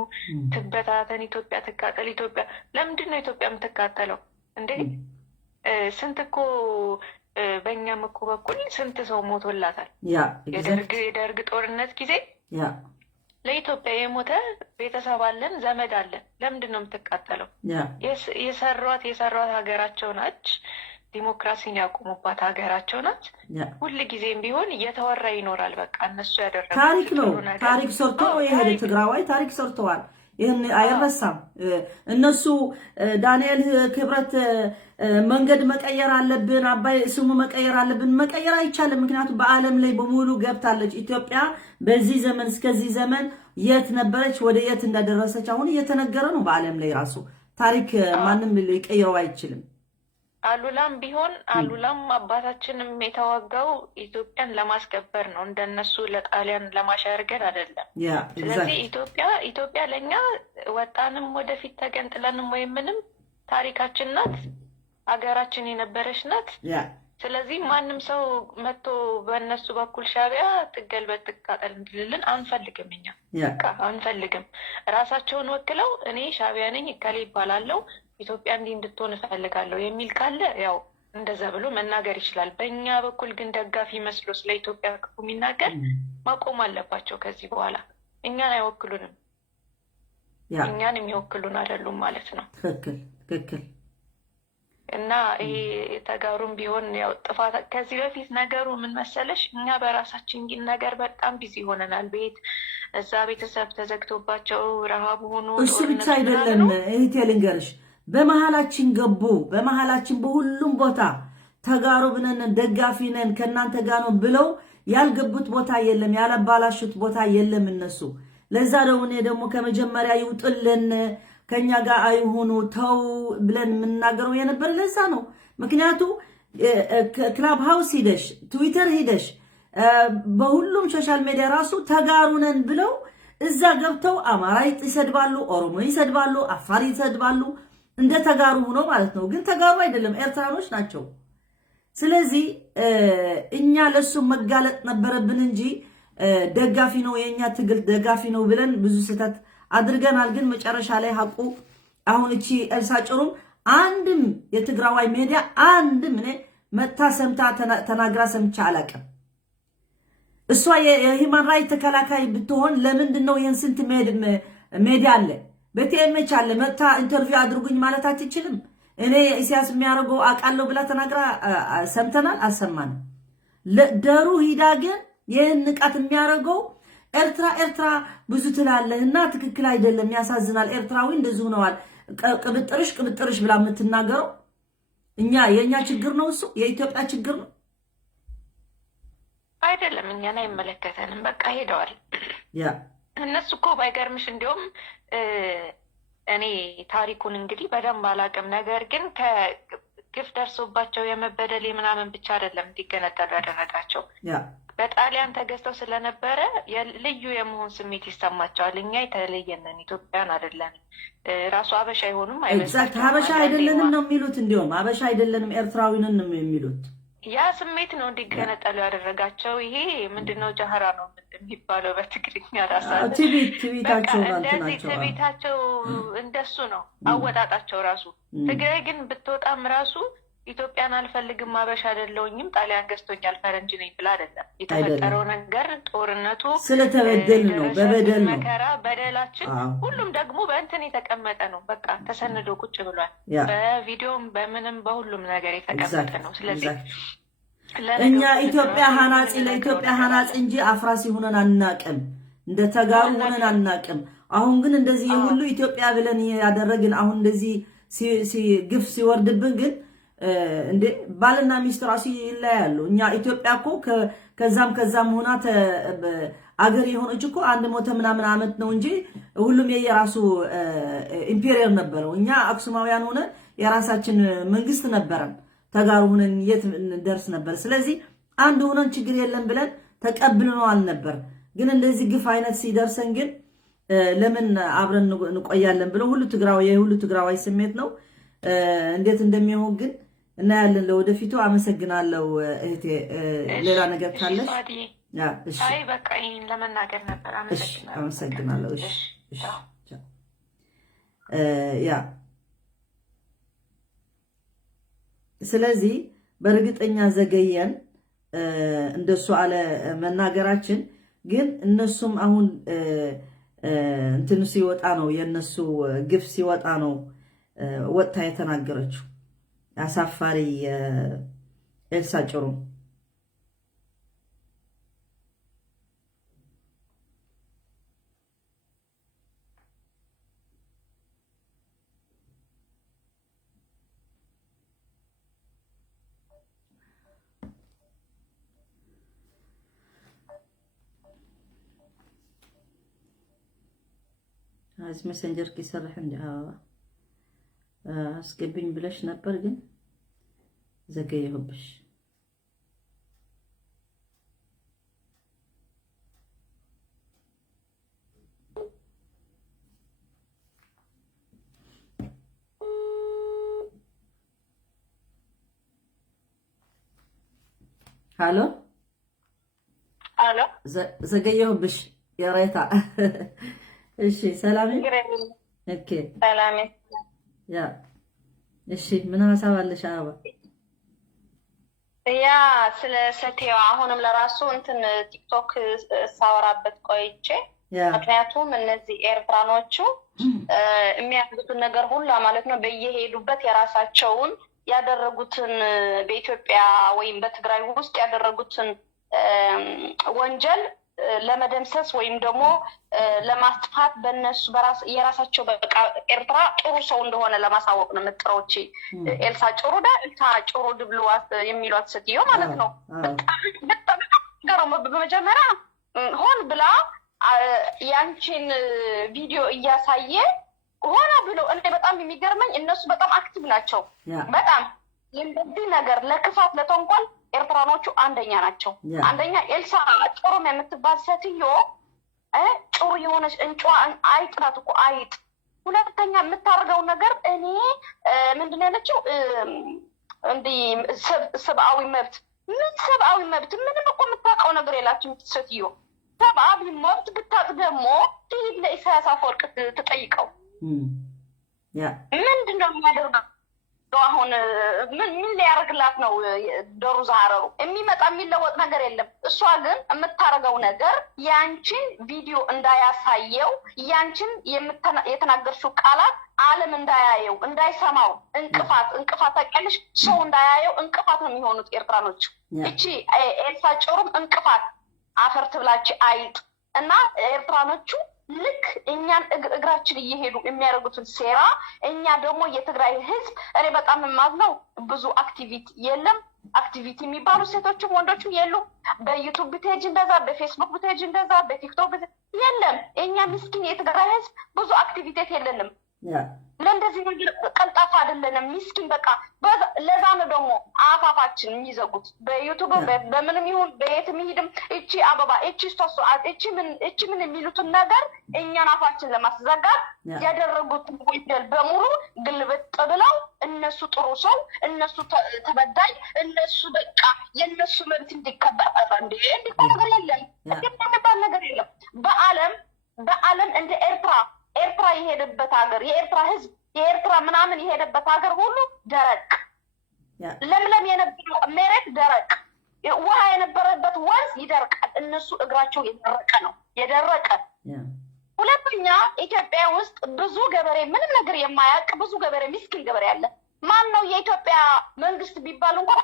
ትበታተን፣ ኢትዮጵያ ትቃጠል፣ ኢትዮጵያ ለምንድን ነው ኢትዮጵያ የምትቃጠለው እንዴ? ስንት እኮ በእኛም እኮ በኩል ስንት ሰው ሞቶላታል። የደርግ ጦርነት ጊዜ ለኢትዮጵያ የሞተ ቤተሰብ አለን፣ ዘመድ አለን። ለምንድን ነው የምትቃጠለው? የሰሯት ሀገራቸው ናች። ዲሞክራሲን ያቆሙባት ሀገራቸው ናት። ሁል ጊዜም ቢሆን እየተወራ ይኖራል። በቃ እነሱ ያደረጉት ታሪክ ነው። ታሪክ ሰርቶ የሄደ ትግራዋይ ታሪክ ሰርተዋል። ይህን አይረሳም። እነሱ ዳንኤል ክብረት መንገድ መቀየር አለብን፣ አባይ ስሙ መቀየር አለብን። መቀየር አይቻልም። ምክንያቱም በዓለም ላይ በሙሉ ገብታለች ኢትዮጵያ። በዚህ ዘመን እስከዚህ ዘመን የት ነበረች ወደ የት እንዳደረሰች አሁን እየተነገረ ነው በዓለም ላይ ራሱ። ታሪክ ማንም ሊቀይረው አይችልም። አሉላም ቢሆን አሉላም አባታችንም የተዋጋው ኢትዮጵያን ለማስከበር ነው፣ እንደነሱ ለጣሊያን ለማሸርገር አይደለም። ስለዚህ ኢትዮጵያ ለእኛ ወጣንም ወደፊት ተገንጥለንም ወይም ምንም ታሪካችን ናት፣ ሀገራችን የነበረች ናት። ስለዚህ ማንም ሰው መጥቶ በእነሱ በኩል ሻዕቢያ ትገልበት ትቃጠል እንድልልን አንፈልግም። እኛ አንፈልግም። ራሳቸውን ወክለው እኔ ሻዕቢያ ነኝ እከሌ ይባላለው ኢትዮጵያ እንዲህ እንድትሆን እፈልጋለሁ የሚል ካለ ያው እንደዛ ብሎ መናገር ይችላል። በእኛ በኩል ግን ደጋፊ መስሎ ስለ ኢትዮጵያ ክፉ የሚናገር ማቆም አለባቸው። ከዚህ በኋላ እኛን አይወክሉንም፣ እኛን የሚወክሉን አይደሉም ማለት ነው። ትክክል። እና ይሄ ተጋሩም ቢሆን ያው ጥፋት ከዚህ በፊት ነገሩ ምን መሰለሽ፣ እኛ በራሳችን ነገር በጣም ቢዚ ሆነናል። ቤት እዛ ቤተሰብ ተዘግቶባቸው ረሃብ ሆኖ እሱ ብቻ አይደለም እህቴ ልንገርሽ፣ በመሃላችን ገቡ። በመሃላችን በሁሉም ቦታ ተጋሩ ብነን ደጋፊ ነን ከእናንተ ጋር ነው ብለው ያልገቡት ቦታ የለም፣ ያላባላሹት ቦታ የለም እነሱ። ለዛ ነው እኔ ደግሞ ከመጀመሪያ ይውጥልን ከኛ ጋር አይሆኑ ተው ብለን የምናገረው የነበር ለዛ ነው። ምክንያቱ ክላብ ሃውስ ሂደሽ ትዊተር ሂደሽ በሁሉም ሶሻል ሚዲያ ራሱ ተጋሩነን ብለው እዛ ገብተው አማራ ይሰድባሉ፣ ኦሮሞ ይሰድባሉ፣ አፋር ይሰድባሉ እንደ ተጋሩ ሆኖ ማለት ነው። ግን ተጋሩ አይደለም ኤርትራኖች ናቸው። ስለዚህ እኛ ለሱ መጋለጥ ነበረብን እንጂ ደጋፊ ነው የኛ ትግል ደጋፊ ነው ብለን ብዙ ስህተት አድርገናል። ግን መጨረሻ ላይ ሐቁ አሁን እቺ ኤልሳ ጭሩም አንድም የትግራዋይ ሚዲያ አንድም እኔ መታ ሰምታ ተናግራ ሰምቻ አላቀም። እሷ የሂማን ራይት ተከላካይ ብትሆን ለምንድነው ይሄን ስንት ሚዲያ አለ በቲኤምኤች አለ መታ ኢንተርቪው አድርጉኝ ማለት አትችልም? እኔ ኢሳያስ የሚያደርገው አቃለው ብላ ተናግራ ሰምተናል አልሰማንም። ለደሩ ሂዳ ግን ይሄን ንቃት የሚያደርገው ኤርትራ ብዙ ትላለህና ትክክል አይደለም ያሳዝናል፣ ኤርትራዊ እንደዚህ ሆነዋል ቅብጥርሽ ብላ የምትናገረው የኛ ችግር ነው፣ እሱ የኢትዮጵያ ችግር ነው አይደለም። እኛን አይመለከተንም። በቃ ሄደዋል። እነሱ እኮ ባይገርምሽ እንዲያውም እኔ ታሪኩን እንግዲህ በደንብ አላውቅም፣ ነገር ግን ከግፍ ደርሶባቸው የመበደል ምናምን ብቻ አይደለም እንዲገነጠሉ ያደረጋቸው በጣሊያን ተገዝተው ስለነበረ ልዩ የመሆን ስሜት ይሰማቸዋል። እኛ የተለየነን ኢትዮጵያን አይደለን፣ ራሱ አበሻ አይሆኑም አይመስላቸውም። አበሻ አይደለንም ነው የሚሉት፣ እንዲያውም አበሻ አይደለንም ኤርትራዊንን ነው የሚሉት። ያ ስሜት ነው እንዲገነጠሉ ያደረጋቸው። ይሄ ምንድነው ጃህራ ነው የሚባለው በትግርኛ ራሳቸው ትቢታቸው እንደዚህ ትቢታቸው እንደሱ ነው አወጣጣቸው ራሱ። ትግራይ ግን ብትወጣም ራሱ ኢትዮጵያን አልፈልግም አበሻ አይደለሁኝም ጣሊያን ገዝቶኛል ፈረንጅ ነኝ ብላ አይደለም። የተፈጠረው ነገር ጦርነቱ ስለተበደል ነው፣ በበደል ነው መከራ በደላችን ሁሉም ደግሞ በእንትን የተቀመጠ ነው። በቃ ተሰንዶ ቁጭ ብሏል። በቪዲዮም በምንም በሁሉም ነገር የተቀመጠ ነው። ስለዚህ እኛ ኢትዮጵያ ሐናጺ ለኢትዮጵያ ሐናጺ እንጂ አፍራሲ ሆነን አናቅም፣ እንደ ተጋሩ ሆነን አናቅም። አሁን ግን እንደዚህ የሁሉ ኢትዮጵያ ብለን ያደረግን አሁን እንደዚህ ግፍ ሲወርድብን ግን እንዴ ባልና ሚስት ራሱ ይለያሉ። እኛ ኢትዮጵያ እኮ ከዛም ሆና አገር የሆነች እኮ 100 ምናምን ዓመት ነው እንጂ ሁሉም የየራሱ ኢምፔሪየር ነበረው። እኛ አክሱማውያን ሆነን የራሳችን መንግስት ነበረን፣ ተጋሩ ሆነን የት እንደርስ ነበር። ስለዚህ አንድ ሆነን ችግር የለም ብለን ተቀብለነው አልነበር። ግን እንደዚህ ግፍ አይነት ሲደርሰን ግን ለምን አብረን እንቆያለን ብለው ሁሉ ትግራዋይ ስሜት ነው። እንዴት እንደሚሆን ግን እናያለን ለወደፊቱ። አመሰግናለሁ እህቴ። ሌላ ነገር ካለሽ? እሺ አይ በቃ ይሄን ለመናገር ነበር። አመሰግናለሁ። እሺ ስለዚህ በእርግጠኛ ዘገየን እንደሱ አለ መናገራችን። ግን እነሱም አሁን እንትን ሲወጣ ነው የነሱ ግፍ ሲወጣ ነው ወጥታ የተናገረችው አሳፋሪ ኤልሳ ጭሩ። አዝ ሜሴንጀር ከሰረህ እንደ አስገብኝ ብለሽ ነበር ግን ዘገየሁብሽ። ሃሎ ዘገየሁብሽ የሬታ። እሺ ሰላም ኦኬ ሰላም ያ እሺ ምን ሀሳብ አለሽ አበባ? ያ ስለ ሰቴዋ አሁንም ለራሱ እንትን ቲክቶክ ሳወራበት ቆይቼ ምክንያቱም እነዚህ ኤርትራኖቹ የሚያደርጉትን ነገር ሁላ ማለት ነው በየሄዱበት የራሳቸውን ያደረጉትን በኢትዮጵያ ወይም በትግራይ ውስጥ ያደረጉትን ወንጀል ለመደምሰስ ወይም ደግሞ ለማጥፋት በእነሱ የራሳቸው በቃ ኤርትራ ጥሩ ሰው እንደሆነ ለማሳወቅ ነው የምጥረውች። ኤልሳ ጭሩ ዳ ኤልሳ ጭሩ ድብልዋት የሚሏት ስትዮ ማለት ነው። በጣም ገረም በመጀመሪያ ሆን ብላ ያንቺን ቪዲዮ እያሳየ ሆነ ብሎ እኔ በጣም የሚገርመኝ እነሱ በጣም አክቲቭ ናቸው። በጣም ለዚህ ነገር ለክፋት ለተንኮል ኤርትራኖቹ አንደኛ ናቸው። አንደኛ ኤልሳ ጮሮም የምትባል ሴትዮ ጮሮ የሆነች እንጫ አይጥ ናት እኮ አይጥ። ሁለተኛ የምታደርገው ነገር እኔ ምንድነው ያለችው እንዲህ ሰብአዊ መብት ምን ሰብአዊ መብት ምንም እኮ የምታውቀው ነገር የላችም ሴትዮ። ሰብአዊ መብት ብታውቅ ደግሞ ትሄድ ለኢሳያስ አፈወርቅ ትጠይቀው። ምንድነው የሚያደርገው አሁን? ምን ሊያደርግላት ነው? ዶሩ ዛሃረሩ የሚመጣ የሚለወጥ ነገር የለም። እሷ ግን የምታደርገው ነገር ያንቺን ቪዲዮ እንዳያሳየው፣ ያንቺን የተናገርሽው ቃላት ዓለም እንዳያየው እንዳይሰማው እንቅፋት ታውቂያለሽ። ሰው እንዳያየው እንቅፋት ነው የሚሆኑት ኤርትራኖች። እቺ ኤልሳ ጮሩም እንቅፋት አፈር ትብላች አይጥ እና ኤርትራኖቹ ልክ እኛን እግራችን እየሄዱ የሚያደርጉትን ሴራ እኛ ደግሞ የትግራይ ህዝብ እኔ በጣም የማዝነው ብዙ አክቲቪቲ የለም። አክቲቪቲ የሚባሉ ሴቶችም ወንዶችም የሉም። በዩቱብ ብትሄጅ እንደዛ፣ በፌስቡክ ብትሄጅ እንደዛ፣ በቲክቶክ የለም። እኛ ምስኪን የትግራይ ህዝብ ብዙ አክቲቪቴት የለንም። ለእንደዚህ ነገር ቀልጣፋ አይደለንም። ምስኪን በቃ ለዛ ነው ደግሞ አፋፋችን የሚዘጉት በዩቱብ በምንም ይሁን በየትም ይሄድም እቺ አበባ እቺ ስቶስ እቺ ምን የሚሉትን ነገር እኛን አፋችን ለማስዘጋት ያደረጉት ወንጀል በሙሉ ግልብጥ ብለው እነሱ ጥሩ ሰው እነሱ ተበዳይ እነሱ በቃ የነሱ መብት እንዲከበር እንዴ ነገር የለም እንደሚባል ነገር የለም። በዓለም እንደ ኤርትራ የሄደበት ሀገር የኤርትራ ህዝብ የኤርትራ ምናምን የሄደበት ሀገር ሁሉ ደረቅ ለምለም የነበረው መሬት ደረቅ ውሃ የነበረበት ወንዝ ይደርቃል። እነሱ እግራቸው የደረቀ። ሁለተኛ ኢትዮጵያ ውስጥ ብዙ ገበሬ ምንም ነገር የማያውቅ ብዙ ገበሬ ምስኪን ገበሬ አለ። ማን ነው የኢትዮጵያ መንግስት ቢባል እንኳን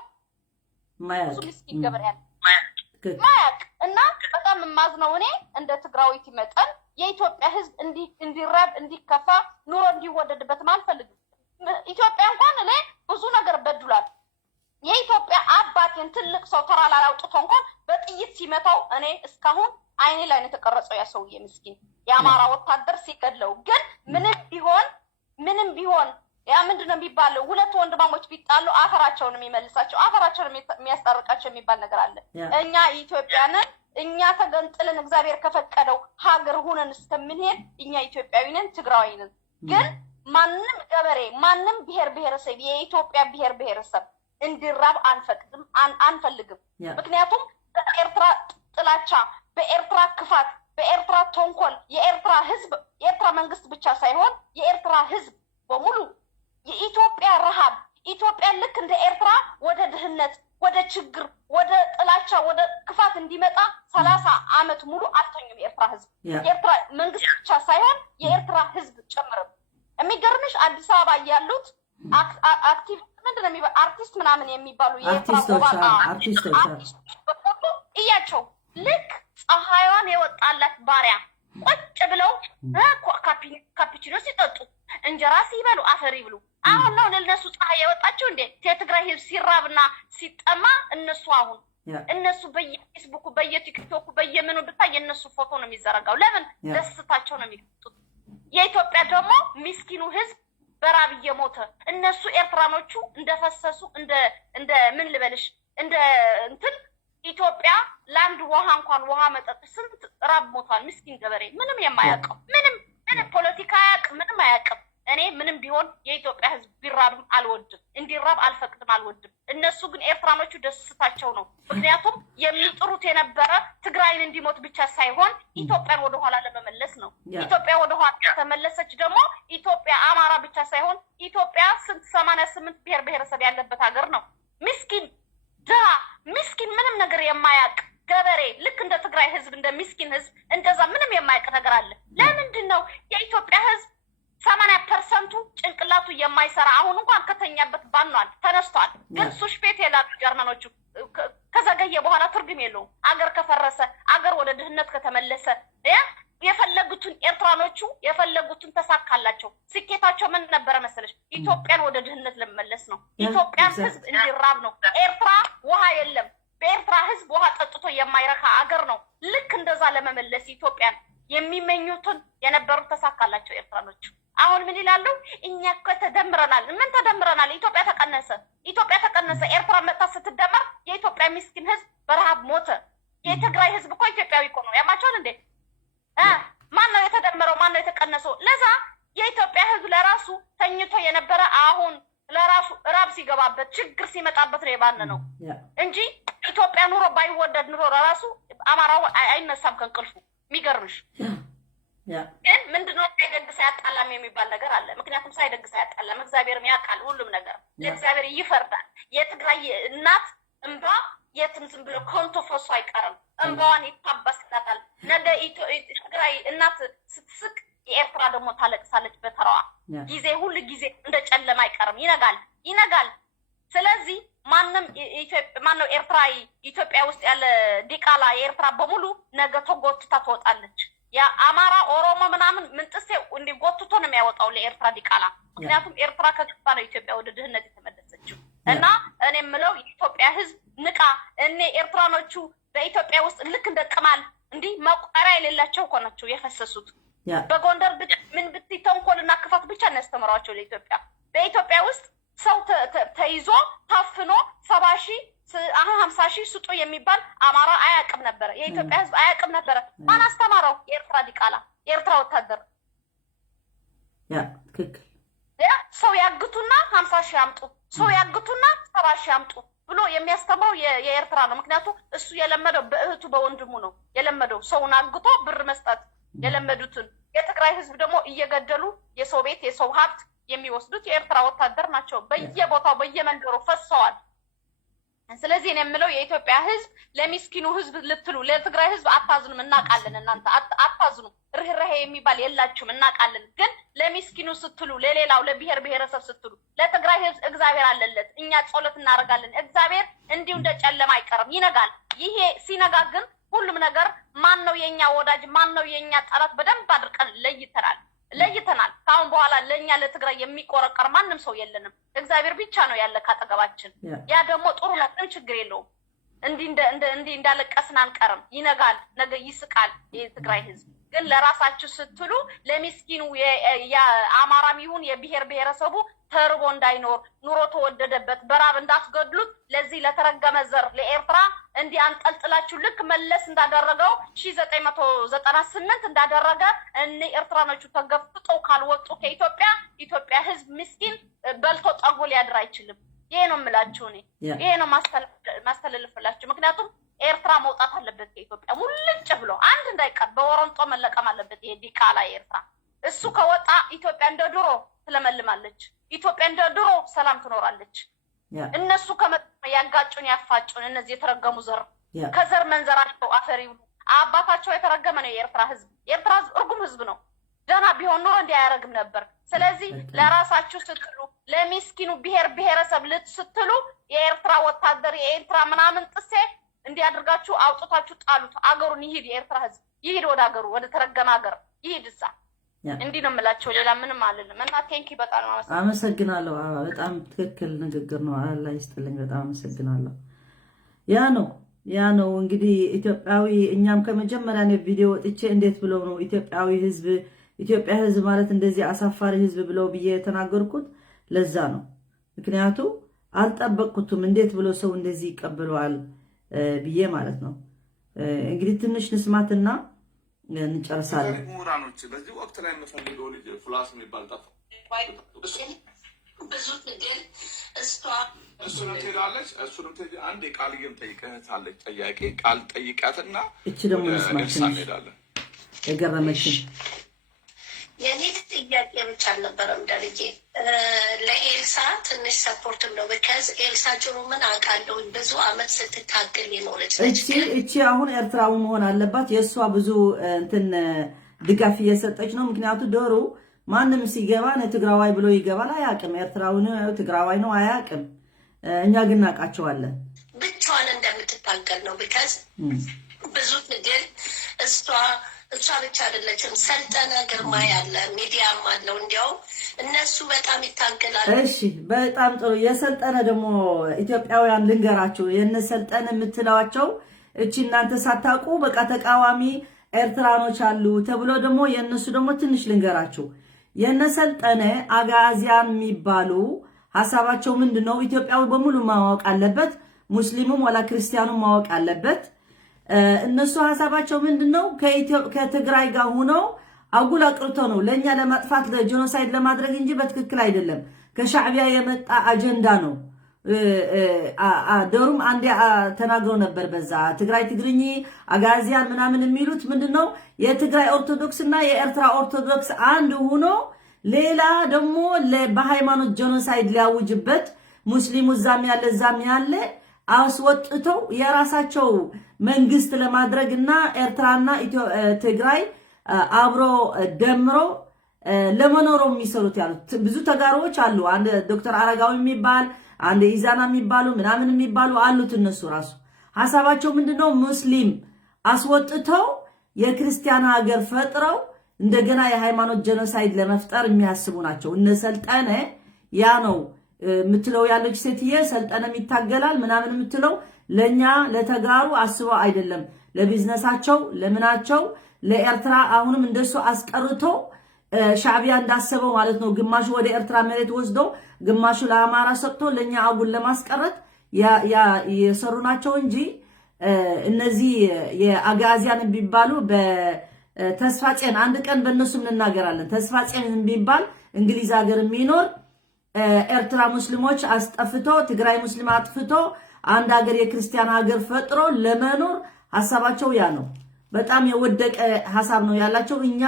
ብዙ ምስኪን ገበሬ አለ ማያውቅ። እና በጣም የማዝነው እኔ እንደ ትግራዊት መጠን የኢትዮጵያ ህዝብ እንዲራብ እንዲከፋ ኑሮ እንዲወደድበት አልፈልግም። ኢትዮጵያ እንኳን እኔ ብዙ ነገር በድሏል። የኢትዮጵያ አባቴን ትልቅ ሰው ተራራ አውጥቶ እንኳን በጥይት ሲመታው እኔ እስካሁን አይኔ ላይ ነው የተቀረጸው። ያ ሰውዬ ምስኪን የአማራ ወታደር ሲገድለው ግን ምንም ቢሆን ያ ምንድነው የሚባለው? ሁለት ወንድማሞች ቢጣሉ አፈራቸውን የሚመልሳቸው አፈራቸውን የሚያስታርቃቸው የሚባል ነገር አለ። እኛ ኢትዮጵያንን እኛ ተገንጥልን እግዚአብሔር ከፈቀደው ሀገር ሁነን እስከምንሄድ እኛ ኢትዮጵያዊ ነን፣ ትግራዊ ነን። ግን ማንም ገበሬ ማንም ብሔረሰብ የኢትዮጵያ ብሔረሰብ እንዲራብ አንፈልግም። ምክንያቱም በኤርትራ ጥላቻ፣ በኤርትራ ክፋት፣ በኤርትራ ተንኮል የኤርትራ መንግስት ብቻ ሳይሆን የኤርትራ ህዝብ በሙሉ የኢትዮጵያ ረሃብ ኢትዮጵያ ልክ እንደ ኤርትራ ወደ ድህነት ወደ ችግር ወደ ጥላቻ ወደ ክፋት እንዲመጣ 30 ዓመት ሙሉ አልተኙም። የኤርትራ ህዝብ የኤርትራ መንግስት ብቻ ሳይሆን የኤርትራ ህዝብ ጨምረም። የሚገርምሽ አዲስ አበባ ያሉት አክቲቭ ምንድነው የሚባለው አርቲስት ምናምን የሚባሉ የኤርትራ አርቲስቶች እያቸው ልክ ፀሐይዋን የወጣላት ባሪያ ቁጭ ብለው ካፒቺኖ ሲጠጡ እንጀራ ሲበሉ አፈር ይብሉ። አሁን ነው ለነሱ ፀሐይ የወጣቸው እንዴ? የትግራይ ህዝብ ሲራብና ሲጠማ እነሱ በየፌስቡክ በየቲክቶክ በየምኑ ብታይ የነሱ ፎቶ ነው የሚዘረጋው። ለምን? ደስታቸው ነው የሚወጡት። የኢትዮጵያ ደግሞ ምስኪኑ ህዝብ በራብ እየሞተ እነሱ ኤርትራኖቹ እንደፈሰሱ እንደ ምን ልበልሽ እንደ እንትን ኢትዮጵያ ለአንድ ውሃ መጠጥ ስንት ራብ ሞቷል። ምስኪን ገበሬ ምንም የማያውቀው ምንም ፖለቲካ አያውቅም፣ ምንም አያውቅም። እኔ ምንም ቢሆን የኢትዮጵያ ህዝብ ቢራብም አልወድም፣ እንዲራብ አልፈቅድም፣ አልወድም። እነሱ ግን ኤርትራኖቹ ደስታቸው ነው። ምክንያቱም የሚጥሩት የነበረ ትግራይን እንዲሞት ብቻ ሳይሆን ኢትዮጵያን ወደኋላ ለመመለስ ነው። ኢትዮጵያ ወደኋላ ከተመለሰች ደግሞ ኢትዮጵያ አማራ ብቻ ሳይሆን ኢትዮጵያ 88 ብሔረሰብ ያለበት ሀገር ነው። ምስኪን ምንም ነገር የማያውቅ ገበሬ ልክ እንደ ትግራይ ህዝብ እንደ ምስኪን ህዝብ እንደዛ ምንም የማያውቅ ነገር አለ። ለምንድን ነው የኢትዮጵያ ህዝብ 80% ጭንቅላቱ የማይሰራ? አሁን እንኳን ከተኛበት ባኗል ተነስቷል። ግን ሱሽፔት የላሉ ጀርመኖቹ ከዘገየ በኋላ ትርጉም የለውም። አገር ከፈረሰ አገር ወደ ድህነት ከተመለሰ የፈለጉትን ኤርትራኖቹ የፈለጉትን ተሳካላቸው። ስኬታቸው ምን ነበረ መሰለሽ? ኢትዮጵያን ወደ ድህነት ለመመለስ ነው። ኢትዮጵያን ህዝብ እንዲራብ ነው። ኤርትራ ውሃ የለም። በኤርትራ ህዝብ ውሃ ጠጥቶ የማይረካ አገር ነው። ልክ እንደዛ ለመመለስ ኢትዮጵያን የሚመኙትን የነበሩት ተሳካላቸው ኤርትራኖች። አሁን ምን ይላሉ? እኛ እኮ ተደምረናል። ምን ተደምረናል? ኢትዮጵያ ተቀነሰ። ኤርትራ መጣ ስትደመር የኢትዮጵያ ምስኪን ህዝብ በረሃብ ሞተ። የትግራይ ህዝብ እኮ ኢትዮጵያዊ እኮ ነው። ያማቸውን እንዴ? ማን ነው የተደመረው? ማን ነው የተቀነሰው? ለዛ የኢትዮጵያ ህዝብ ለራሱ ተኝቶ የነበረ አሁን ለራሱ ራብ ሲገባበት ችግር ሲመጣበት ነው የባነነው እንጂ ኢትዮጵያ ኑሮ ባይወደድ ኑሮ ለራሱ አማራው አይነሳም ከእንቅልፉ። የሚገርምሽ ግን ምንድነው ሳይደግስ አያጣላም የሚባል ነገር አለ። ምክንያቱም ሳይደግስ አያጣላም፣ እግዚአብሔርም ያውቃል ሁሉም ነገር፣ ለእግዚአብሔር ይፈርዳል። የትግራይ እናት እንባ የትም ዝም ብሎ ኮንቶ ፈሶ አይቀርም፣ እንባዋን ይታበስላታል። ነገ ትግራይ እናት ስትስቅ የኤርትራ ደግሞ ታለቅሳለች በተራዋ። ጊዜ ሁሉ ጊዜ እንደ ጨለማ አይቀርም፣ ይነጋል። ስለዚህ ማነው ኤርትራዊ ኢትዮጵያ ውስጥ ያለ ዲቃላ የኤርትራ በሙሉ ነገ ተጎትታ ትወጣለች። የአማራ ኦሮሞ ምናምን ምንጥሴ እንዲ ጎትቶ ነው የሚያወጣው ለኤርትራ ዲቃላ። ምክንያቱም ኤርትራ ከገባ ነው ኢትዮጵያ ወደ ድህነት የተመለሰችው። እና እኔ የምለው የኢትዮጵያ ህዝብ ንቃ። እኔ ኤርትራኖቹ በኢትዮጵያ ውስጥ ልክ እንደ ቅማል እንዲህ መቁጠሪያ የሌላቸው እኮ ናቸው የፈሰሱት። በጎንደር ምን ብትይ ተንኮልና ክፋት ብቻ ነው ያስተምሯቸው ለኢትዮጵያ። በኢትዮጵያ ውስጥ ሰው ተይዞ ታፍኖ 70,000 50,000 ስጡ የሚባል አማራ አያውቅም ነበር። የኢትዮጵያ ህዝብ አያውቅም ነበር። ማን አስተማረው? የኤርትራ ዲቃላ፣ የኤርትራ ወታደር። ትክክል። ሰው ያግቱና 50,000 አምጡ፣ ሰው ያግቱና 70,000 አምጡ ብሎ የሚያስተምረው የኤርትራ ነው። ምክንያቱም እሱ የለመደው በእህቱ በወንድሙ ነው የለመደው፣ ሰውን አግቶ ብር መስጠት የለመዱትን። የትግራይ ህዝብ ደግሞ እየገደሉ የሰው ቤት የሰው ሀብት የሚወስዱት የኤርትራ ወታደር ናቸው። በየቦታው በየመንደሩ ፈሰዋል። ስለዚህ እኔ የምለው የኢትዮጵያ ህዝብ ለሚስኪኑ ህዝብ ልትሉ ለትግራይ ህዝብ አታዝኑም፣ እናውቃለን። እናንተ አታዝኑም፣ ርህራሄ የሚባል የላችሁም፣ እናውቃለን። ግን ለሚስኪኑ ስትሉ፣ ለሌላው ለብሔር ብሔረሰብ ስትሉ፣ ለትግራይ ህዝብ እግዚአብሔር አለለት። እኛ ጸሎት እናደርጋለን። እግዚአብሔር እንዲሁ እንደ ጨለማ አይቀርም፣ ይነጋል። ይሄ ሲነጋ ግን ሁሉም ነገር ማን ነው የኛ ወዳጅ ማን ነው የኛ ጠላት በደንብ አድርቀን ለይተናል። ካሁን በኋላ ለኛ ለትግራይ የሚቆረቀር ማንም ሰው የለንም። እግዚአብሔር ብቻ ነው ያለ ካጠገባችን። ያ ደግሞ ጥሩ ነው፣ ምንም ችግር የለውም። እንዲህ እንዳለቀስን አንቀርም። ይነጋል፣ ነገ ይስቃል የትግራይ ህዝብ። ግን ለራሳችሁ ስትሉ ለሚስኪኑ የአማራም ይሁን የብሔር ብሔረሰቡ ተርቦ እንዳይኖር ኑሮ ተወደደበት በራብ እንዳትገድሉት ለዚህ ለተረገመ ዘር ለኤርትራ እንዲህ አንጠልጥላችሁ ልክ መለስ እንዳደረገው 1998 እንዳደረገ እነ ኤርትራኖቹ ተገፍጠው ካልወጡ ከኢትዮጵያ ህዝብ ምስኪን በልቶ ጠግቦ ሊያድር አይችልም። ይሄ ነው የምላችሁ እኔ ይሄ ነው ማስተላለፍላችሁ። ምክንያቱም ኤርትራ መውጣት አለበት ከኢትዮጵያ ሙልጭ ብሎ አንድ እንዳይቀር በወረንጦ መለቀም አለበት። ይሄ ዲቃላ ኤርትራ እሱ ከወጣ ኢትዮጵያ እንደ ድሮ ትለመልማለች። ኢትዮጵያ እንደ ድሮ ሰላም ትኖራለች። እነሱ ከመጡ ያጋጩን ያፋጩን እነዚህ የተረገሙ ዘር ከዘር መንዘራቸው አፈር ይብሉ። አባታቸው የተረገመ ነው የኤርትራ ህዝብ። የኤርትራ ህዝብ እርጉም ህዝብ ነው። ደህና ቢሆን ኖሮ እንዲህ አያረግም ነበር። ስለዚህ ለራሳችሁ ስትሉ ለሚስኪኑ ብሔር ብሔረሰብ ስትሉ የኤርትራ ወታደር የኤርትራ ምናምን ጥሴ እንዲያደርጋችሁ አውጥታችሁ ጣሉት። አገሩን ይሄድ፣ የኤርትራ ህዝብ ይሄድ ወደ አገሩ ወደ ተረገመ ሀገር ይሄድ። እዛ እንዲህ ነው የምላቸው፣ ሌላ ምንም አልልም። እና ቴንኪ በጣም አመሰግናለሁ። በጣም ትክክል ንግግር ነው። አላህ ይስጥልኝ። በጣም አመሰግናለሁ። ያ ነው እንግዲህ ኢትዮጵያዊ። እኛም ከመጀመሪያ ነው ቪዲዮ ወጥቼ እንዴት ብለው ነው ኢትዮጵያ ህዝብ ማለት እንደዚህ አሳፋሪ ህዝብ ብለው ብዬ የተናገርኩት ለዛ ነው። ምክንያቱ አልጠበቅኩትም እንዴት ብሎ ሰው እንደዚህ ይቀበለዋል ብዬ ማለት ነው። እንግዲህ ትንሽ ንስማትና እንጨርሳለን። ምሁራኖች በዚህ ወቅት ላይ የምፈልገው ልጅ ፍላስ የሚባል ጠፋ። ብዙ ትግል እሱንም ትሄዳለች። እሱንም አንድ የቃል ግን ጠይቀህታለች። ጥያቄ ቃል ጠይቃትና እቺ ደግሞ ንስማችን እንሄዳለን። የገረመችን የኔ ጥያቄ ብቻ አልነበረም ደረጀ። ለኤልሳ ትንሽ ሰፖርትም ነው። በከዝ ኤልሳ ጭሩ ምን አውቃለሁ ብዙ አመት ስትታገል የኖረች ነች። እቺ አሁን ኤርትራዊ መሆን አለባት። የእሷ ብዙ እንትን ድጋፍ እየሰጠች ነው። ምክንያቱ ዶሮ ማንም ሲገባ ትግራዋይ ብሎ ይገባል። አያውቅም ኤርትራዊ ነው ትግራዋይ ነው አያውቅም። እኛ ግን እናውቃቸዋለን። ብቻዋን እንደምትታገል ነው። በከዝ ብዙ ትግል እሷ እሷ ብቻ አይደለችም። ሰልጠነ ግርማ ያለ ሚዲያም አለው። እንዲያው እነሱ በጣም ይታገላሉ። እሺ በጣም ጥሩ። የሰልጠነ ደግሞ ኢትዮጵያውያን ልንገራችሁ፣ የነሰልጠነ የምትለዋቸው እቺ እናንተ ሳታውቁ በቃ ተቃዋሚ ኤርትራኖች አሉ ተብሎ ደግሞ የነሱ ደግሞ ትንሽ ልንገራችሁ። የነሰልጠነ አጋዚያን የሚባሉ ሐሳባቸው ምንድነው? ኢትዮጵያዊ በሙሉ ማወቅ አለበት፣ ሙስሊሙም ወላ ክርስቲያኑም ማወቅ አለበት። እነሱ ሐሳባቸው ምንድነው? ከትግራይ ጋር ሆኖ አጉል አቅርቶ ነው ለኛ ለማጥፋት ለጄኖሳይድ ለማድረግ እንጂ በትክክል አይደለም። ከሻዕቢያ የመጣ አጀንዳ ነው። ደሩም አንዴ ተናግሮ ነበር። በዛ ትግራይ ትግርኝ አጋዚያን ምናምን የሚሉት ምንድነው? የትግራይ ኦርቶዶክስ እና የኤርትራ ኦርቶዶክስ አንድ ሆኖ ሌላ ደግሞ በሃይማኖት ጄኖሳይድ ሊያውጅበት ሙስሊሙ ዛም ያለ አስወጥተው የራሳቸው መንግስት ለማድረግና ኤርትራና ትግራይ አብሮ ደምሮ ለመኖር የሚሰሩት ያሉት ብዙ ተጋሮች አሉ። አንድ ዶክተር አረጋዊ የሚባል አንድ ኢዛና የሚባሉ ምናምን የሚባሉ አሉት። እነሱ ራሱ ሐሳባቸው ምንድነው? ሙስሊም አስወጥተው የክርስቲያን ሀገር ፈጥረው እንደገና የሃይማኖት ጄኖሳይድ ለመፍጠር የሚያስቡ ናቸው። እነሰልጠነ ያ ነው ምትለው ያለች ሴትዬ ሰልጠነም ይታገላል ምናምን ምትለው ለኛ ለተጋሩ አስበው አይደለም፣ ለቢዝነሳቸው ለምናቸው ለኤርትራ አሁንም እንደሱ አስቀርቶ ሻዕቢያ እንዳሰበው ማለት ነው። ግማሹ ወደ ኤርትራ መሬት ወስዶ ግማሹ ለአማራ ሰጥቶ ለኛ አጉል ለማስቀረት የሰሩ ናቸው እንጂ እነዚህ የአጋዚያን ቢባሉ በተስፋጼን አንድ ቀን በእነሱም እንናገራለን። ተስፋጼን ቢባል እንግሊዝ ሀገር የሚኖር ኤርትራ ሙስሊሞች አስጠፍቶ ትግራይ ሙስሊም አጥፍቶ አንድ ሀገር የክርስቲያን ሀገር ፈጥሮ ለመኖር ሐሳባቸው ያ ነው። በጣም የወደቀ ሐሳብ ነው ያላቸው። እኛ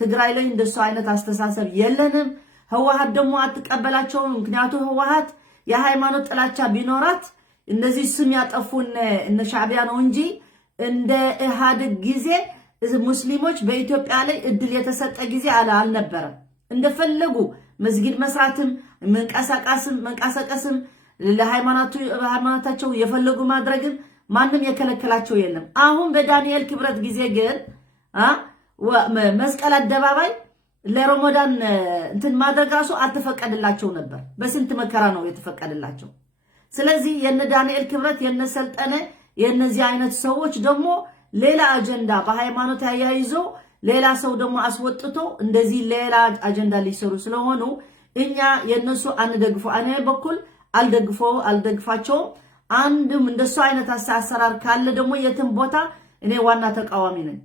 ትግራይ ላይ እንደሱ አይነት አስተሳሰብ የለንም። ህወሓት ደግሞ አትቀበላቸውም። ምክንያቱም ህወሓት የሃይማኖት ጥላቻ ቢኖራት እነዚህ ስም ያጠፉን እነ ሻዕቢያ ነው እንጂ እንደ ኢህአዴግ ጊዜ ሙስሊሞች በኢትዮጵያ ላይ እድል የተሰጠ ጊዜ አልነበረም። እንደፈለጉ መስጊድ መስራትም መንቀሳቀስም ለሃይማኖታቸው የፈለጉ ማድረግም ማንም የከለከላቸው የለም። አሁን በዳንኤል ክብረት ጊዜ ግን መስቀል አደባባይ ለረመዳን እንትን ማድረግ ራሱ አልተፈቀደላቸው ነበር። በስንት መከራ ነው የተፈቀደላቸው። ስለዚህ የነ ዳንኤል ክብረት የነ ሰልጠነ የነዚህ አይነት ሰዎች ደግሞ ሌላ አጀንዳ በሃይማኖት ያያይዞ ሌላ ሰው ደግሞ አስወጥቶ እንደዚህ ሌላ አጀንዳ ሊሰሩ ስለሆኑ እኛ የነሱ አንደግፎ እኔ በኩል አልደግፋቸው። አንድም እንደሱ አይነት አሰራር ካለ ደግሞ የትም ቦታ እኔ ዋና ተቃዋሚ ነኝ።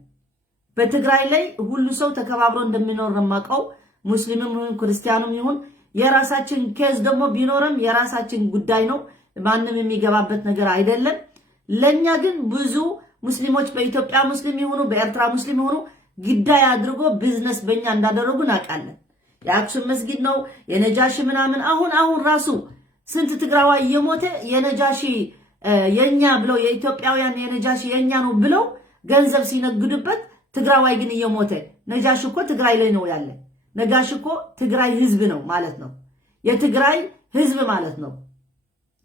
በትግራይ ላይ ሁሉ ሰው ተከባብሮ እንደሚኖር ነው የማውቀው። ሙስሊምም ይሁን ክርስቲያኑም ይሁን የራሳችን ኬዝ ደግሞ ቢኖርም የራሳችን ጉዳይ ነው። ማንም የሚገባበት ነገር አይደለም። ለኛ ግን ብዙ ሙስሊሞች በኢትዮጵያ ሙስሊም ይሁኑ በኤርትራ ሙስሊም ይሁኑ ግዳይ አድርጎ ቢዝነስ በእኛ እንዳደረጉ እናውቃለን። የአክሱም መስጊድ ነው የነጃሺ ምናምን አሁን ራሱ ስንት ትግራዋይ እየሞተ የነጃሺ የኛ ብለው የኢትዮጵያውያን የነጃሺ የኛ ነው ብለው ገንዘብ ሲነግዱበት ትግራዋይ ግን እየሞተ ነጃሺ እኮ ትግራይ ላይ ነው ያለ። ነጃሺ እኮ ትግራይ ህዝብ ነው ማለት ነው። የትግራይ ህዝብ ማለት ነው።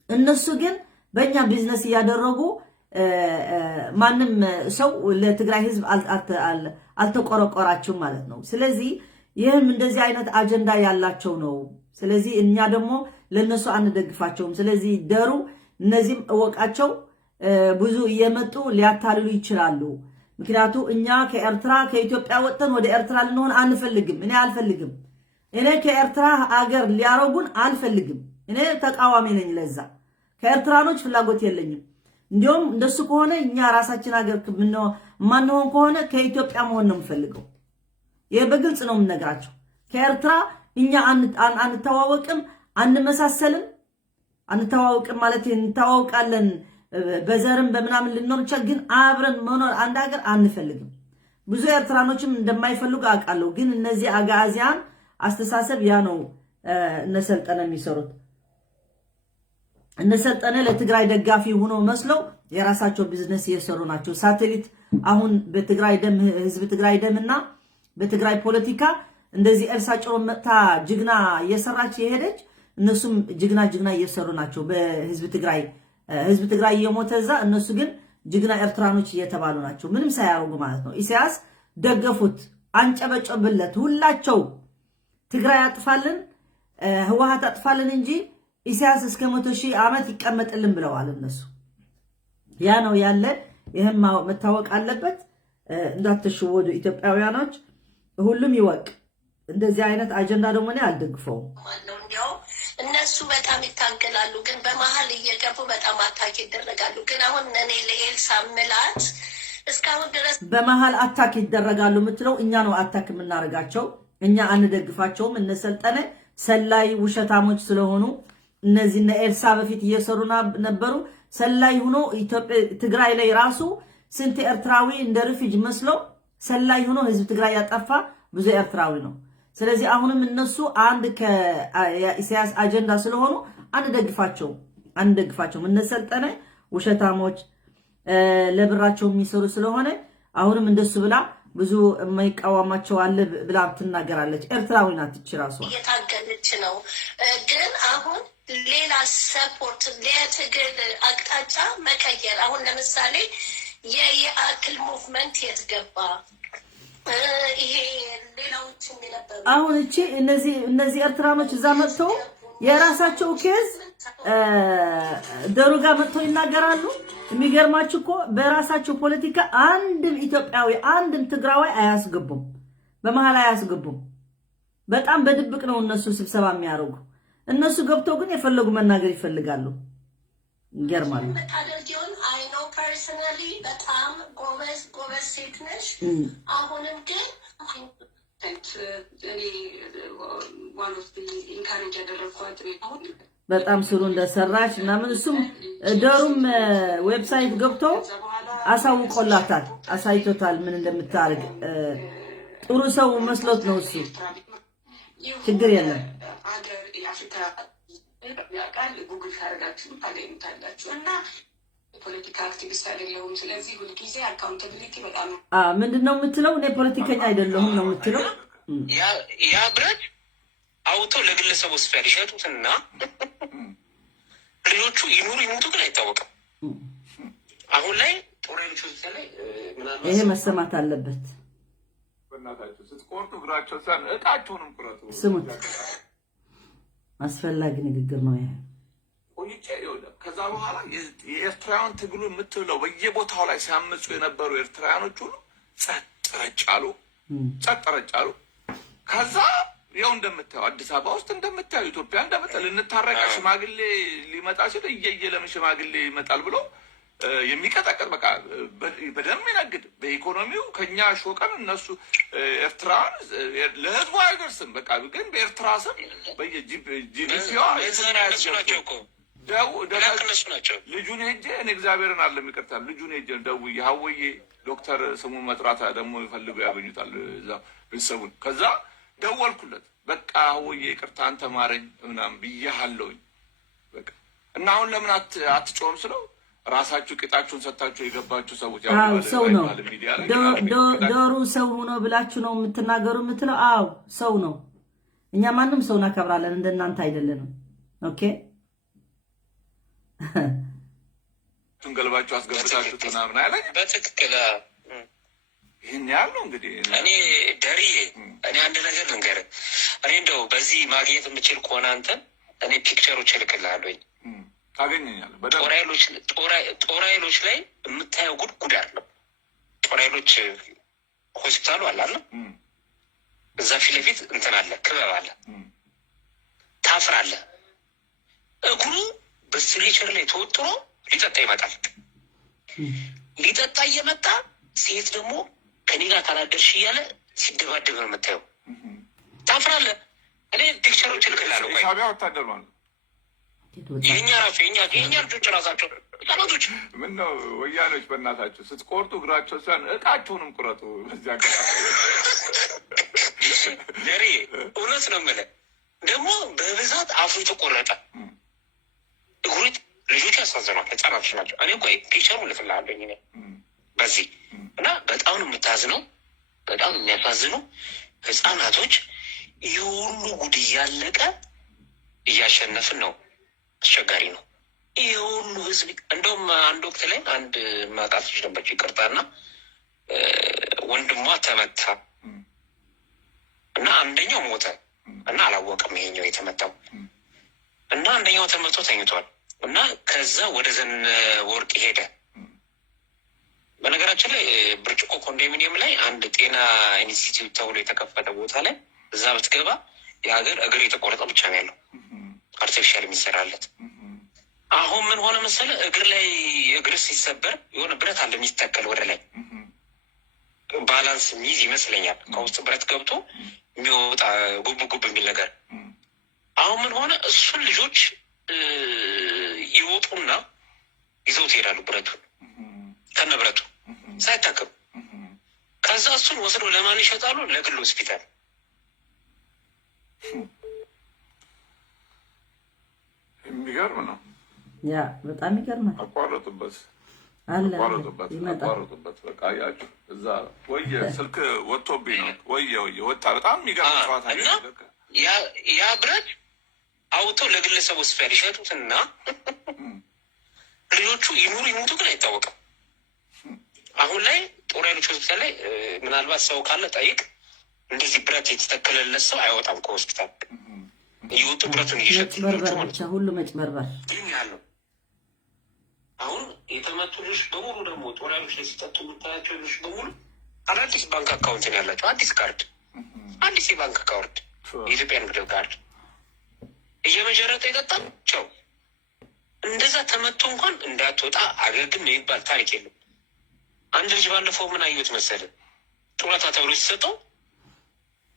እነሱ ግን በእኛ ቢዝነስ እያደረጉ ማንም ሰው ለትግራይ ህዝብ አልተቆረቆራችሁም ማለት ነው። ስለዚህ ይህም እንደዚህ አይነት አጀንዳ ያላቸው ነው። ስለዚህ እኛ ደግሞ ለነሱ አንደግፋቸውም። ስለዚህ ደሩ እነዚህም እወቃቸው ብዙ እየመጡ ሊያታልሉ ይችላሉ። ምክንያቱ እኛ ከኢትዮጵያ ወጥተን ወደ ኤርትራ ልንሆን አንፈልግም። እኔ አልፈልግም። እኔ ከኤርትራ ሀገር ሊያረጉን አልፈልግም። እኔ ተቃዋሚ ነኝ። ለዛ ከኤርትራኖች ፍላጎት የለኝም። እንዲሁም እንደሱ ከሆነ እኛ ራሳችን ሀገር ማንሆን ከሆነ ከኢትዮጵያ መሆን ነው የምፈልገው። ይሄ በግልጽ ነው የምነግራቸው። ከኤርትራ እኛ አንተዋወቅም፣ አንመሳሰልም። አንተዋወቅም ማለት እንተዋወቃለን በዘርም በምናምን ልንኖር ይችላል፣ ግን አብረን መኖር አንድ ሀገር አንፈልግም። ብዙ ኤርትራኖችም እንደማይፈልጉ አውቃለሁ። ግን እነዚህ አጋዚያን አስተሳሰብ ያ ነው እነሰልጠነ የሚሰሩት። እነሰልጠነ ለትግራይ ደጋፊ ሆኖ መስለው የራሳቸው ቢዝነስ እየሰሩ ናቸው። ሳተሊት አሁን በትግራይ ደም ህዝብ ትግራይ ደምና በትግራይ ፖለቲካ እንደዚህ ኤልሳ ጮሮ መጣ ጅግና እየሰራች የሄደች እነሱም ጅግና እየሰሩ ናቸው። በህዝብ ትግራይ እየሞተ እዛ እነሱ ግን ጅግና ኤርትራኖች እየተባሉ ናቸው። ምንም ሳያረጉ ማለት ነው። ኢሳያስ ደገፉት፣ አንጨበጨብለት። ሁላቸው ትግራይ አጥፋልን ህወሓት አጥፋልን እንጂ ኢሳያስ እስከ 100,000 ዓመት ይቀመጥልን ብለዋል እነሱ። ያ ነው ያለ። ይሄን መታወቅ አለበት። እንዳትሽወዱ ኢትዮጵያውያኖች፣ ሁሉም ይወቅ። እንደዚህ አይነት አጀንዳ ደግሞ እኔ አልደግፈውም። እነሱ በጣም ይታገላሉ፣ ግን በመሀል እየገቡ በጣም አታክ ይደረጋሉ። ግን አሁን እኔ ለኤልሳ ምላት እስካሁን ድረስ በመሀል አታክ ይደረጋሉ የምትለው እኛ ነው አታክ የምናደርጋቸው። እኛ አንደግፋቸውም። እነሰልጠነ ሰላይ ውሸታሞች ስለሆኑ እነዚህ ኤልሳ በፊት እየሰሩ ነበሩ። ሰላይ ሆኖ ኢትዮጵያ ትግራይ ላይ ራሱ ስንት ኤርትራዊ እንደ ሪፊጅ መስሎ ሰላይ ሆኖ ህዝብ ትግራይ ያጠፋ ብዙ ኤርትራዊ ነው። ስለዚህ አሁንም እነሱ አንድ ከኢሳያስ አጀንዳ ስለሆኑ አንደግፋቸውም። እነሰልጠነ ውሸታሞች ለብራቸው የሚሰሩ ስለሆነ አሁንም እንደሱ ብላ ብዙ የማይቃወማቸው አለ ብላ ትናገራለች። ኤርትራዊ ናት እቺ ራሷ እየታገለች ነው። ግን አሁን ሌላ ሰፖርት ለትግል አቅጣጫ መቀየር አሁን ለምሳሌ የአክል ሙቭመንት የት ገባ? ይሄ ሌላዎች የሚነበሩ አሁን እቺ እነዚህ ኤርትራኖች እዛ መጥተው የራሳቸው ኬዝ ደሩጋ መጥተው ይናገራሉ። የሚገርማችሁ እኮ በራሳቸው ፖለቲካ አንድም ኢትዮጵያዊ አንድም ትግራዊ አያስገቡም፣ በመሃል አያስገቡም። በጣም በድብቅ ነው እነሱ ስብሰባ የሚያደርጉ። እነሱ ገብተው ግን የፈለጉ መናገር ይፈልጋሉ። ይገርማል። ታደርጊውን አይ ኖ ፐርሰናሊ በጣም ጎበዝ ሴት ነሽ። አሁንም ግን በጣም ስሩ እንደሰራች ምናምን እሱም ደሩም ዌብሳይት ገብቶ አሳውቆላታል፣ አሳይቶታል ምን እንደምታደርግ። ጥሩ ሰው መስሎት ነው እሱ። ችግር የለም። ጉግል ካደረጋችሁ ታገኙታላችሁ። እና ፖለቲካ አክቲቪስት አይደለሁም። ስለዚህ ሁልጊዜ አካውንታቢሊቲ በጣም ምንድነው የምትለው? እኔ ፖለቲከኛ አይደለሁም ነው የምትለው። ያ ብረት አውቶ ለግለሰቡ ስፋር ይሸጡትና ልጆቹ ይኑሩ ይሞቱ ግን አይታወቅም። አሁን ላይ ጦሬንቹ ላይ ይሄ መሰማት አለበት። በእናታችሁ ስትቆርጡ እግራቸው ሳን እቃቸውንም ቁረጡ። ስሙት፣ አስፈላጊ ንግግር ነው ይሄ። ቆይቼ ይኸውልህ ከዛ በኋላ የኤርትራውያን ትግሉ የምትለው በየቦታው ላይ ሲያምፁ የነበሩ ኤርትራውያኖች ሁሉ ጸጥ ረጭ አሉ። ከዛ ያው እንደምታየው አዲስ አበባ ውስጥ እንደምታየው ኢትዮጵያ እንደምታየው ልንታረቅ ሽማግሌ ሊመጣ ሲል ለምን ሽማግሌ ይመጣል ብሎ የሚቀጠቅጥ በቃ በደም ይነግድ በኢኮኖሚው ከኛ ሾቀን እነሱ ኤርትራን ለህዝቡ አይደርስም። በቃ ግን በኤርትራ ስም በየጂቢሲዋ ልጁን ሄጄ እኔ እግዚአብሔርን አለ ይቅርታል ልጁን ሄጄ ደውዬ ሀወዬ ዶክተር ስሙን መጥራት ደግሞ ይፈልገው ያገኙታል እዛ ቤተሰቡን። ከዛ ደወልኩለት በቃ ሀወዬ ይቅርታ አንተ ማረኝ ምናምን ብያለሁኝ በቃ እና አሁን ለምን አትጮም ስለው ራሳችሁ ቂጣችሁን ሰጣችሁ የገባችሁ ሰዎች አው ሰው ነው ዶሩ ሰው ሆኖ ብላችሁ ነው የምትናገሩ የምትለው። አው ሰው ነው። እኛ ማንም ሰው እናከብራለን እንደናንተ አይደለንም። ኦኬ ትንገልባችሁ አስገብታችሁ ምናምን አይደል? በትክክል ይሄን ያለው እንግዲህ እኔ ደሪዬ እኔ አንድ ነገር ልንገርህ። እኔ እንደው በዚህ ማግኘት የምችል ከሆነ አንተን እኔ ፒክቸሮች እልክልሃለሁኝ ታገኘኛለህ። ጦር ኃይሎች ላይ የምታየው ጉድ አለው። ጦር ኃይሎች ሆስፒታሉ አለ እዛ ፊት ለፊት እንትን አለ ክበብ አለ። ታፍራለህ። እግሩ በስትሬቸር ላይ ተወጥሮ ሊጠጣ ይመጣል። ሊጠጣ እየመጣ ሴት ደግሞ ከኔ ጋር ካላደርሽ እያለ ሲደባደብ ነው የምታየው። ታፍራለህ። እኔ ፒክቸሮች እልክልሃለሁ። ሻዕቢያ ወታደር ማለት የኛ ራሱ የኛ ልጆች ራሳቸው ጠላቶች። ምነው ወያኖች በእናታችሁ ስትቆርጡ እግራቸው ሳን እቃቸውንም ቁረጡ። በዚያ ደሬ እውነት ነው የምልህ። ደግሞ በብዛት አፉ የተቆረጠ እግሩ ልጆች ያሳዝናል። ህጻናቶች ናቸው። እኔ ቆይ ፒክቸሩ ልፍልሃለኝ እኔ በዚህ እና በጣም ነው የምታዝነው። በጣም የሚያሳዝኑ ህጻናቶች የሁሉ ጉድ እያለቀ እያሸነፍን ነው። አስቸጋሪ ነው ይህ ሁሉ ህዝብ። እንደውም አንድ ወቅት ላይ አንድ ማጣቶች ነበች ይቅርታና ወንድሟ ተመታ እና አንደኛው ሞተ እና አላወቀም ይሄኛው የተመታው እና አንደኛው ተመቶ ተኝቷል እና ከዛ ወደ ዘነበወርቅ ሄደ። በነገራችን ላይ ብርጭቆ ኮንዶሚኒየም ላይ አንድ ጤና ኢንስቲትዩት ተብሎ የተከፈተ ቦታ ላይ እዛ ብትገባ የሀገር እግር የተቆረጠ ብቻ ነው ያለው አርቲፊሻል የሚሰራለት። አሁን ምን ሆነ መሰለ እግር ላይ እግር ሲሰበር የሆነ ብረት አለ የሚተከል ወደ ላይ ባላንስ ሚዝ ይመስለኛል ከውስጥ ብረት ገብቶ የሚወጣ ጉብ ጉብ የሚል ነገር። አሁን ምን ሆነ እሱን ልጆች ይወጡና ይዘው ትሄዳሉ ብረቱን ከነ ብረቱ ሳይታከም። ከዛ እሱን ወስዶ ለማን ይሸጣሉ? ለግል ሆስፒታል። የሚገርም ነው። ያ በጣም ይገርማል። አቋረጡበት አለ አቋረጡበት። በቃ ያችሁ እዛ ወየ ስልክ ወጥቶብኝ ነው ወየ ወጣ። በጣም የሚገርም ጨዋታ ነው። ያ ብረት አውጥተው ለግለሰብ ሆስፒታል ይሸጡትና ልጆቹ ይኑሩ ይሞቱ ግን አይታወቅም። አሁን ላይ ጦር ኃይሎች ሆስፒታል ላይ ምናልባት ሰው ካለ ጠይቅ፣ እንደዚህ ብረት የተተከለለት ሰው አይወጣም ከሆስፒታል። እየወጡ ብረቱን እየሸጡ ሁሉ መጭበርበር ግን ያለው አሁን የተመቱ ልጆች በሙሉ ደግሞ ጦር ኃይሎች ላይ ሲጠጡ የምታያቸው ልጆች በሙሉ አዳዲስ ባንክ አካውንት ነው ያላቸው። አዲስ ካርድ፣ አዲስ የባንክ ካርድ፣ የኢትዮጵያ ንግድ ካርድ እየመጀረጠ የጠጣቸው። እንደዛ ተመቶ እንኳን እንዳትወጣ አገግም የሚባል ታሪክ የለም። አንድ ልጅ ባለፈው ምን አየሁት መሰለ፣ ጡረታ ተብሎ ሲሰጠው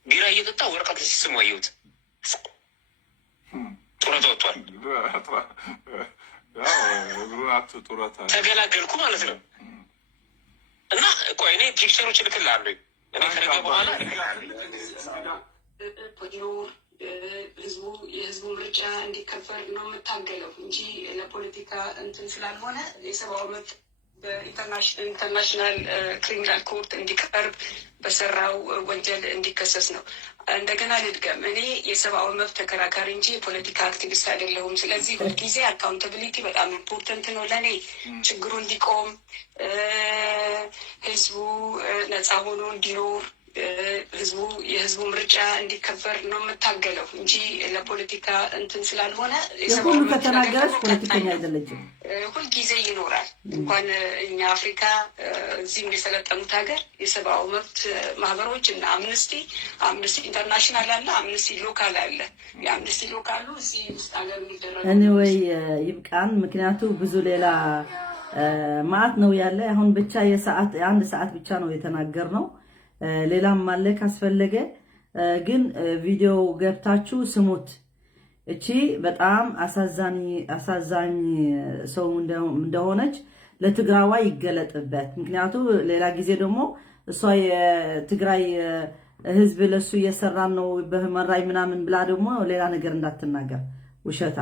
ቢራ እየጠጣ ወረቀት ሲስሙ አየሁት። ጡረታ ወጥቷል። ተገላገልኩ ማለት ነው። እና ቆይ እኔ ፒክቸሮች እልክልሃለሁ። እኔ ከነገ በኋላ የህዝቡ ምርጫ እንዲከበር ነው የምታገለው እንጂ ለፖለቲካ እንትን ስላልሆነ የሰብአዊ መብት በኢንተርናሽናል ክሪሚናል ኮርት እንዲቀርብ በሰራው ወንጀል እንዲከሰስ ነው። እንደገና ልድገም፣ እኔ የሰብአዊ መብት ተከራካሪ እንጂ የፖለቲካ አክቲቪስት አይደለሁም። ስለዚህ ሁልጊዜ አካውንታቢሊቲ በጣም ኢምፖርተንት ነው ለእኔ። ችግሩ እንዲቆም ህዝቡ ነፃ ሆኖ እንዲኖር የህዝቡ ምርጫ እንዲከበር ነው የምታገለው እንጂ ለፖለቲካ እንትን ስላልሆነ ሁሉ ከተናገረች ፖለቲከኛ አይደለችም። ሁልጊዜ ይኖራል። እንኳን እኛ አፍሪካ እዚህም የሰለጠኑት ሀገር የሰብአዊ መብት ማህበሮች እና አምነስቲ ኢንተርናሽናል አለ፣ አምነስቲ ሎካል አለ። የአምነስቲ ሎካሉ እዚህ ውስጥ ሀገር የሚደረግ anyway ይብቃን። ምክንያቱ ብዙ ሌላ ማዕት ነው ያለ። አሁን ብቻ አንድ ሰዓት ብቻ ነው የተናገርነው። ሌላም አለ ካስፈለገ ግን ቪዲዮ ገብታችሁ ስሙት። እቺ በጣም አሳዛኝ ሰው እንደሆነች ለትግራዋይ ይገለጥበት። ምክንያቱ ሌላ ጊዜ ደግሞ እሷ የትግራይ ህዝብ ለሱ እየሰራን ነው በመራይ ምናምን ብላ ደግሞ ሌላ ነገር እንዳትናገር ውሸታ።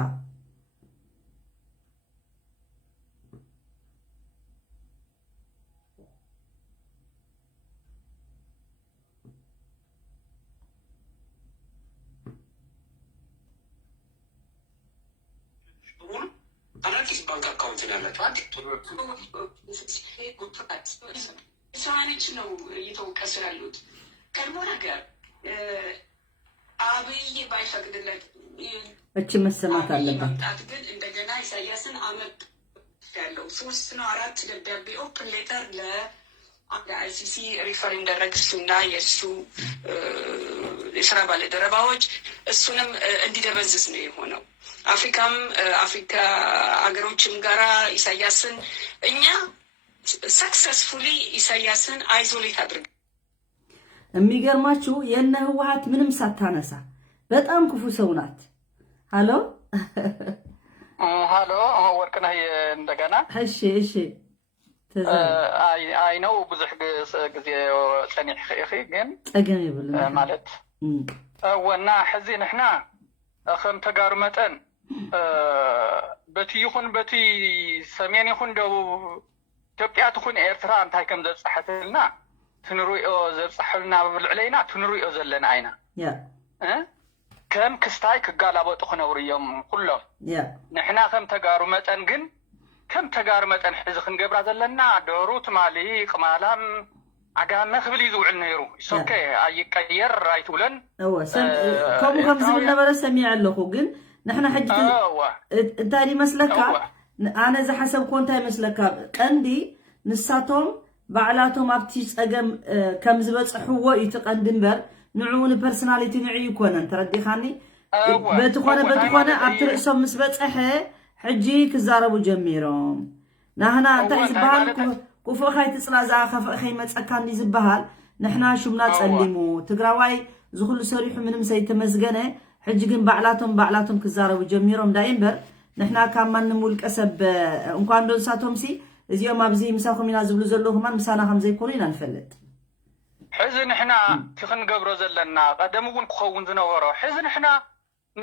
አዲስ ባንክ አካውንት ያላቸው ሰዋነች ነው እየተወቀሱ ያሉት። ቀድሞ ነገር አብይ ባይፈቅድለት እቺ መሰማት አለባት። መምጣት ግን እንደገና ኢሳያስን አመት ያለው 3 ነው 4 ደብዳቤ ኦፕን ሌተር ለአይሲሲ ሪፈር እንደረግ እሱና የእሱ የስራ ባልደረባዎች እሱንም እንዲደበዝዝ ነው የሆነው። አፍሪካ ሀገሮችም ጋራ ኢሳያስን እኛ ሰክሰስፉሊ ኢሳያስን አይዞሌት አድርገን የሚገርማችሁ የነ ህወሓት ምንም ሳታነሳ በጣም ክፉ ሰው ናት። ሃሎ ወርቅነህ እንደገና እሺ አይ ነው ብዙሕ ጊዜ ፀኒሕ ኽኢኺ ግን ፀገም ይብል ማለት ወና ሕዚ ንሕና ከም ተጋሩ መጠን በቲ ይኹን በቲ ሰሜን ይኹን ደቡብ ኢትዮጵያ ትኹን ኤርትራ እንታይ ከም ዘብፅሐትልና ትንሪኦ ዘብፅሐልና ብልዕለይና ትንሪኦ ዘለና አይና ከም ክስታይ ክጋላበጡ ክነብሩ እዮም ኩሎም። ንሕና ከም ተጋሩ መጠን ግን ከም ተጋሩ መጠን ሕዚ ክንገብራ ዘለና ደሩ ትማሊ ቅማላም عقام خبل يزوع النيرو سوكي أي كير رايت ولن كم خمس من برا سميع له جن نحن حجة تاني مسلكا أنا إذا حسب كون تاني مسلكا عندي نساتهم بعلاتهم أبتيس أجم كم زبط حوا يتقدم بر نعون personality نعي يكون تردي خاني بتخونه أبترسم مسبت حجي كزاربو جميرهم نحنا تحسبها كوفو خاي تصلا زا خف خي مصكان دي زبحال نحنا شمنا تصلمو تግራዋይ ዝخل سريح منم سيتمزغنه حج ግን بعلاتهم كزاربو جميرهم دايم بر نحنا كمان نمول قسب እንኳን ደንሳቶም ሲ እዚኦም ኣብዚ ምሳኹም ኢና ዝብሉ ዘለኹም ምሳና ከም ዘይኮኑ ኢና ንፈልጥ ሕዚ نحنا ክንገብሮ ዘለና ቀደምውን ክኸውን ዝነበሮ ሕዚ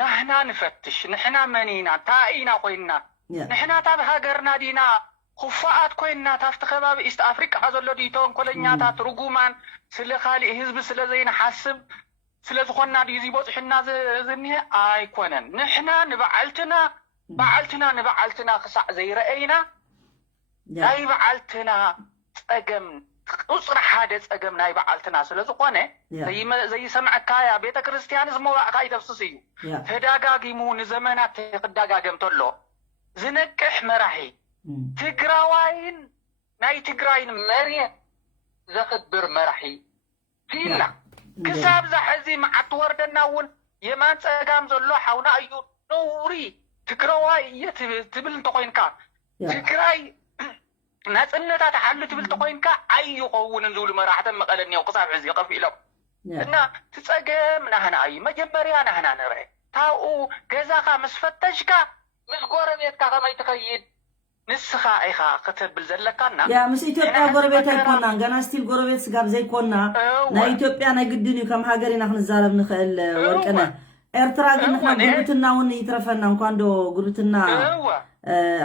نحنا نفتش نحنا منينا تاينا ኮይና نحنا ታብ ሃገርና ዲና خفاءات كوينا تافت خباب إست أفريقيا هذا ديتون كلنا تاترجومان سل خالي حزب سل زين حسب سل زخنا ديزيبوت حنا زنيه أي كونن نحنا نبعلتنا خصع زي رأينا أي بعلتنا أجم أسر حادث أجم ناي بعلتنا سل زخنة زي سمع كايا بيت كريستيان زمو كاي تفسير هداقا جيمون زمانات هداقا جم تلو زنك إحمرحي تግራዋይን ናይ ትግራይን መሬት ዘኽብር መራሒ ፊላ ክሳብ ዝሕዚ መዓት ወርደናውን የማን ፀጋም ዘሎ ሓውና እዩ ኑሪ ትግራዋይ ትብል እንተኮይንካ ትግራይ ናጽነታት ሓሉ ትብል እንተኮይንካ ኣይኸውንን ዝብሉ መራሕተን መቐለኒው ክሳብ ሕዚ ይቐፍ ኢሎም እና ትፀገም ናህና እዩ መጀመርያ ናህና ንርአ ታብኡ ገዛኻ ምስ ፈተሽካ ምስ ጎረቤትካ ከመይ ትኸይድ نسخة إيخا كتب بالزلكنا يا مس إثيوبيا غربيت هيكونا جانا ستيل غربيت سجاب زي كونا نا إثيوبيا نا قدني كم هاجري نحن الزارب نخل وركنا إرتراج نحن غربتنا وني يترفنا وكاندو غربتنا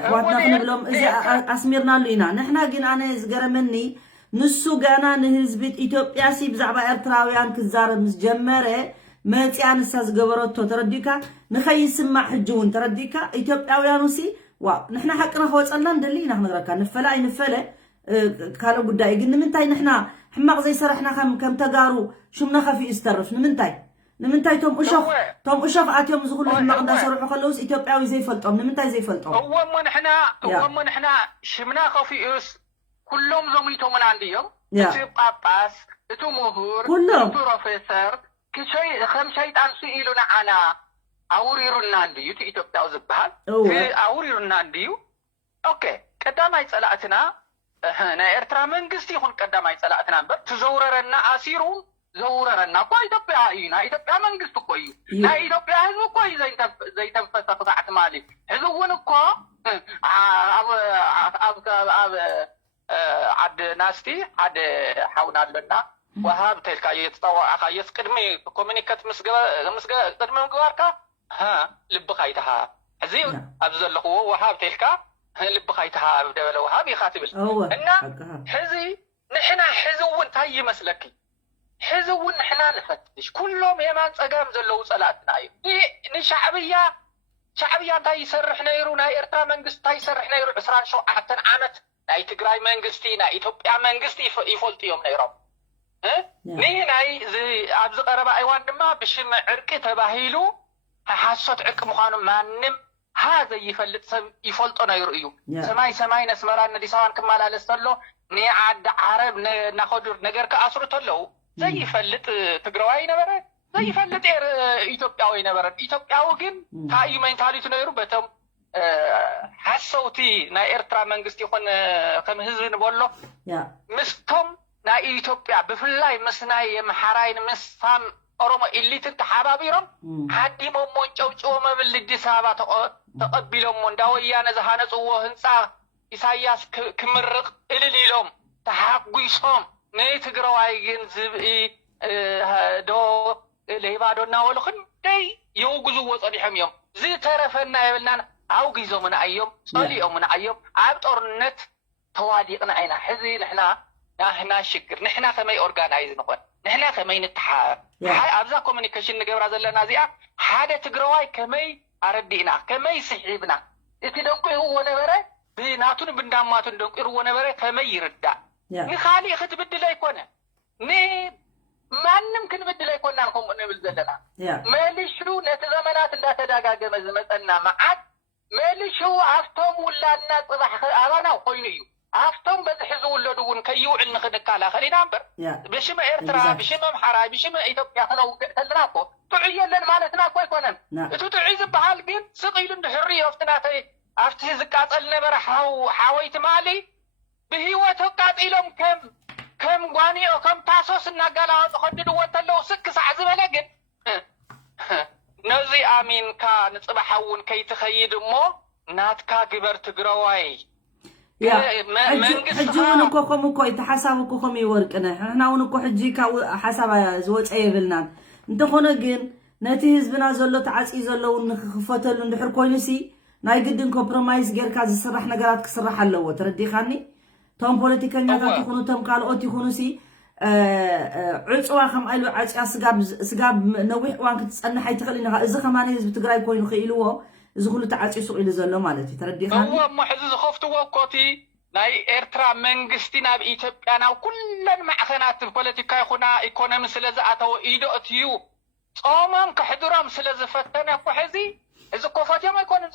حواتنا خنا بلوم إذا أسميرنا لينا نحن جينا أنا إزجر مني نسو جانا نهزبت إثيوبيا سي بزعبة إرتراويان كزارب مسجمرة ما تيان الساس جبروتو ترديكا نخي يسمع حجون ترديكا إثيوبياويانو سي واو نحنا حقنا خوصلنا ندلينا نغركا نفلا كالو قداي قلنا نمنتاي نحنا حماق زي سرحنا كم تقارو شمنا خفي استرف نمنتاي توم اشوف اتيوم زغلو حماق دا سرحو خلوس اثيوبياوي زي فلطوم نمنتاي زي فلطوم هو ما نحنا شمنا خفي اس كلهم زميتو من عنديهم تي باباس تو مهور تو بروفيسور كشي خمسه تانسي يلونا انا أوريرونا عنديو تي إثيوبيا وزبها أوريرونا عنديو أوكي قدام أي صلاتنا نا إرترا منغستي يكون قدام أي صلاتنا بس تزوررنا أسيرون زوررنا كو إثيوبيا إثيوبيا منغست كوي نا إثيوبيا هزو كوي زي تنفس قطعت مالي هزو نكو عد ناستي عد حاونا لنا وهاب تلك يتطوع يسقدمي كومينيكات مسغا قدم مغواركا ها لبخايتها حزيو ابزل هو وهاب تلك لبخايتها بدل وهاب يخاتبل ان حزي نحنا حزون تاي مسلكي حزون نحنا نفتش كلهم يمان صقام زلو صلاتنا ني شعبيا تاي يسرح نيرو ناي ارتا منغست تاي يسرح نيرو 17 عامت ناي تግራይ መንግስቲ ናይ ኢትዮጵያ መንግስቲ ይፈልጥዮም ነይሮም ناي زي أبز قرب أيوان دما بشم عرق تباهيلو حاسات عرق مخانو مانم هذا يفلط أنا يرؤيو سماي نسمران نديسان كمال على السلو ني عاد عرب ناخدر نجر كأسر تلو زي يفلط تجرواي نبرة زي يفلط إثيوبياوي نبرة إثيوبياو جن تاي ما ينتالي تنيرو بتم حسوتي نا إرترا منجستي خن كم هزين بولو مستم نا إثيوبيا بفلاي مسناي محراين مسام أروما اللي تتحابيرهم حدي مونچو ما بالدي سابا تقبلهم من داويا نزهانة صوه هنسا إساياس كمرق إليلهم تحقيسهم ني تقرواي جنزبئي دو لهبادو ناولخن دي يوغزو وصديحم يوم زي ترفنا يبلنا عوغيزو من أيوم صليو من أيوم عبطورنت تواديقنا أينا حزي نحنا شكر نحنا كمي أورغانايز نقول نحنا كمي نتحاب أبزا كومينيكيشن نقبر زلنا زيا حادة تقرواي كمي أردينا كمي سحيبنا إتي دنكو هو نبرة بناتون بنداماتون دنكو هو نبرة كمي يرد نخالي ختبدل يكونه ማንም ክንብድል አይኮናን ኮም እንብል ዘለና መልሹ ነተዘመናት እንዳተዳጋገመ ዝመፀና መዓት መልሹ አፍቶም ውላና ጽባሕ አባናው ኮይኑ እዩ አፍቶም በዝሕ ዝውለዱ እውን ከይውዕል ንክንከላኸል ኢና እምበር ብሽመ ኤርትራ ብሽመ አምሓራ ብሽመ ኢትዮጵያ ክነውግዕ ከለና እኮ ጥዑይ የለን ማለትና እኮ አይኮነን እቲ ጥዑይ ዝበሃል ግን ስቕ ኢሉ እንድሕሪ ኣብትናተይ ኣብቲ ዝቃፀል ነበረ ሓወይቲ ማሊ ብሂወት ቃፂሎም ከም ጓኒኦ ከም ታሶስ እናጋላወጡ ኸድድዎ ተለው ስክ ሳዕ ዝበለ ግን ነዚ ኣሚንካ ንፅባሕ እውን ከይትኸይድ እሞ ናትካ ግበር ትግራዋይ ሕጂ እውን እኮ ከምኡ እኮ እቲ ሓሳብ እኮ ከምኡ ይወርቅነ ንሕና እውን እኮ ሕጂ ካብኡ ሓሳብ ዝወፀ የብልናን እንተኾነ ግን ነቲ ህዝብና ዘሎ ተዓፅዩ ዘለዉ ንክኽፈተሉ እንድሕር ኮይኑሲ ናይ ግድን ኮምፕሮማይዝ ጌርካ ዝስራሕ ነገራት ክስራሕ ኣለዎ ተረዲኻኒ ቶም ፖለቲከኛታት ይኹኑ ቶም ካልኦት ይኹኑሲ ዕፅዋ ከም ኢሉ ዓፅያ ስጋብ ነዊሕ እዋን ክትፀንሕ ኣይትኽእል ኢኻ እዚ ኸማኒ ህዝቢ ትግራይ ኮይኑ ክኢልዎ እዚ ኩሉ ተዓፅዩ ሱቕ ኢሉ ዘሎ ማለት እዩ ተረዲኻኒ እሞ ሕዚ ዝኸፍትዎ እኮቲ ናይ ኤርትራ መንግስቲ ናብ ኢትዮጵያ ናብ ኩለን ማዕኸናት ፖለቲካ ይኹና ኢኮኖሚ ስለ ዝኣተወ ኢዶ እትዩ ጾሞም ክሕድሮም ስለ ዝፈተነ እኮ ሕዚ እዚ ኮፈትዮም ኣይኮነን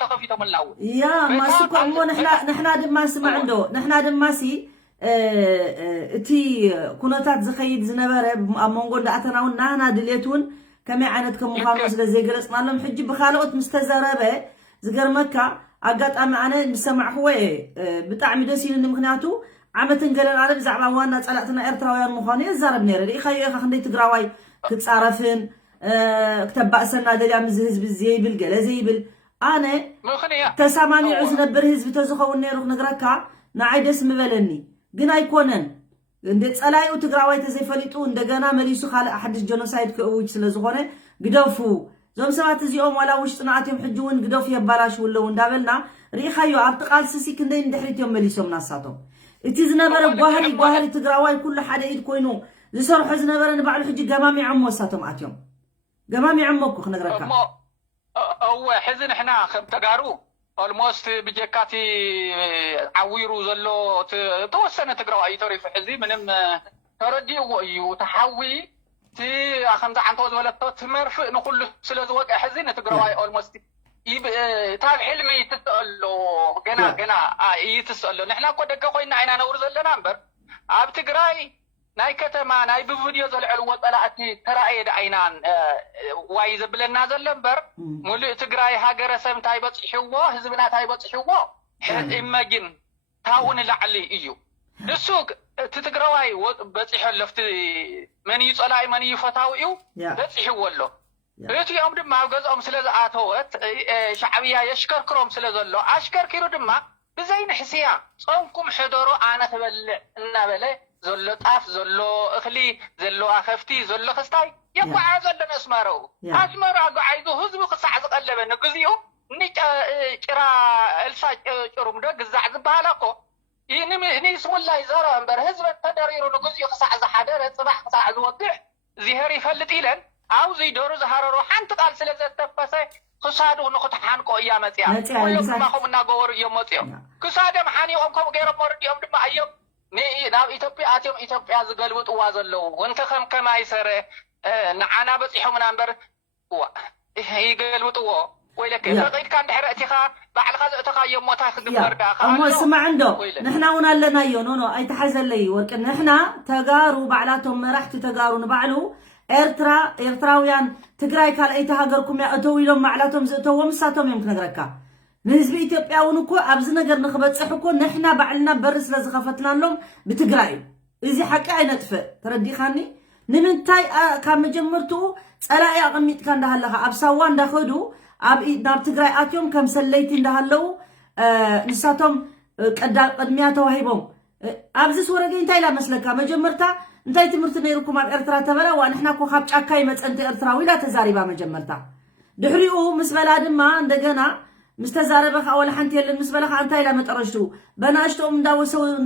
ተኸፊቶም ኣላው ያ ማስኮ እሞ ንሕና ድማ ስማዕ እንዶ ንሕና ድማሲ እቲ ኩነታት ዝኸይድ ዝነበረ ኣብ መንጎ እንዳኣተና እውን ናህና ድሌት እውን ከመይ ዓይነት ከም ምዃኑ ስለ ዘይገለፅናሎም ሕጂ ብካልኦት ምስ ተዘረበ ዝገርመካ ኣጋጣሚ ኣነ ምሰማዕኽዎ ብጣዕሚ ደስ ኢሉኒ ምክንያቱ ዓመትን ገለን ኣነ ብዛዕባ ዋና ፀላእትና ኤርትራውያን ምዃኑ የዛረብ ነይረ ሪኢኻዮ ኢኻ ክንደይ ትግራዋይ ክፃረፍን ክተባእሰና ደልያ ምዝ ህዝቢ ዘይብል ገለ ዘይብል ኣነ ተሰማሚዑ ዝነብር ህዝቢ ተዝኸውን ነይሩ ክነግረካ ንዓይ ደስ ምበለኒ ግን ኣይኮነን እንደ ፀላይኡ ትግራዋይ ተዘይፈሊጡ እንደገና መሊሱ ካልእ ሓድሽ ጀኖሳይድ ክእውጅ ስለዝኾነ ግደፉ እዞም ሰባት እዚኦም ዋላ ውሽጢ ንኣትዮም ሕጂ እውን ግደፉ የባላሽው ኣለዉ እንዳበልና ሪኢኻዮ ኣብቲ ቃልሲሲ ክንደይ እንድሕሪትዮም መሊሶም ናሳቶም እቲ ዝነበረ ጓህሪ ትግራዋይ ኩሉ ሓደ ኢድ ኮይኑ ዝሰርሖ ዝነበረ ንባዕሉ ሕጂ ገማሚዖም ወሳቶም ኣትዮም ገማሚዖም እኮ ክነግረካ እወ ሕዚ ንሕና ከም ተጋሩ ኦልሞስት ብጀካቲ ዓዊሩ ዘሎ ተወሰነ ትግራዋይ ተሪፉ ሕዚ ምንም ተረዲእዎ እዩ ተሓዊ እቲ ከምዚ ዓንተዎ ዝበለቶ ትመርፍእ ንኩሉ ስለ ዝወቅዕ ሕዚ ንትግራዋይ ኦልሞስት ታብ ሕልሚ ይትስአሎ ገና ይትስአሎ ንሕና እኮ ደገ ኮይና ዓይና ነብሩ ዘለና እምበር ኣብ ትግራይ ናይ ከተማ ናይ ብቪድዮ ዘልዕልዎ ፀላእቲ ተራእየ ደዓይናን ዋይ ዘብለና ዘሎ እምበር ሙሉእ ትግራይ ሃገረሰብ እንታይ በፅሕዎ ህዝብና እንታይ በፅሕዎ ኢመጅን ታብኡ ንላዕሊ እዩ ንሱ እቲ ትግራዋይ በፂሖ ኣለፍቲ መን እዩ ፀላኢ መን እዩ ፈታዊ እዩ በፂሕዎ ኣሎ እቲኦም ድማ ኣብ ገዝኦም ስለ ዝኣተወት ሻዕብያ የሽከርክሮም ስለ ዘሎ ኣሽከርኪሩ ድማ ብዘይንሕስያ ፀንኩም ሕደሮ ኣነ ክበልዕ እናበለ ዘሎ ጣፍ ዘሎ እኽሊ ዘሎ ኣኸፍቲ ዘሎ ክስታይ የጓዓዞ ኣሎ መስመረው ኣስመሩ ኣጓዓይዙ ህዝቢ ክሳዕ ዝቐለበ ንግዚኡ ጭራ እልሳ ጭሩም ዶ ግዛዕ ዝበሃል እኮ ንስሙላ ይዘረበ እምበር ህዝቢ ተደሪሩ ንግዚኡ ክሳዕ ዝሓደረ ፅባሕ ክሳዕ ዝወግሕ ዚሄር ይፈልጥ ኢለን ኣብዙ ደሩ ዝሃረሮ ሓንቲ ቃል ስለ ዘተፈሰ ክሳዱ ንክትሓንቆ እያ መፅያ ኩሎም ድማ ከምኡ እናገበሩ እዮም መፅኦም ክሳዶም ሓኒቆም ከምኡ ገይሮም መርዲኦም ድማ እዮም ናብ ኢትዮጵያ ኣትዮም ኢትዮጵያ ዝገልብጥዋ ዘለዉ ወንተ ከማይ ሰረ ንዓና በፂሖምና እምበር ይገልብጥዎ ወይለከ ፈቂድካ እንድሕር እቲኻ ባዕልካ ዘእተኻዮ ሞታ ክግበርካ እሞ ስማዕ እንዶ ንሕና እውን ኣለናዮ ኖ ኣይተሓዘለይ ወርቂ ንሕና ተጋሩ ባዕላቶም መራሕቲ ተጋሩ ንባዕሉ ኤርትራውያን ትግራይ ካልአይቲ ሃገርኩም እተው ኢሎም ባዕላቶም ዝእተዎ ምሳቶም እዮም ክነግረካ ንህዝቢ ኢትዮጵያ እውን እኮ ኣብዚ ነገር ንክበፅሕ እኮ ንሕና ባዕልና በሪ ስለ ዝኸፈትናሎም ብትግራይ እዚ ሓቂ ኣይነጥፍእ ተረዲኻኒ ንምንታይ ካብ መጀመርትኡ ፀላኢ ኣቐሚጥካ እንዳሃለኻ ኣብ ሳዋ እንዳኸዱ ናብ ትግራይ ኣትዮም ከም ሰለይቲ እንዳሃለው ንሳቶም ቅድሚያ ተዋሂቦም ኣብዚ ስወረገ እንታይ ኢላ መስለካ መጀመርታ እንታይ ትምህርቲ ነይሩኩም ኣብ ኤርትራ ተበላ ዋ ንሕና እኮ ካብ ጫካ ይመፀንቲ ኤርትራዊ ኢላ ተዛሪባ መጀመርታ ድሕሪኡ ምስ በላ ድማ እንደገና مستزاربخ أول حنتي اللي بالنسبة لك أنت إلى مترشتو بناشتهم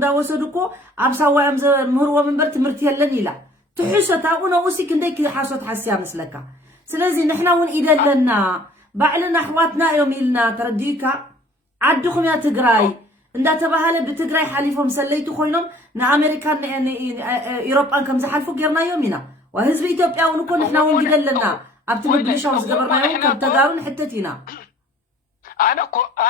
داوسودكو أبصوا أمز مهروا من برت مرتي اللي لا تحسوا تاونا وسي كنديك حاسوت حسيا مسلكا سلازي نحنا ون إذا لنا بعلنا أخواتنا يوم إلنا ترديكا عدكم يا تجراي እንዳተባሃለ بتግራይ ሓሊፎም ሰለይቱ ኮይኖም ንኣሜሪካን ንኤውሮጳን ከም ዝሓልፉ ጌርናዮም ኢና وህዝቢ ኢትዮጵያውን እኮ ንሕና እውን ግደለና ኣብቲ ምብልሻው ዝገበርናዮ ከም ተጋሩን ሕተት ኢና أنا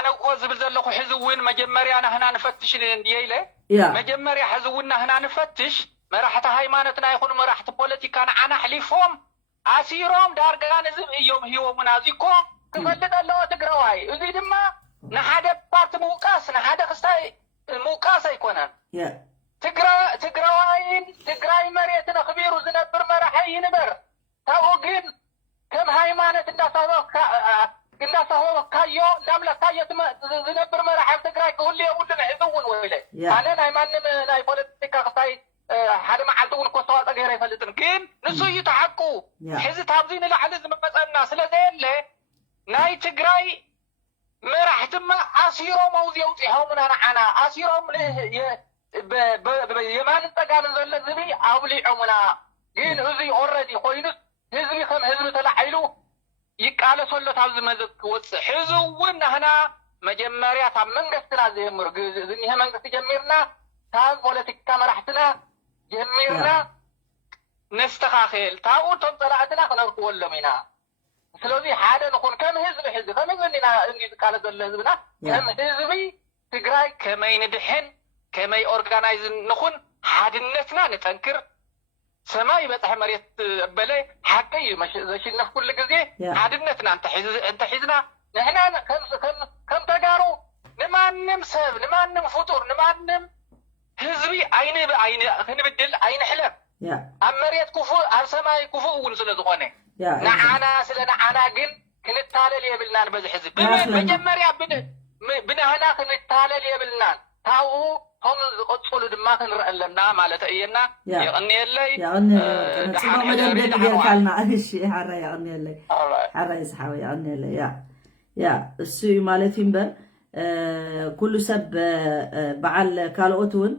أقول زبل زلقو حزوين مجمريا هنا نفتش نديله مجمريا حزونا هنا نفتش مراحة هايمانتنا يكون مراحة بوليتيكا أنا حليفهم أسيرهم دارجان زب يوم هو منازيكم تفلت الله تقرواي وزيد ما نحدا بارت موقاس نحدا خستاي موقاس يكونن تقراي مريتنا خبير وزنبر مراحة ينبر تاوقين كم هايمانت الناس قلنا هو كايو لم لا كايو زنبر مراحل تقراي كل يوم نحذون ويله انا ما ناي بوليتيكا قصاي حدا ما عندون كوسوات غير يفلتن كين نسو يتحقوا حزت حافظين لعلز مبصنا سلازله ناي تقراي مراحتما اسيرو موزيو تيهم انا اسيرو يمان تقال زلزبي اوليعمنا كين هذي اوريدي خوينس هذي كم هذي تلعيلو يقال سولو تابز مزك وص حزوون هنا مجمريا تاع منغستنا زيمر زنيه منغست جميرنا تاع بوليتيكا مرحتنا جميرنا نستخاخيل تاو طلعتنا خنركو لمينا سلوزي حاجه نكون كم حزب كم يقولنا انجي قال زلزبنا كم حزبي تግራይ كماي ندحن كماي اورغانايز نكون حادنتنا نتنكر سماي بطح مريت بلاي حقي مش زشنا كل جزء عادنتنا انت حزنا نحنا كم تجارو نمانم سب نمانم فطور نمانم حزبي عيني بعيني كنبدل عين حلم امريت كفو سماي كفو ونسل زغونه نعانا سلنا انا جن كنتالل يبلنا بز حزب مجمريا بنا هنا كنتالل يبلنا تاو هم قصولو دما كنرألنا مالت اينا يغني لي يغني نصبو مدندن يركالنا اشي حرا يغني لي حرا يسحاوي يغني لي يا السوي مالتي مبر كل سب بعل كالوتون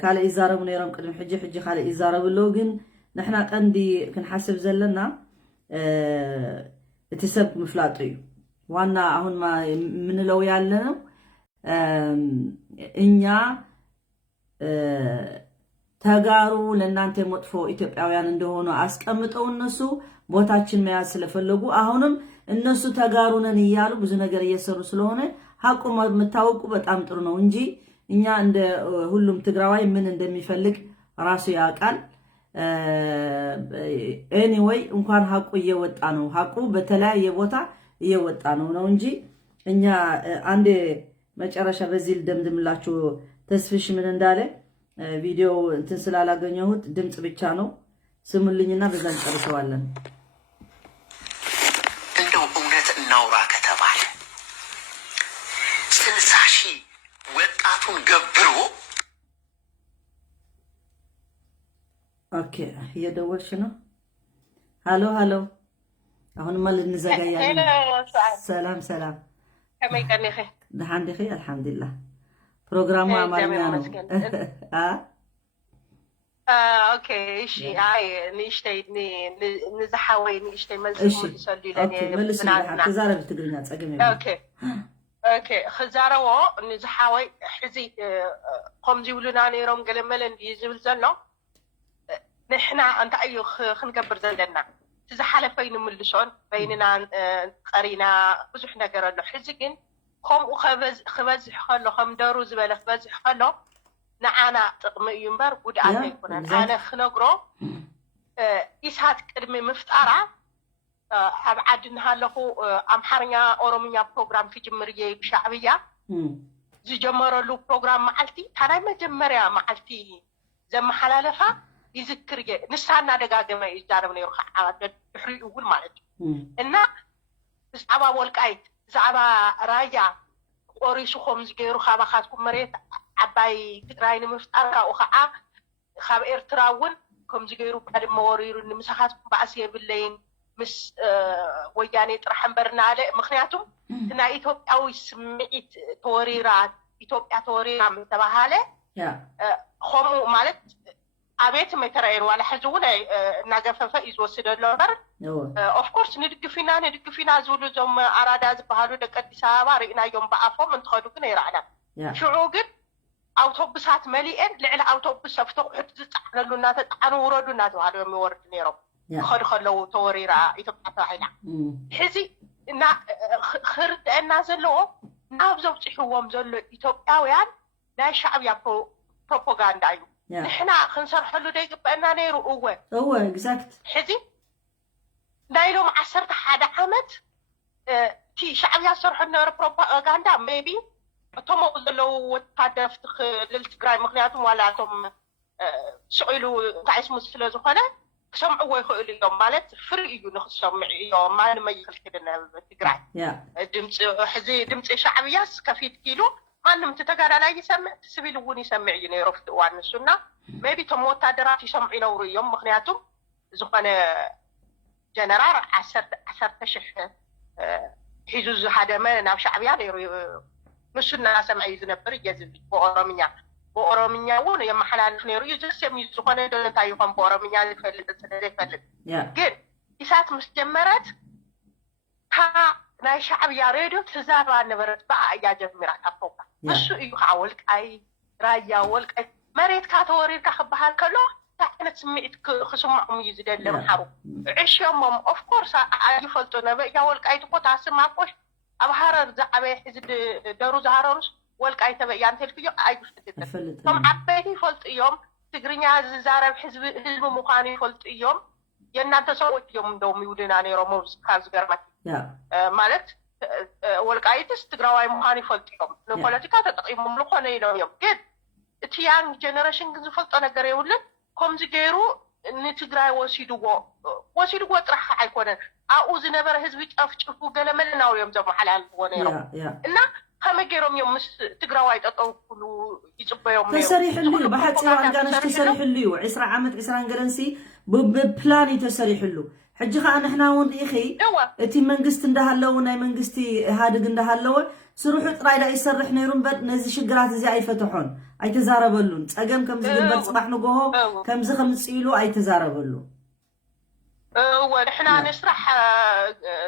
كال يزاربو نيرم قدم حجي خال يزاربلو ግን نحنا قندي كنحسب زلنا اتسب مفلاطي وانا አሁን ምንለው ያለነው እኛ ተጋሩ ለእናንተ መጥፎ ኢትዮጵያውያን እንደሆኑ አስቀምጠው እነሱ ቦታችን መያዝ ስለፈለጉ አሁንም እነሱ ተጋሩ ነን ይያሉ ብዙ ነገር እየሰሩ ስለሆነ ሐቁ መታወቁ በጣም ጥሩ ነው እንጂ እኛ እንደ ሁሉም ትግራዋይ ምን እንደሚፈልግ ራሱ ያውቃል anyway እንኳን ሐቁ እየወጣ ነው ሐቁ በተለያየ ቦታ እየወጣ ነው እንጂ እኛ አንዴ መጨረሻ በዚህ ልደምድምላችሁ ተስፍሽ ምን እንዳለ ቪዲዮ እንትን ስላላገኘሁት ድምጽ ብቻ ነው ስሙልኝና በዛን ጨርሰዋለን እንደው እውነት እናውራ ከተባለ 60,000 ወጣቱን ገብሮ ኦኬ እየደወልሽ ነው ሃሎ አሁን ማለት እንዘጋያለን ሰላም كمي كني خي دحان خي الحمد لله برنامج عملنا اوكي شي هاي نيشتي نزحوي نيشتي ملسول يسولي لني بناتنا خزاره بتقرينا صقمي اوكي خزاره نزحوي حزي قوم جيولنا نيروم قلملن يزول زلو نحنا انت ايو خنقبر زلنا تزحلفين ملشون بيننا قرينا بزح ነገር ኣሎ ሕዚ ግን ከምኡ خبزح خلو خم دارو زباله خبزح خلو نعانا ጥቅሚ እዩ እምበር ጉድኣት ኣይኮነን ኣነ ክነግሮ ኢሳት ቅድሚ ምፍጣራ ኣብ ዓድና ሃለኹ ኣምሓርኛ ኦሮምኛ ፕሮግራም ክጅምር እየ ብሻዕብያ ዝጀመረሉ ፕሮግራም መዓልቲ ታናይ መጀመርያ መዓልቲ ዘመሓላለፋ يذكر نسانا دغاغما يزارب نيرو خحري يقول ማለት እና زعبا ወልቃይት زعبا رايا ኦሪሱ ኾም ዝገይሩ ካባኻትኩም መሬት ዓባይ ትግራይ ንምፍጣር ካብኡ ከዓ ካብ ኤርትራውን ከም ዝገይሩ ባድመ ወሪሩ ንምሳኻትኩም ባዕሲ የብለይን ምስ ወያኔ ጥራሕ እምበርና አለ ምክንያቱም እና ኢትዮጵያዊ ስምዒት ተወሪራት ኢትዮጵያ ተወሪራ ምተባሃለ ኾሙ ማለት አቤት መተራይሩ على حزونه እናገፈፈ ይወስደሉ ነበር ኦፍ ኮርስ ንድግፊና ዝውሉ ዞም አራዳ ዝባሃሉ ደቀ አዲስ አበባ ርኢናዮም በአፎም እንትኸዱ ግን ይራዕና شعوقن أوتوبسات مليئن لعل أوتوبس سفتو حتى تعنلو الناس تعنو وردو الناس وهذا يورد نيرو خلو توريرا يتبعتها حينا حزي خرد الناس اللو نابزو بصحوهم زلو إثيوبياويان ناي شعب يابو بروباغاندا يو نحنا خنصر حلو دايق بأننا نيرو هو exact حزي نايلو مع عسرت حدا عمد تي شعب يصرح النار بروباغندا ميبي توم لو وتادف للتجراي مخنياتهم ولا توم سئلوا تعيس مسلة زخنة سمعوا ويخلوا اليوم مالت فريق نخسم يوم ما لما يخل كده التجراي دمت حزي دمت شعبياس كفيت كيلو ما نم تتجار على يسمع تسبيل وني سمع ينيرفت وعن السنة ميبي توم وتادرات يسمع ينور يوم مخنياتهم زخنة جنرال عسرت شح حجوز هذا ما ناف شعبيان نسنا سمع يزنبر يجذب بأورامينيا ونا يوم حلال خنيرو يجلس يوم يزخونه دلنا تايفهم بأورامينيا يفلت السنة يفلت. جد إسات مستمرت ها ناي شعبيا ريدو تزارع نبرت بقى يا جميرة أبوكا. بس يحاولك أي رايا ولك أي مريت كاتورير كخبها كله تحنا سمعت خصوم يزيد لهم حرو. عيش يوم of course يفلتنا بقى يا ولك أي تقطع عسمع فوش. أبهار زعبي حزب دارو زهرانش ولك أي تبع يعني تلفيو أي بستدل. ثم عبيتي فلت يوم تقريني زارب حزب مقاني فلت يوم ينام تسوي يوم دوم يودينا نيرو موز كاز جرمك. مالت ولك أي تستقرأي مقاني فلت يوم. لو بوليتيكا تقيم مملوكنا يوم جد. تيان جنريشن كذا فلت أنا قريولن كم زجيرو نتقرأي وسيدو ترح حيكون أعوز نبر حزبك أفتشفو قال ملنا ويوم زم حلال ونيرو. إنّا هم جيرهم يوم مس تقرأي أو كلو يجيب يوم. تسريح الليو بحث عن جانش تسريح الليو عسر عمت عسر عن جرنسي ببلاني تسريح الليو. حجة أنا إحنا ون إخي. تي منجست ندهالو وناي منجستي هذا ندهالو سروح رايدا يسرح نيرون بد نزي شجرات زي أي فتحون أي تزاربلون أجمع كم زي صباح نجوه كم زي خمس إيلو أي تزاربلون. ونحنا نشرح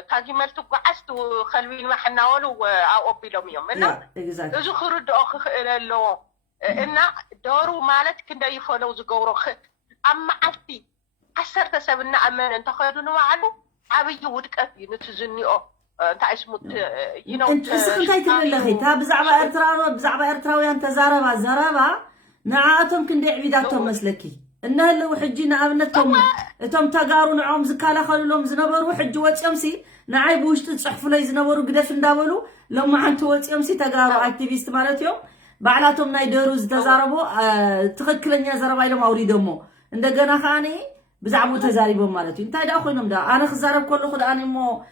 تاجمل تقعست وخلوين ما حنا ولو أو بيلوم يوم إنه إذا خرج أخ لو إنه دارو مالت كنا يفعلوا زجورو أما عتي عسر تسبنا أمان أنت خيرنا معلو عبي يودك أفي نتزني تعيش مت أنت سكنت هاي تلله تاب بزعبة إرتراوي أنت زاربا نعاتهم كندي عبيداتهم مسلكي إنه لو حجينا أبنتهم تم تجارون عم زكالة خلولهم زنبروا حجوات أمسي نعيب وش تصحفوا لي زنبروا قدف نداولوا لما عنتوات أمسي تجاروا أكتيفيست مالتهم بعلاتهم نايدروز تزاربوا تخكلني زربا لهم أوريدهمو إنده جنا خاني بزعبوا تزاربهم مالتهم أنت هذا أخوي نمدا أنا خزارب كله خد أنا مو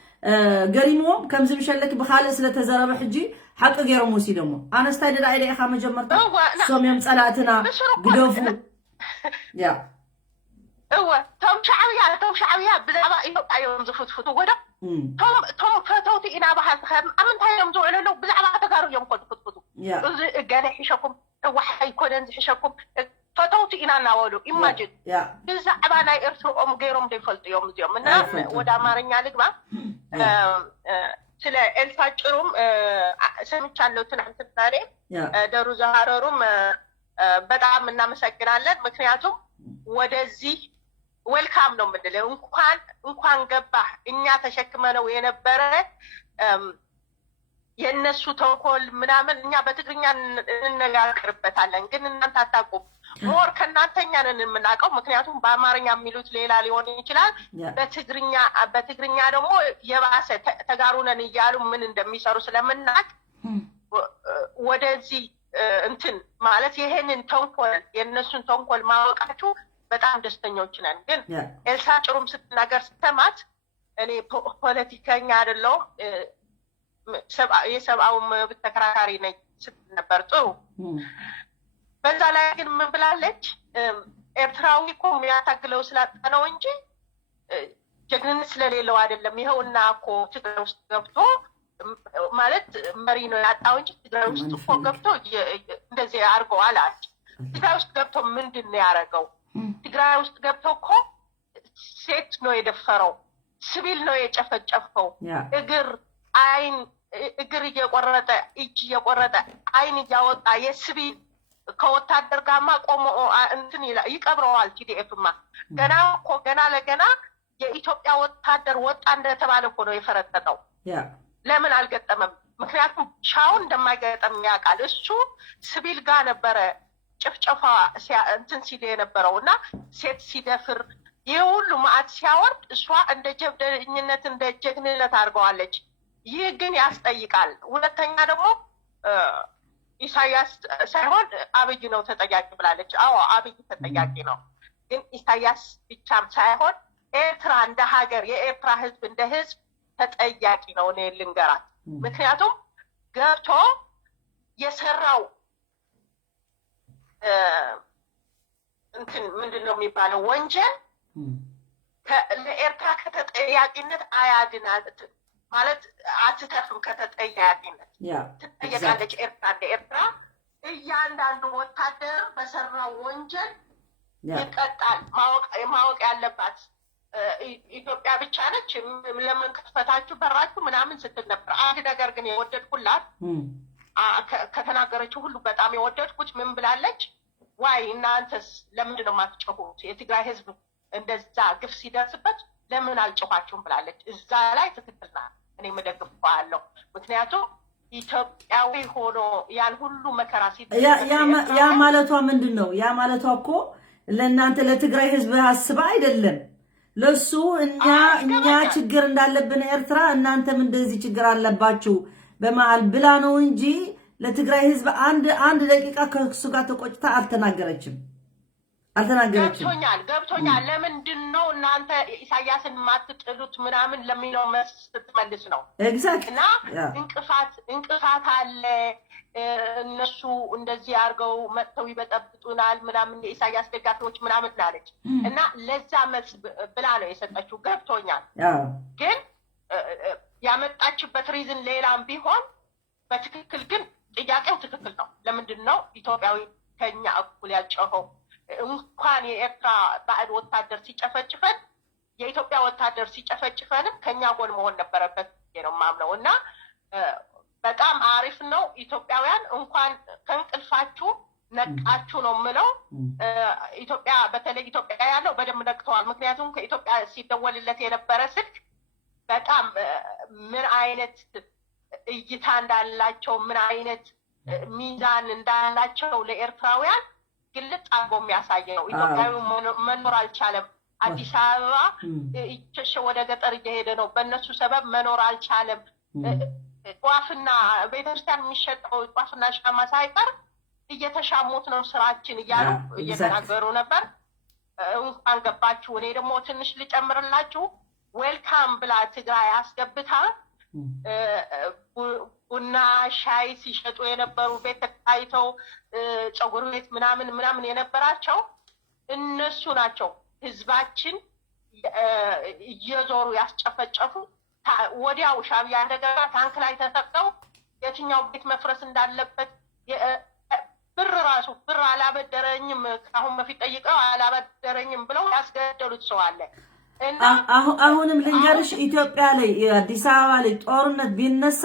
قريمو كم زي مشلك بخالص لتزارب حجي حق غير موسيدمو أنا استايد على إخامة جمرتا سوم يوم صلاتنا قدوفو يا هو توم شعبية بزعبا أيوم زفوت فتو ودا توم فتوتي إنا بحال خير أمن تاي يوم زوعنا لو بزعبا تقارو يوم كنت فتو قال حشكم وحي كونن حشكم فتوتي إنا ناولو إماجن بزعبا لا يرسلوا غيرهم دي فلت يوم زيوم منا ودا مارنيا لك ما سلا الفاجروم سمعتشالو تنعم تبتاري دارو زهاروم በጣም እናመሰግናለን ምክንያቱም ወደዚህ ዌልካም ነው ምንድነው እንኳን ገባ እኛ ተሸክመነው የነበረ የነሱ ተንኮል ምናምን እኛ በትግርኛ እንነጋገርበታለን ግን እናንተ አታውቁም ሞር ከናንተኛ ነን የምናውቀው ምክንያቱም በአማርኛ የሚሉት ሌላ ሊሆን ይችላል በትግርኛ ደግሞ የባሰ ተጋሩነን ይያሉ ምን እንደሚሰሩ ስለምናውቅ ወደዚህ እንትን ማለት ይሄንን ተንኮል የነሱን ተንኮል ማወቃችሁ በጣም ደስተኞች ነን ግን ኤልሳ ጭሩም ስትናገር ስተማት እኔ ፖለቲከኛ አይደለሁም የሰብአዊ መብት ተከራካሪ ነኝ ስትነበር ጥሩ በዛ ላይ ግን ምን ብላለች ኤርትራዊ እኮ የሚያታግለው ስላጣ ነው እንጂ ጀግንነት ስለሌለው አይደለም ይኸውና እኮ ትግራይ ውስጥ ገብቶ ማለት መሪ ነው ያጣው እንጂ ትግራይ ውስጥ እኮ ገብቶ እንደዚህ አድርገዋል አለች ትግራይ ውስጥ ገብቶ ምንድን ነው ያደረገው ትግራይ ውስጥ ገብቶ እኮ ሴት ነው የደፈረው ሲቪል ነው የጨፈጨፈው እግር አይን እግር እየቆረጠ እጅ እየቆረጠ አይን እያወጣ የሲቪል ከወታደር ጋርማ ቆሞ እንትን ይቀብረዋል። ቲዲኤፍማ ገና ለገና የኢትዮጵያ ወታደር ወጣ እንደተባለ እኮ ነው የፈረጠጠው። ለምን አልገጠመም? ምክንያቱም ሻውን እንደማይገጠም ያውቃል። እሱ ሲቪል ጋር ነበረ ጭፍጨፋ እንትን ሲል የነበረው እና ሴት ሲደፍር ይህ ሁሉ መዓት ሲያወርድ እሷ እንደ ጀብደኝነት እንደ ጀግንነት አድርገዋለች። ይህ ግን ያስጠይቃል። ሁለተኛ ደግሞ ኢሳያስ ሳይሆን አብይ ነው ተጠያቂ ብላለች። አዎ አብይ ተጠያቂ ነው። ግን ኢሳያስ ብቻም ሳይሆን ኤርትራ እንደ ሀገር የኤርትራ ህዝብ እንደ ህዝብ ተጠያቂ ነው። እኔ ልንገራት፣ ምክንያቱም ገብቶ የሰራው እንትን ምንድን ነው የሚባለው ወንጀል ለኤርትራ ከተጠያቂነት አያድናት ማለት አትተርፍም። ከተጠያቂነት ትጠየቃለች ኤርትራ እንደ ኤርትራ። እያንዳንዱ ወታደር በሰራው ወንጀል ይቀጣል። ማወቅ ያለባት ኢትዮጵያ ብቻ ነች። ለምን ከፈታችሁ በራችሁ ምናምን ስትል ነበር። አንድ ነገር ግን የወደድኩላት ከተናገረችው ሁሉ በጣም የወደድኩት ምን ብላለች? ዋይ እናንተስ ለምንድን ነው የማትጮሁት? የትግራይ ህዝብ እንደዛ ግፍ ሲደርስበት ለምን አልጮኋችሁም ብላለች። እዛ ላይ ትክክል ናት። እኔ የምደግፈዋለሁ። ምክንያቱም ኢትዮጵያዊ ሆኖ ያን ሁሉ መከራ ያ ማለቷ ምንድን ነው? ያ ማለቷ እኮ ለእናንተ ለትግራይ ህዝብ አስባ አይደለም። ለሱ እኛ ችግር እንዳለብን ኤርትራ እናንተም እንደዚህ ችግር አለባችሁ በመሃል ብላ ነው እንጂ ለትግራይ ህዝብ አንድ ደቂቃ ከሱ ጋር ተቆጭታ አልተናገረችም። ገብቶኛል። ለምንድን ነው እናንተ ኢሳያስን ማትጥሉት ምናምን ለሚለው መልስ ስትመልስ ነው። እና እንቅፋት አለ። እነሱ እንደዚህ አድርገው መጥተው ይበጠብጡናል ምናምን የኢሳያስ ደጋፊዎች ምናምን አለች እና ለዛ መልስ ብላ ነው የሰጠችው። ገብቶኛል። ግን ያመጣችበት ሪዝን ሌላም ቢሆን በትክክል ግን ጥያቄው ትክክል ነው። ለምንድን ነው ኢትዮጵያዊ ከኛ እኩል ያልጮኸው? እንኳን የኤርትራ ባዕድ ወታደር ሲጨፈጭፈን የኢትዮጵያ ወታደር ሲጨፈጭፈንም ከኛ ጎን መሆን ነበረበት ነው ማምነው። እና በጣም አሪፍ ነው። ኢትዮጵያውያን እንኳን ከእንቅልፋችሁ ነቃችሁ ነው የምለው። ኢትዮጵያ በተለይ ኢትዮጵያ ያለው በደንብ ነቅተዋል። ምክንያቱም ከኢትዮጵያ ሲደወልለት የነበረ ስልክ በጣም ምን አይነት እይታ እንዳላቸው ምን አይነት ሚዛን እንዳላቸው ለኤርትራውያን ግልጽ አድርጎ የሚያሳይ ነው። ኢትዮጵያዊ መኖር አልቻለም። አዲስ አበባ ይቸሸ ወደ ገጠር እየሄደ ነው። በእነሱ ሰበብ መኖር አልቻለም። ጧፍና ቤተክርስቲያን የሚሸጠው ጧፍና ሻማ ሳይቀር እየተሻሙት ነው ስራችን እያሉ እየተናገሩ ነበር። እንኳን ገባችሁ። እኔ ደግሞ ትንሽ ልጨምርላችሁ። ዌልካም ብላ ትግራይ አስገብታ ቡና ሻይ ሲሸጡ የነበሩ ቤት ተከራይተው ፀጉር ቤት ምናምን የነበራቸው እነሱ ናቸው። ህዝባችን እየዞሩ ያስጨፈጨፉ። ወዲያው ሻዕቢያ እንደገና ታንክ ላይ ተሰቅለው የትኛው ቤት መፍረስ እንዳለበት ብር አላበደረኝም ከአሁን በፊት ጠይቀው አላበደረኝም ብለው ያስገደሉት ሰው አለ። አሁንም ልንገርሽ ኢትዮጵያ ላይ አዲስ አበባ ላይ ጦርነት ቢነሳ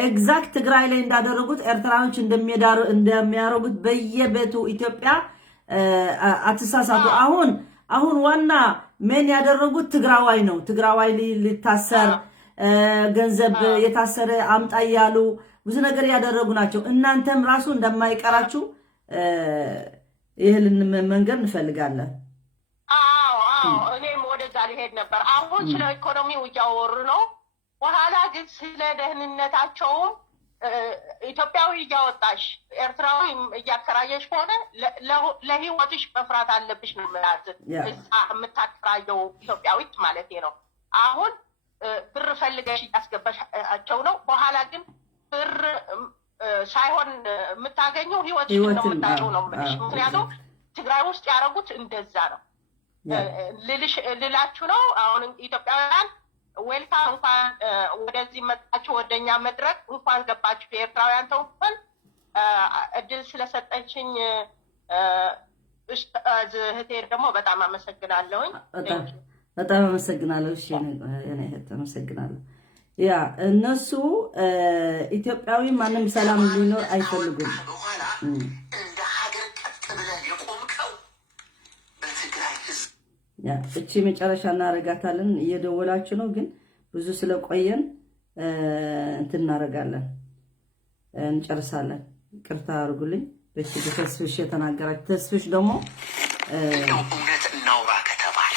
ኤግዛክት ትግራይ ላይ እንዳደረጉት ኤርትራኖች እንደሚያደርጉት በየቤቱ ኢትዮጵያ አትሳሳቱ። አሁን ዋና ምን ያደረጉት ትግራዋይ ነው። ትግራዋይ ሊታሰር ገንዘብ የታሰረ አምጣ ያሉ ብዙ ነገር ያደረጉ ናቸው። እናንተም ራሱ እንደማይቀራችሁ ይሄንን መንገር እንፈልጋለን። እኔም ወደዛ ሊሄድ ነበር። አሁን ስለ ኢኮኖሚው እያወሩ ነው። በኋላ ግን ስለ ደህንነታቸውም ኢትዮጵያዊ እያወጣሽ ኤርትራዊ እያከራየሽ ከሆነ ለህይወትሽ መፍራት አለብሽ ነው የምላት። እዛ የምታከራየው ኢትዮጵያዊት ማለት ነው። አሁን ብር ፈልገሽ እያስገባሻቸው ነው። በኋላ ግን ብር ሳይሆን የምታገኘው ህይወትሽን ነው የምታጭው ነው የምልሽ። ምክንያቱም ትግራይ ውስጥ ያደረጉት እንደዛ ነው ልላችሁ ነው። አሁን ኢትዮጵያውያን ዌልካም፣ እንኳን ወደዚህ መጣችሁ፣ ወደኛ መድረክ እንኳን ገባችሁ። የኤርትራውያን ተውፈን እድል ስለሰጠችኝ እህቴ ደግሞ በጣም አመሰግናለሁኝ። በጣም አመሰግናለሁ። እሺ የኔ እህት አመሰግናለሁ። ያ እነሱ ኢትዮጵያዊ ማንም ሰላም ሊኖር አይፈልጉም። እንደ ሀገር ቀጥ ብለህ የቆምከው በትግራይ ህዝብ ያ እቺ መጨረሻ እናረጋታለን። እየደወላችሁ ነው ግን ብዙ ስለቆየን እንትን እናረጋለን እንጨርሳለን። ቅርታ አርጉልኝ። በእሺ ተስፍሽ የተናገራችሁ ተስፍሽ ደግሞ እውነት እናውራ ከተባለ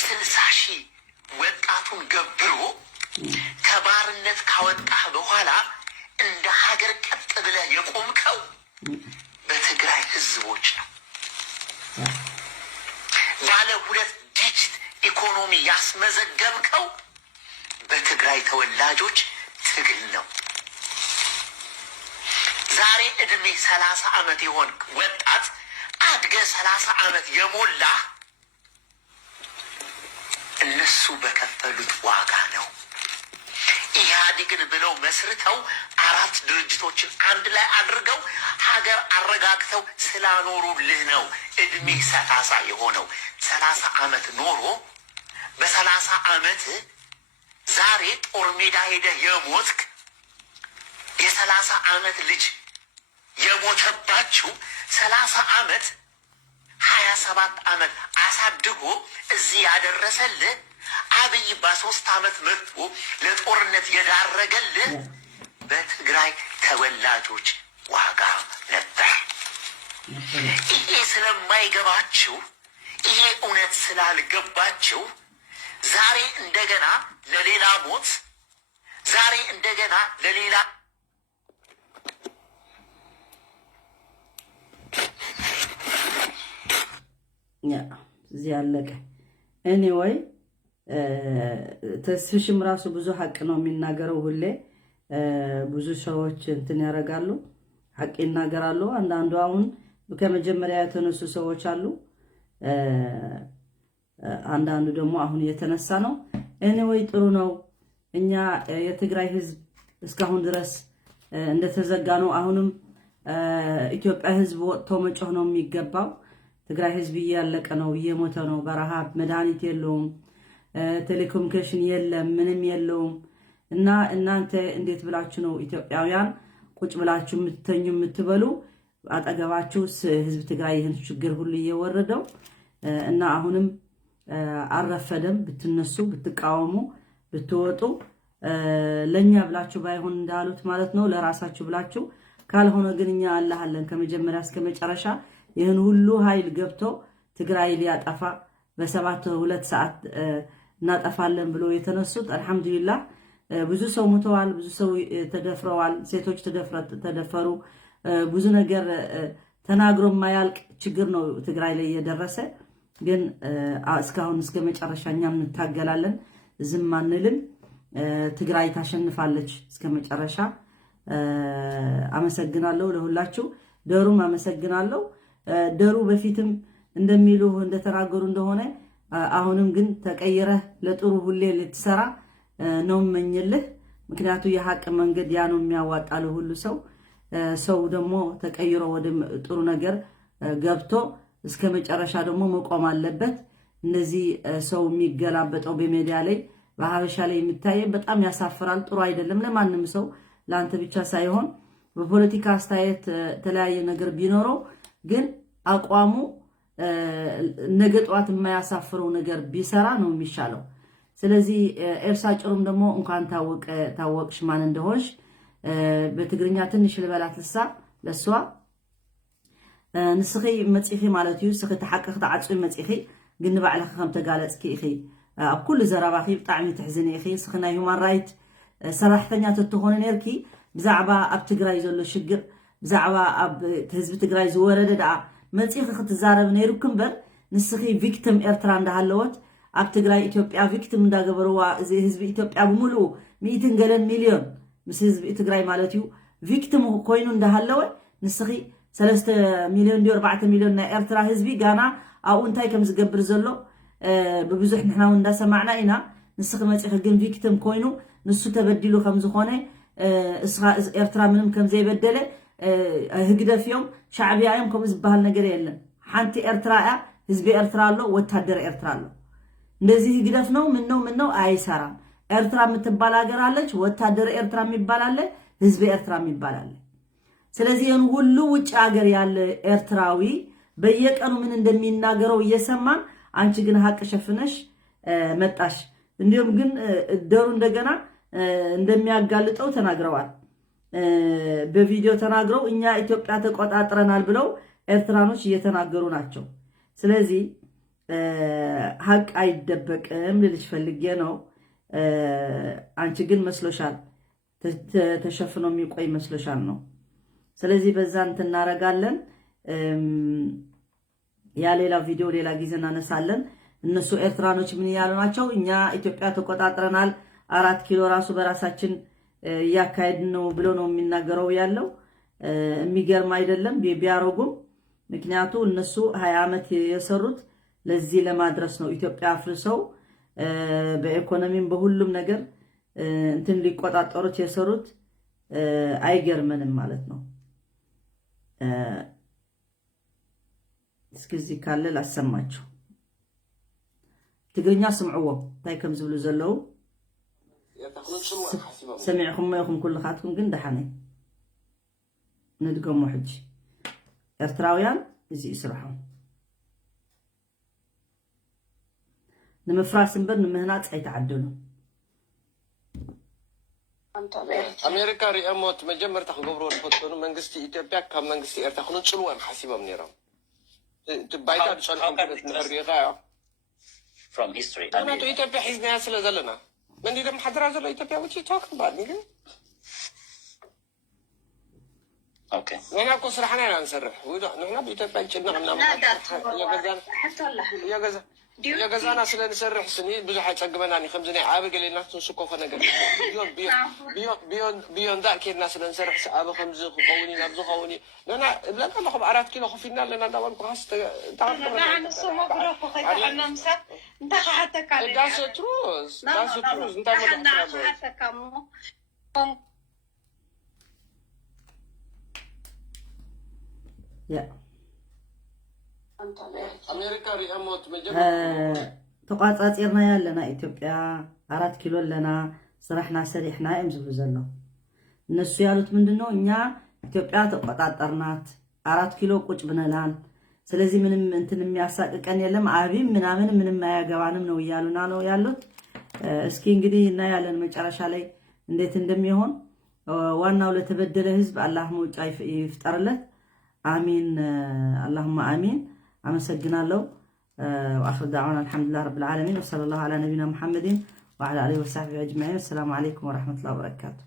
60 ሺህ ወጣቱን ገብሮ ከባርነት ካወጣህ በኋላ እንደ ሀገር ቀጥ ብለህ የቆምከው በትግራይ ህዝቦች ነው። ባለ 2 ዲጂት ኢኮኖሚ ያስመዘገብከው በትግራይ ተወላጆች ትግል ነው። ዛሬ እድሜ 30 ዓመት የሆን ወጣት አድገ 30 ዓመት የሞላ እነሱ በከፈሉት ዋጋ ነው። ኢህአዴግን ብለው መስርተው 4 ድርጅቶችን አንድ ላይ አድርገው ሀገር አረጋግተው ስላኖሩልህ ነው እድሜ 30 የሆነው። 30 ዓመት ኖሮ በ30 ዓመት ዛሬ ጦር ሜዳ ሄደህ የሞትክ የ30 ዓመት ልጅ የሞተባችሁ 30 ዓመት 27 ዓመት አሳድጎ እዚህ ያደረሰልህ አብይ በ3 ዓመት መጥቶ ለጦርነት የዳረገልህ በትግራይ ተወላጆች ዋጋ ነበር። ይሄ ስለማይገባችሁ፣ ይሄ እውነት ስላልገባችሁ ዛሬ እንደገና ለሌላ ሞት፣ ዛሬ እንደገና ለሌላ እዚህ ያለቀ ኤኒዌይ ተስፍሽም ራሱ ብዙ ሀቅ ነው የሚናገረው። ሁሌ ብዙ ሰዎች እንትን ያደርጋሉ፣ ሀቅ ይናገራሉ። አንዳንዱ አሁን ከመጀመሪያ የተነሱ ሰዎች አሉ፣ አንዳንዱ ደግሞ አሁን እየተነሳ ነው። ኤኒዌይ ጥሩ ነው። እኛ የትግራይ ህዝብ እስካሁን ድረስ እንደተዘጋ ነው። አሁንም ኢትዮጵያ ህዝብ ወጥቶ መጮህ ነው የሚገባው። ትግራይ ህዝብ እያለቀ ነው፣ እየሞተ ነው በረሃብ። መድኃኒት የለውም፣ ቴሌኮሙኒኬሽን የለም፣ ምንም የለውም። እና እናንተ እንዴት ብላችሁ ነው ኢትዮጵያውያን ቁጭ ብላችሁ የምትተኙ የምትበሉ? አጠገባችሁ ህዝብ ትግራይ ይህን ችግር ሁሉ እየወረደው እና አሁንም አልረፈደም። ብትነሱ፣ ብትቃወሙ፣ ብትወጡ ለኛ ብላችሁ ባይሆን እንዳሉት ማለት ነው ለራሳችሁ ብላችሁ ካልሆነ ግን እኛ አላህ አለን ከመጀመሪያ እስከ መጨረሻ ይህን ሁሉ ኃይል ገብቶ ትግራይ ሊያጠፋ በ2 ሰዓት እናጠፋለን ብሎ የተነሱት አልহামዱሊላህ ብዙ ሰው ሞተዋል፣ ብዙ ሰው ተደፍረዋል፣ ሴቶች ተደፈሩ፣ ብዙ ነገር ተናግሮ የማያልቅ ችግር ነው ትግራይ ላይ የደረሰ። ግን እስካሁን እስከ መጨረሻ እኛም እንታገላለን፣ ዝም አንልም። ትግራይ ታሸንፋለች እስከ መጨረሻ። አመሰግናለሁ ለሁላችሁ። ደሩም አመሰግናለሁ። ደሩ በፊትም እንደሚሉ እንደተናገሩ እንደሆነ አሁንም ግን ተቀይረህ ለጥሩ ሁሌ ልትሰራ ነው መኝልህ። ምክንያቱ የሐቅ መንገድ ያ ነው የሚያዋጣ ለሁሉ ሰው። ሰው ደግሞ ተቀይሮ ወደ ጥሩ ነገር ገብቶ እስከ መጨረሻ ደግሞ መቆም አለበት። እነዚህ ሰው የሚገላበጠው በሚዲያ ላይ በሀበሻ ላይ የሚታይ በጣም ያሳፍራል። ጥሩ አይደለም ለማንም ሰው፣ ለአንተ ብቻ ሳይሆን በፖለቲካ አስተያየት ተለያየ ነገር ቢኖረው ግን አቋሙ ነገ ጧት የማያሳፍረው ነገር ቢሰራ ነው የሚሻለው። ስለዚህ ኤርሳ ጭሩም ደግሞ እንኳን ታወቅሽ ማን እንደሆንሽ በትግርኛ ትንሽ ልበላት ለሷ ንስኺ መጽኺ ማለት እዩ። ስኺ ተሓቅኽ ተዓጽዩ መጽኺ ግን ባዕልኻ ከም ተጋለጽኪ ኢኺ ኣብ ኩሉ ዘረባኺ ብጣዕሚ ትሕዝኒ ኢኺ። ስኺ ናይ ሁማን ራይት ሰራሕተኛ ተትኾነ ነርኪ ብዛዕባ ኣብ ትግራይ ዘሎ ሽግር ብዛዕባ ኣብ ህዝቢ ትግራይ ዝወረደ ደኣ መጽኺ ክትዛረብ ነይሩክ እምበር ንስኺ ቪክቲም ኤርትራ እንዳሃለወት ኣብ ትግራይ ኢትዮጵያ ቪክቲም እንዳገበርዋ እዚ ህዝቢ ኢትዮጵያ ብምሉኡ 100 ሚልዮን ምስ ህዝቢ ትግራይ ማለት እዩ ቪክቲም ኮይኑ እንዳሃለወ ንስኺ 3 ሚልዮን 4 ሚልዮን ናይ ኤርትራ ህዝቢ ጋና ኣብኡ እንታይ ከም ዝገብር ዘሎ ብብዙሕ ንሕና እንዳሰማዕና ኢና። ንስኺ መጽኺ ግን ቪክቲም ኮይኑ ንሱ ተበዲሉ ከም ዝኾነ ኤርትራ ምንም ከም ዘይበደለ ህግደፍዮም ሻዕብያ እዮም ከምኡ ዝበሃል ነገር የለን። ሓንቲ ኤርትራ እያ፣ ህዝቢ ኤርትራ ኣሎ፣ ወታደር ኤርትራ ኣሎ። እንደዚህ ህግደፍ ነው ምን ነው አይሰራም። ኤርትራ የምትባል ሀገር አለች፣ ወታደር ኤርትራ የሚባል አለ፣ ህዝብ ኤርትራ የሚባል አለ። ስለዚህ ሁሉ ውጭ ሀገር ያለ ኤርትራዊ በየቀኑ ምን እንደሚናገረው እየሰማን አንቺ ግን ሀቅ ሸፍነሽ መጣሽ። እንዲሁም ግን ደሩ እንደገና እንደሚያጋልጠው ተናግረዋል። በቪዲዮ ተናግረው እኛ ኢትዮጵያ ተቆጣጥረናል ብለው ኤርትራኖች እየተናገሩ ናቸው። ስለዚህ ሀቅ አይደበቅም ልልሽ ፈልጌ ነው። አንቺ ግን መስሎሻል፣ ተሸፍኖ የሚቆይ መስሎሻል ነው። ስለዚህ በዛ እንትን እናረጋለን። ያ ሌላ ቪዲዮ ሌላ ጊዜ እናነሳለን። እነሱ ኤርትራኖች ምን ያሉ ናቸው? እኛ ኢትዮጵያ ተቆጣጥረናል፣ 4 ኪሎ ራሱ በራሳችን እያካሄድን ነው ብሎ ነው የሚናገረው ያለው። የሚገርም አይደለም ቢያረጉም፣ ምክንያቱ እነሱ 20 ዓመት የሰሩት ለዚህ ለማድረስ ነው። ኢትዮጵያ አፍርሰው በኢኮኖሚም በሁሉም ነገር እንትን ሊቆጣጠሩት የሰሩት አይገርመንም ማለት ነው። እስኪ እዚህ ካለ ላሰማችሁ። ትግርኛ ስምዕዎ እንታይ ከም ዝብሉ ዘለው ሰሚዕኩም ይኹም ኩልኻትኩም ግን ደሓነይ ንድገሞ ሕጂ ኤርትራውያን እዚ ይስርሖም ንምፍራስ እምበር ንምህናፅ ኣይተዓደሉ። ኣሜሪካ ሪኦሞት መጀመርታ ክገብርዎ ዝፈትኑ መንግስቲ ኢትዮጵያ ካብ መንግስቲ ኤርትራ ክንፅልዎም ሓሲቦም ነይሮም። ባይታ ዝፀንሖም ኩነት ንሪኢኻ ዮ ምክንያቱ ኢትዮጵያ ሒዝናያ ስለ ዘለና መንዲ ደም ሓድራ ዘሎ ኢትዮጵያ ውጭ ተዋክም ባድኒ ግን ንሕና እኮ ስራሕና ኢና ንሰርሕ ንሕና ብኢትዮጵያ ንጭንቕ የገዛና ስለ ንሰርሕ ስኒ ብዙሕ ኣይፀግበናኒ ከምዚ ናይ ዓበ ገሌና ትንስኮ ነገር ቢዮን ዳእ ኬድና ስለ ንሰርሕ ኣበ ከምዚ ክኸውን ኢና ኣብዚ ኸውን እዩ ንሕና እብለካ ለኹም 4 ኪሎ ከፊልና ኣለና እንዳበልኩ ካስ ዳሰትሩስ እንታይ መዳክራሎ ኣሜሪካ ሪኦሞት ተቋፃፂርና ያለና ኢትዮጵያ 4 ኪሎ ለና ስራሕና ሰሪሕና እዮም ዝብሉ ዘሎ። እነሱ ያሉት ምንድነው? እኛ ኢትዮጵያ ተቆጣጠርናት 4 ኪሎ ቁጭ ብነናል። ስለዚህ ምንም እንትን የሚያሳቅቀን የለም አቢም ምንም አያገባንም ነው እያሉና ነው ያሉት። እስኪ እንግዲህ እናያለን መጨረሻ ላይ እንዴት እንደሚሆን። ዋናው ለተበደለ ህዝብ አላህ መውጫ ይፍጠርለት። አሚን اللهم آمين. አመሰግናለሁ። وآخر دعوانا الحمد لله رب العالمين وصلى الله على نبينا محمد وعلى آله وصحبه أجمعين. السلام عليكم ورحمة الله وبركاته.